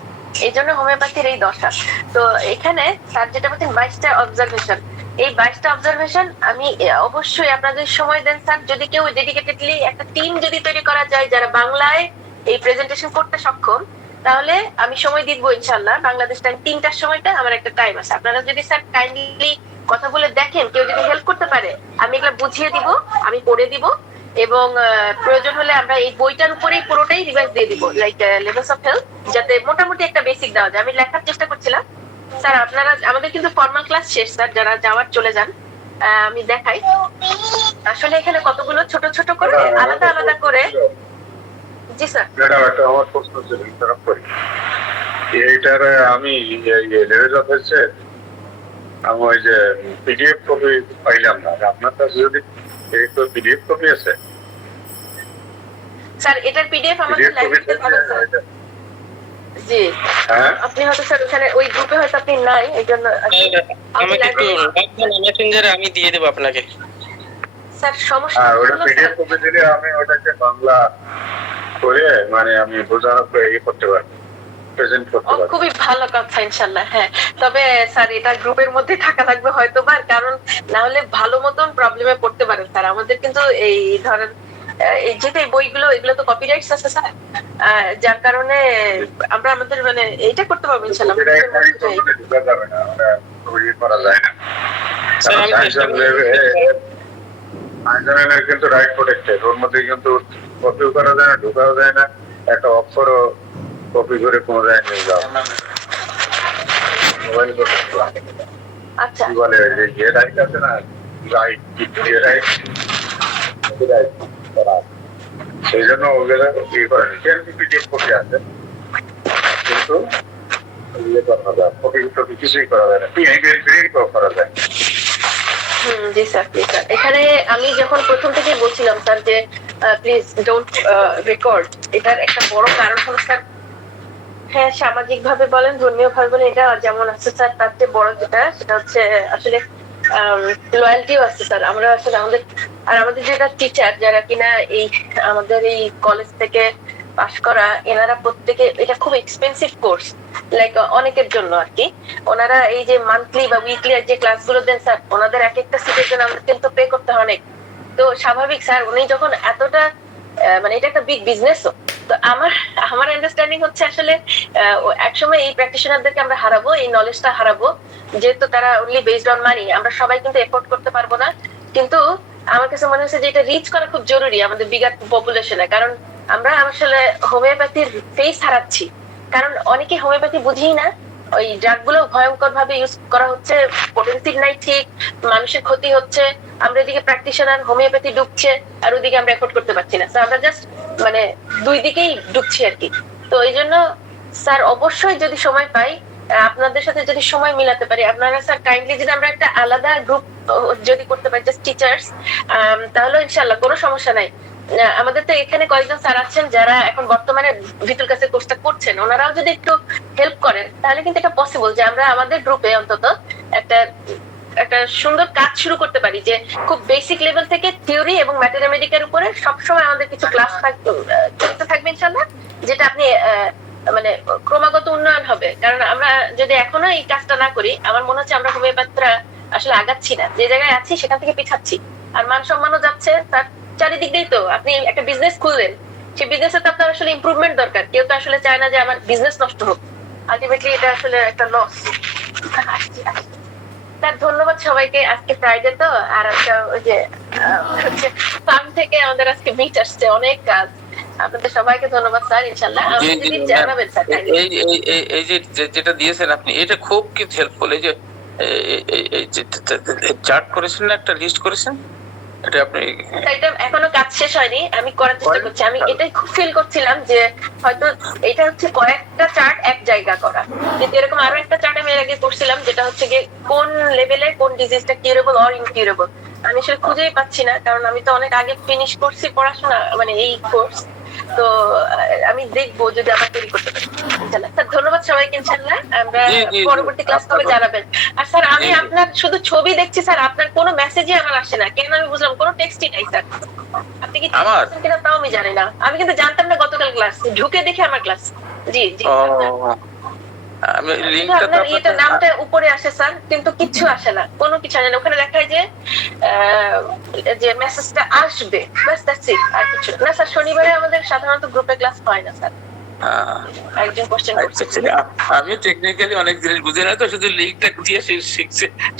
এই জন্য হোমিওপ্যাথির এই দশা। তো এখানে স্যার যেটা বলছেন 22টা অবজারভেশন, এই 22টা অবজারভেশন আমি অবশ্যই আপনারা যদি সময় দেন স্যার, যদি কেউ ডেডিকেটেডলি একটা টিম যদি তৈরি করা যায় যারা বাংলায় এই প্রেজেন্টেশন করতে সক্ষম, তাহলে আমি সময় দিব ইনশাল্লাহ। বাংলাদেশ টাইম 3টার সময়টা আমার একটা টাইম আছে, আপনারা যদি স্যার কাইন্ডলি কথা বলে দেখেন কেউ যদি হেল্প করতে পারে, আমি এগুলো বুঝিয়ে দিব, আমি করে দিব, এবং প্রয়োজন হলে আমরা এই বইটার উপরেই পুরোটাই রিভাইজ দিয়ে দিব, লাইক লেভেলস অফ হেলথ, যাতে মোটামুটি একটা বেসিক দেওয়া যায়। আমি লেখার চেষ্টা করছিলাম স্যার। আপনারা, আমাদের কিন্তু ফর্মাল ক্লাস শেষ স্যার, যারা যাওয়ার চলে যান। আমি দেখাই আসলে এখানে কতগুলো ছোট ছোট করে আলাদা আলাদা করে। জি স্যার। ম্যাডাম, একটা আমার প্রশ্ন ছিল, ইন্টারাপ্ট করি। এইটার আমি লেভেল অফ হচ্ছে, আমি ওই যে পিডিএফ কপি পাইলাম না, আপনার কাছে যদি এই তো পিডিএফ কপি আছে? স্যার এটার পিডিএফ আমাদের পিডিএফ কপি লাইব্রেরিতে পাবেন স্যার। জি, হ্যাঁ, আপনি হয়তো স্যার ওখানে ওই গ্রুপে হয়তো আপনি নাই, এই জন্য আমাকে একটু মেসেঞ্জারে আমি দিয়ে দেবো আপনাকে। স্যার সমস্যা আর ওটা হলো পিডিএফ স্যার, কপি দিলে আমি ওটাকে বাংলা করে মানে আমি বোঝানোর পরে ইয়ে করতে পারবো, প্রেজেন্ট করতে পারবো। খুবই ভালো কথা ইনশাল্লাহ। হ্যাঁ, তবে স্যার এটা গ্রুপের মধ্যে থাকা লাগবে হয়তো বা, কারণ না হলে ভালো মতন প্রবলেমে পড়তে পারেন স্যার। আমাদের কিন্তু এই ধরেন এই যেটা এই বইগুলো, এগুলো তো কপিরাইটস আছে স্যার, যার কারণে আমরা আমাদের মানে এইটা করতে পারবো ইনশাল্লাহ। কপিরাইট ঢোকা যাবে না, ওটা ইয়ে করা যায় না। স্যার আমি চেষ্টা করব। আইনজনের কিন্তু রাইট প্রোটেক্টেড, ওর মধ্যে কিন্তু কপিও করা যায় না, ঢোকাও যায় না, একটা অক্ষরও কপি করে কোনো জায়গায় নিয়ে যাওয়া মোবাইল আচ্ছা কি বলে যে রাইট আছে না, রাইট রাইট রাইট করা আছে। সেই জন্য ওগুলো ইয়ে করে পিডিএফ কপি আছে, কিন্তু ইয়ে করা যায়, কপি টপি কিছুই করা যায় না, প্রিন্ট করা যায়। জি স্যার, জি স্যার। এখানে আমি যখন প্রথম থেকে বলছিলাম স্যার যে প্লিজ ডোন্ট রেকর্ড, এটার একটা বড় কারণ হলো স্যার, হ্যাঁ সামাজিক ভাবে বলেন, ধর্মীয় ভাবে বলেন, এটা যেমন আছে স্যার, তার চেয়ে বড় যেটা সেটা হচ্ছে আসলে লয়্যালটিও আছে স্যার। আমরা আসলে আমাদের যেটা টিচার যারা কিনা এই আমাদের এই কলেজ থেকে পাশ করা, এনারা প্রত্যেকে, এটা খুব এক্সপেন্সিভ কোর্স, লাইক অনেকের জন্য আর কি। ওনারা এই যে মান্থলি বা উইকলি যে ক্লাসগুলো দেন স্যার, ওনাদের এক একটা সিটের জন্য আমাদের কিন্তু পে করতে হয় অনেক। তো স্বাভাবিক স্যার, উনি যখন এতটা মানে এটা একটা বিগ বিজনেসও। তো আমার আন্ডারস্ট্যান্ডিং হচ্ছে আসলে একসময় এই প্র্যাকটিশনারদেরকে আমরা হারাবো, এই নলেজটা হারাবো, যেহেতু তারা অনলি বেসড অন মানি। আমরা সবাই কিন্তু এফোর্ড করতে পারবো না, কিন্তু আমার কাছে মনে হচ্ছে যে এটা রিচ করা খুব জরুরি আমাদের বিগার পপুলেশনে। কারণ আমরা আসলে হোমিওপ্যাথির ফেস হারাচ্ছি, কারণ অনেকে হোমিওপ্যাথি বুঝেই না। ওই ড্রাগ গুলো ভয়ঙ্কর ভাবে ইউজ করা হচ্ছে, পোটেন্সি নাই ঠিক, মানুষের ক্ষতি হচ্ছে। আমরা এদিকে প্র্যাকটিশনার, হোমিওপ্যাথি ডুবছে, আর ওদিকে আমরা এফোর্ড করতে পারছি না। আমরা জাস্ট মানে দুই দিকেই ডুবছি আর কি। তো এই জন্য স্যার অবশ্যই যদি সময় পাই, আপনাদের সাথে যদি সময় মিলাতে পারি, আপনারা স্যার কাইন্ডলি যদি আমরা একটা আলাদা গ্রুপ যদি করতে পারি, জাস্ট টিচার্স, তাহলে ইনশাল্লাহ কোনো সমস্যা নাই। আমাদের তো এখানে কয়েকজন স্যার আছেন যারা এখন বর্তমানে ভিতুর কাছে কোর্সটা করছেন, ওনারাও যদি একটু হেল্প করেন তাহলে কিন্তু এটা পসিবল যে আমরা আমাদের গ্রুপে অন্তত একটা সুন্দর কাজ শুরু করতে পারি, যে খুব বেসিক লেভেল থেকে থিওরি এবং ম্যাথমেটিক্যাল উপরে সবসময় আমাদের কিছু ক্লাস চলতে থাকবে ইনশাল্লাহ, যেটা আপনি মানে ক্রমাগত উন্নয়ন হবে। কারণ আমরা যদি এখনো এই কাজটা না করি, আমার মনে হচ্ছে আমরা হোমিওপ্যাথরা আসলে আগাচ্ছি না, যে জায়গায় আছি সেখান থেকে পিছাচ্ছি, আর মান সম্মানও যাচ্ছে। তার চারিদিক দিয়েই তো আপনি একটা বিজনেস খুললেন, সেই বিজনেসে তো আপনার আসলে ইমপ্রুভমেন্ট দরকার। কেউ তো আসলে চায় না যে আমার বিজনেস নষ্ট হোক, আলটিমেটলি এটা আসলে একটা লস। তার ধন্যবাদ সবাইকে। আজকে ফ্রাইডে তো, আর একটা ওই যে হচ্ছে ফার্ম থেকে আমাদের আজকে মিট আসছে, অনেক কাজ। আপনাদের সবাইকে ধন্যবাদ স্যার, ইনশাআল্লাহ আপনি যদি জানাবেন স্যার। এই যে যেটা দিয়েছেন আপনি, এটা খুব কি হেল্পফুল। এই যে চার্ট করেছেন না, একটা লিস্ট করেছেন, এটা আপনি এটা এখনো কাজ শেষ হয়নি, আমি করার চেষ্টা করছি। আমি এটাই খুব ফিল করছিলাম যে হয়তো এটা হচ্ছে কয়েকটা চার্ট এক জায়গা করা, কিন্তু এরকম আরো একটা চার্ট আমি এর আগে করছিলাম, যেটা হচ্ছে গিয়ে কোন লেভেলে কোন ডিজিজটা কিউরেবল অর ইনকিউরেবল। আমি আসলে খুঁজেই পাচ্ছি না, কারণ আমি তো অনেক আগে ফিনিশ করছি পড়াশোনা, মানে এই কোর্স। তো আমি দেখবো যদি আবার তৈরি করতে পারি ইনশাআল্লাহ। স্যার ধন্যবাদ সবাইকে, ইনশাআল্লাহ আমরা পরবর্তী ক্লাস কবে জানাবেন। আর স্যার আমি আপনার শুধু ছবি দেখছি স্যার, আপনার কোনো মেসেজই আমার আসে না কেন, আমি বুঝলাম কোনো টেক্সটই নাই স্যার। আপনি কি কিনা তাও আমি জানি না, আমি কিন্তু জানতাম না গতকাল ক্লাস ঢুকে দেখে আমার ক্লাস। জি জি, আমি লিংকটা তো আপনার নামটা উপরে আসে স্যার, কিন্তু কিছু আসে না, কোনো কিছু আসে না। ওখানে লেখায় যে মেসেজটা আসবে, বাস দ্যাটস ইট, আর কিছু না স্যার। শনিবারে আমাদের সাধারণত গ্রুপে ক্লাস হয় না স্যার, একজন কোশ্চেন করছে। আমিও টেকনিক্যালি অনেক জিনিস বুঝি না, তো শুধু লিঙ্কটা দিয়ে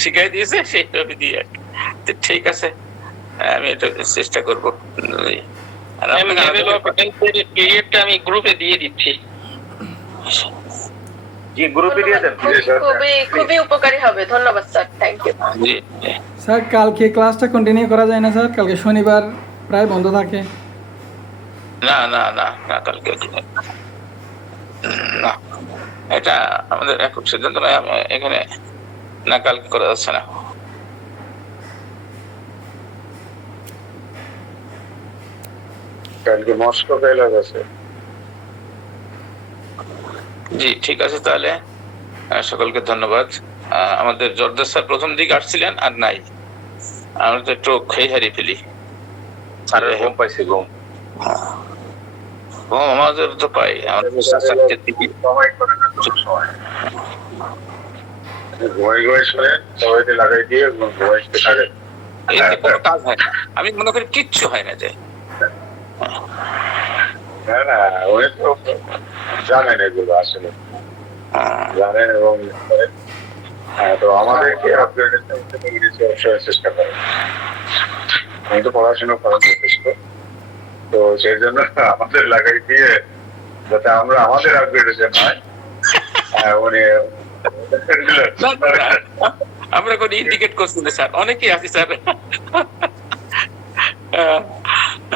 শিখাই দিয়েছে, সেইভাবে দিয়ে আর কি। তো ঠিক আছে, আমি এটা চেষ্টা করবো। আর পিরিয়ডটা আমি গ্রুপে দিয়ে দিচ্ছি। জি, গ্রুপে দিয়ে দেন। খুবই খুবই উপকারী হবে, ধন্যবাদ স্যার, থ্যাংক ইউ। জি, স্যার কালকে ক্লাসটা কন্টিনিউ করা যায় না স্যার? কালকে শনিবার প্রায় বন্ধ থাকে। না না না না, কালকে না, এটা আমাদের একক সিদ্ধান্ত নয়, এখানে না, কালকে করা যাচ্ছে না। কালকে মস্কো বেলার আছে। জি ঠিক আছে, তাহলে সকলকে ধন্যবাদ। আমাদের জর্দার স্যার প্রথম দিকে আসছিলেন, আর নাই, আমরা তো একটু খেয়ে হারিয়ে ফেলি। স্যারের ঘুম পাইছি, ঘুম আমাদের তো পাই, আমাদের সময় করে না, কোনো সময় ঘুমাই শুনে সবাইকে লাগাই দিয়ে ঘুমাইতে থাকে। এতে কোনো কাজ হয় না, আমি মনে করি কিচ্ছু হয় না। যে না না, উনি তো জানেন এগুলো আসলে, জানেন এবং তো আমাদেরকে আপগ্রেডেশন চেষ্টা করেন। আমি তো পড়াশোনা করার যথেষ্ট, তো সেই জন্য আমাদের লাগাই দিয়ে যাতে আমরা আমাদের আপগ্রেডেশন হয়, উনি আমরা কোনো ইন্ডিকেট করছি না স্যার, অনেকেই আছি স্যার।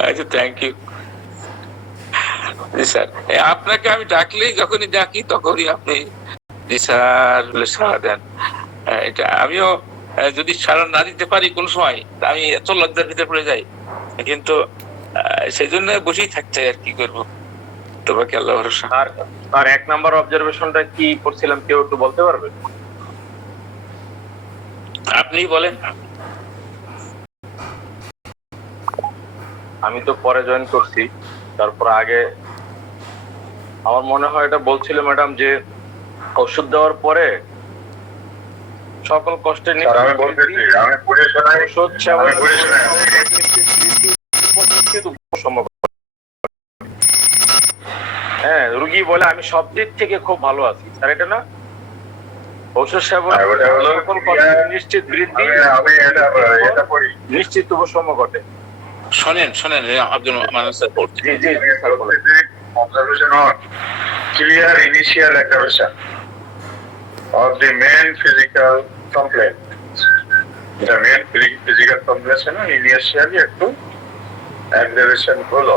আচ্ছা, থ্যাংক ইউ। জি স্যার, আপনাকে আমি ডাকলেই, যখনই ডাকি তখনই আপনি জি স্যার বলে সাড়া দেন। এটা আমিও যদি সাড়া না দিতে পারি কোন সময়, আমি এত লজ্জার ভিতরে পড়ে যাই, কিন্তু সেই জন্য বসেই থাকতে আর কি করবো, তোমাকে আল্লাহ ভরসা। আর 1 নাম্বার অবজারভেশনটা কি করছিলাম, কেউ একটু বলতে পারবে? আপনি বলেন। আমি তো পরে জয়েন করছি, তারপর আগে আমার মনে হয় এটা বলছিল ম্যাডাম যে ওষুধ দেওয়ার পরে সকল কষ্টের আমি বলতেছি, আমি পড়ে শোনাই, ওষুধ আমি পড়ে শোনাই। হ্যাঁ, রুগী বলে আমি সব দিক থেকে খুব ভালো আছি স্যার, এটা না? ঔষধ সেবন ওটা হলো সকল কষ্টের নিশ্চিত বৃদ্ধি, আমি এটা পড়ি। নিশ্চিত উপশম ঘটে। শোনেন আব্দুল মান্নান স্যার বলছেন। জি জি জি স্যার, বলেন। Observation on clear initial aggravation of the main physical complaint. The main physical complaint initially একটু aggravation হলো,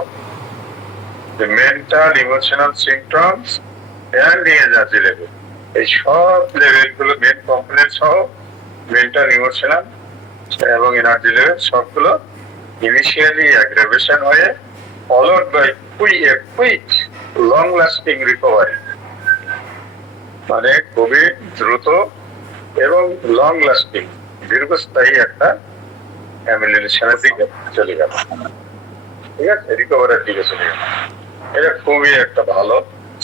the mental emotional symptoms and the energy level, এই সব লেভেল গুলো মেন কমপ্লেন্ট সহ মেন্টাল ইমোশনাল এবং এনার্জি লেভেল সবগুলো initially aggravation হয়ে followed by quick long lasting recovery, মানে খুবই দ্রুত এবং লং লাস্টিং দীর্ঘস্থায়ী একটা অ্যামিলিনেশনের দিকে চলে গেল। ঠিক আছে, রিকভারির দিকে চলে গেল। এটা খুবই একটা ভালো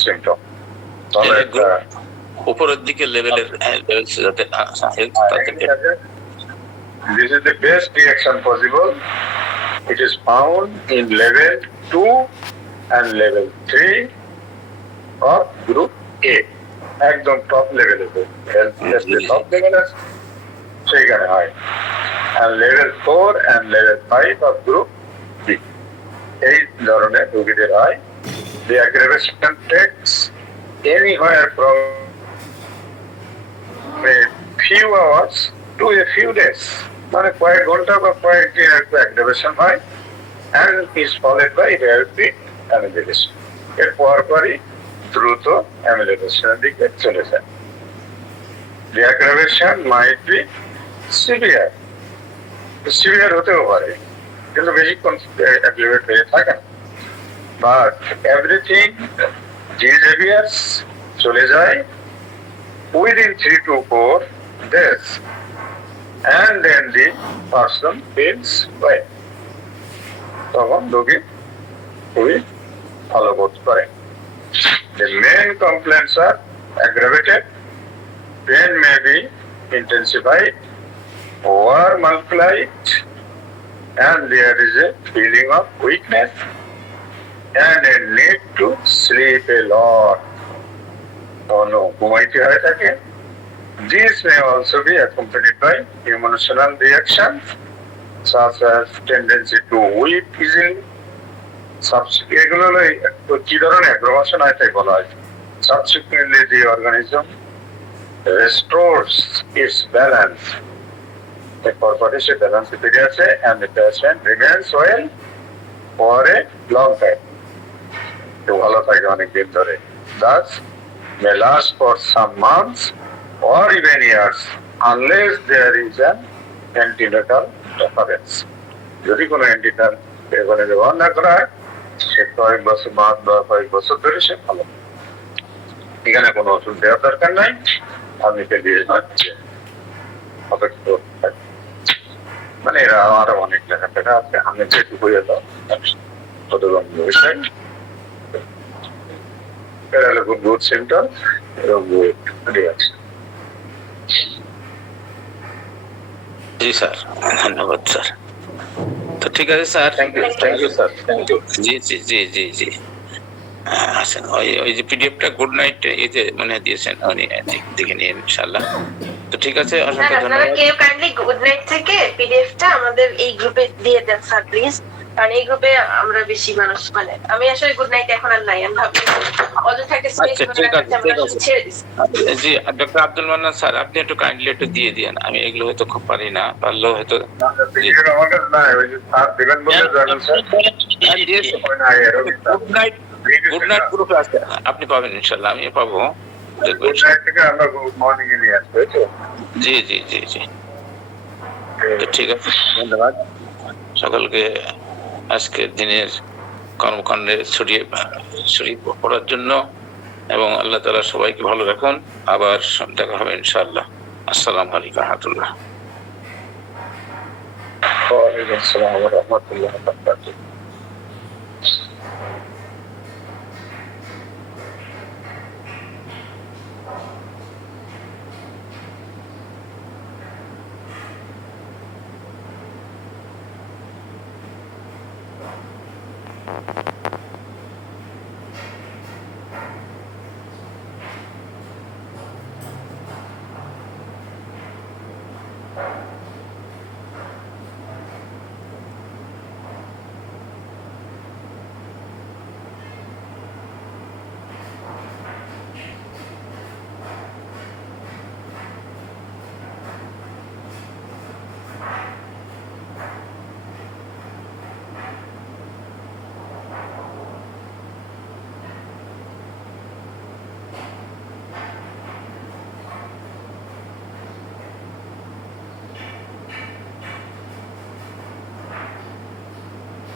সিমটম। তাহলে একটা উপরের দিকে লেভেলের this is the best reaction possible. It is found in level 2 and level 3 of group A. একদম টপ লেভেলে টপ লেভেল আছে সেইখানে হয়, and level 4 and level 5 of group B. এই ধরনের রোগীদের হয়। The aggravation takes anywhere from a few hours to a few days, মানে কয়েক ঘন্টা বা কয়েকদিন একটা অ্যাগ্রাভেশন হয়, and is followed by rapid amylation. এর পরপরই দ্রুত অ্যামিলিনেশনের দিকে চলে যায়। The aggravation might be severe. Severe হতেও পারে, কিন্তু বেশিক্ষণ অ্যাগ্রাভেট হয়ে থাকে না। But everything disappears, চলে যায় within 3 to 4 days, and then the person feels well. তখন রোগী খুবই ভালো বোধ করে। The main complaints are aggravated, pain may be intensified or multiplied, and there is a feeling of weakness and a need to sleep a lot. ঘুমাইতে হয়ে থাকে। These may also be accompanied by emotional reactions such as tendency to weep easily. এগুলো হলো কি ধরনের অ্যাগ্রোভেশন হয় তাই বলা হয়। Subsequently, the organism restores its balance. এরপর সে ব্যালেন্সে ফিরে আসে and the patient remains well for a long time. তো ভালো থাকে অনেক দিন ধরে। Thus, may last for some months or even years unless there is an antenatal reference. যদি কোনো অ্যান্টিনাল এখানে ব্যবহার না করা হয় সে কয়েক বছর মাস বা কয়েক বছর ধরে সে ভালো। এখানে কোনো ওষুধ দেওয়ার দরকার নাই, আমি দিয়ে যাচ্ছি অপেক্ষা করতে থাকি। মানে এরা আরো অনেক লেখাপড়া আছে, আমি যেটুকু এলো কতগুলো বিষয়। এরা হলো গুড সিমটম এবং গুড রিয়াকশন। জি স্যার, ধন্যবাদ স্যার। তো ঠিক আছে sir, thank you sir, thank you. জি জি জি জি জি। আচ্ছা, ওই যে পিডিএফটা গুড নাইট এই যে মানে দিয়েছেন উনি দেখে নিন ইনশাআল্লাহ। তো ঠিক আছে, অসংখ্য আপনারা ধন্যবাদ। কেউ কাইন্ডলি গুড নাইট থেকে পিডিএফটা আমাদের এই গ্রুপে দিয়ে দেন স্যার প্লিজ, কারণ এই গ্রুপে আমরা বেশি মানুষ, মানে আমি আসলে গুড নাইট এখন আর নাই, আমি ভাবছি অযথাকে স্পেস আচ্ছা, করে ঠিক আছে, রাখাতে আমরা ঠিক আছে। ছেড়ে দিচ্ছি। জি, ডক্টর আব্দুল মান্নান স্যার, আপনি একটু কাইন্ডলি একটু দিয়ে দিন, আমি এগুলো হয়তো খুব পারি না, পারলেও হয়তো। আমার কাছে নাই, ওই যে স্যার দেবেন বলে জানেন sir. Good night, good night গ্রুপে আছে, আপনি পাবেন ইনশাআল্লাহ, আমি পাবো। গুড নাইট থেকে আমরা গুড মর্নিং এ নিয়ে আসবো, তো জি জি জি জি। তো ঠিক আছে, ধন্যবাদ সকলকে আজকের দিনের কর্মকাণ্ডে ছড়িয়ে পড়ার জন্য, এবং আল্লাহ তাআলা সবাইকে ভালো রাখুন। আবার দেখা হবে ইনশাআল্লাহ। আসসালামু আলাইকুম ওয়া রাহমাতুল্লাহ। ওয়ালাইকুম আসসালাম ওয়া রাহমাতুল্লাহি ওয়া বারাকাতুহু।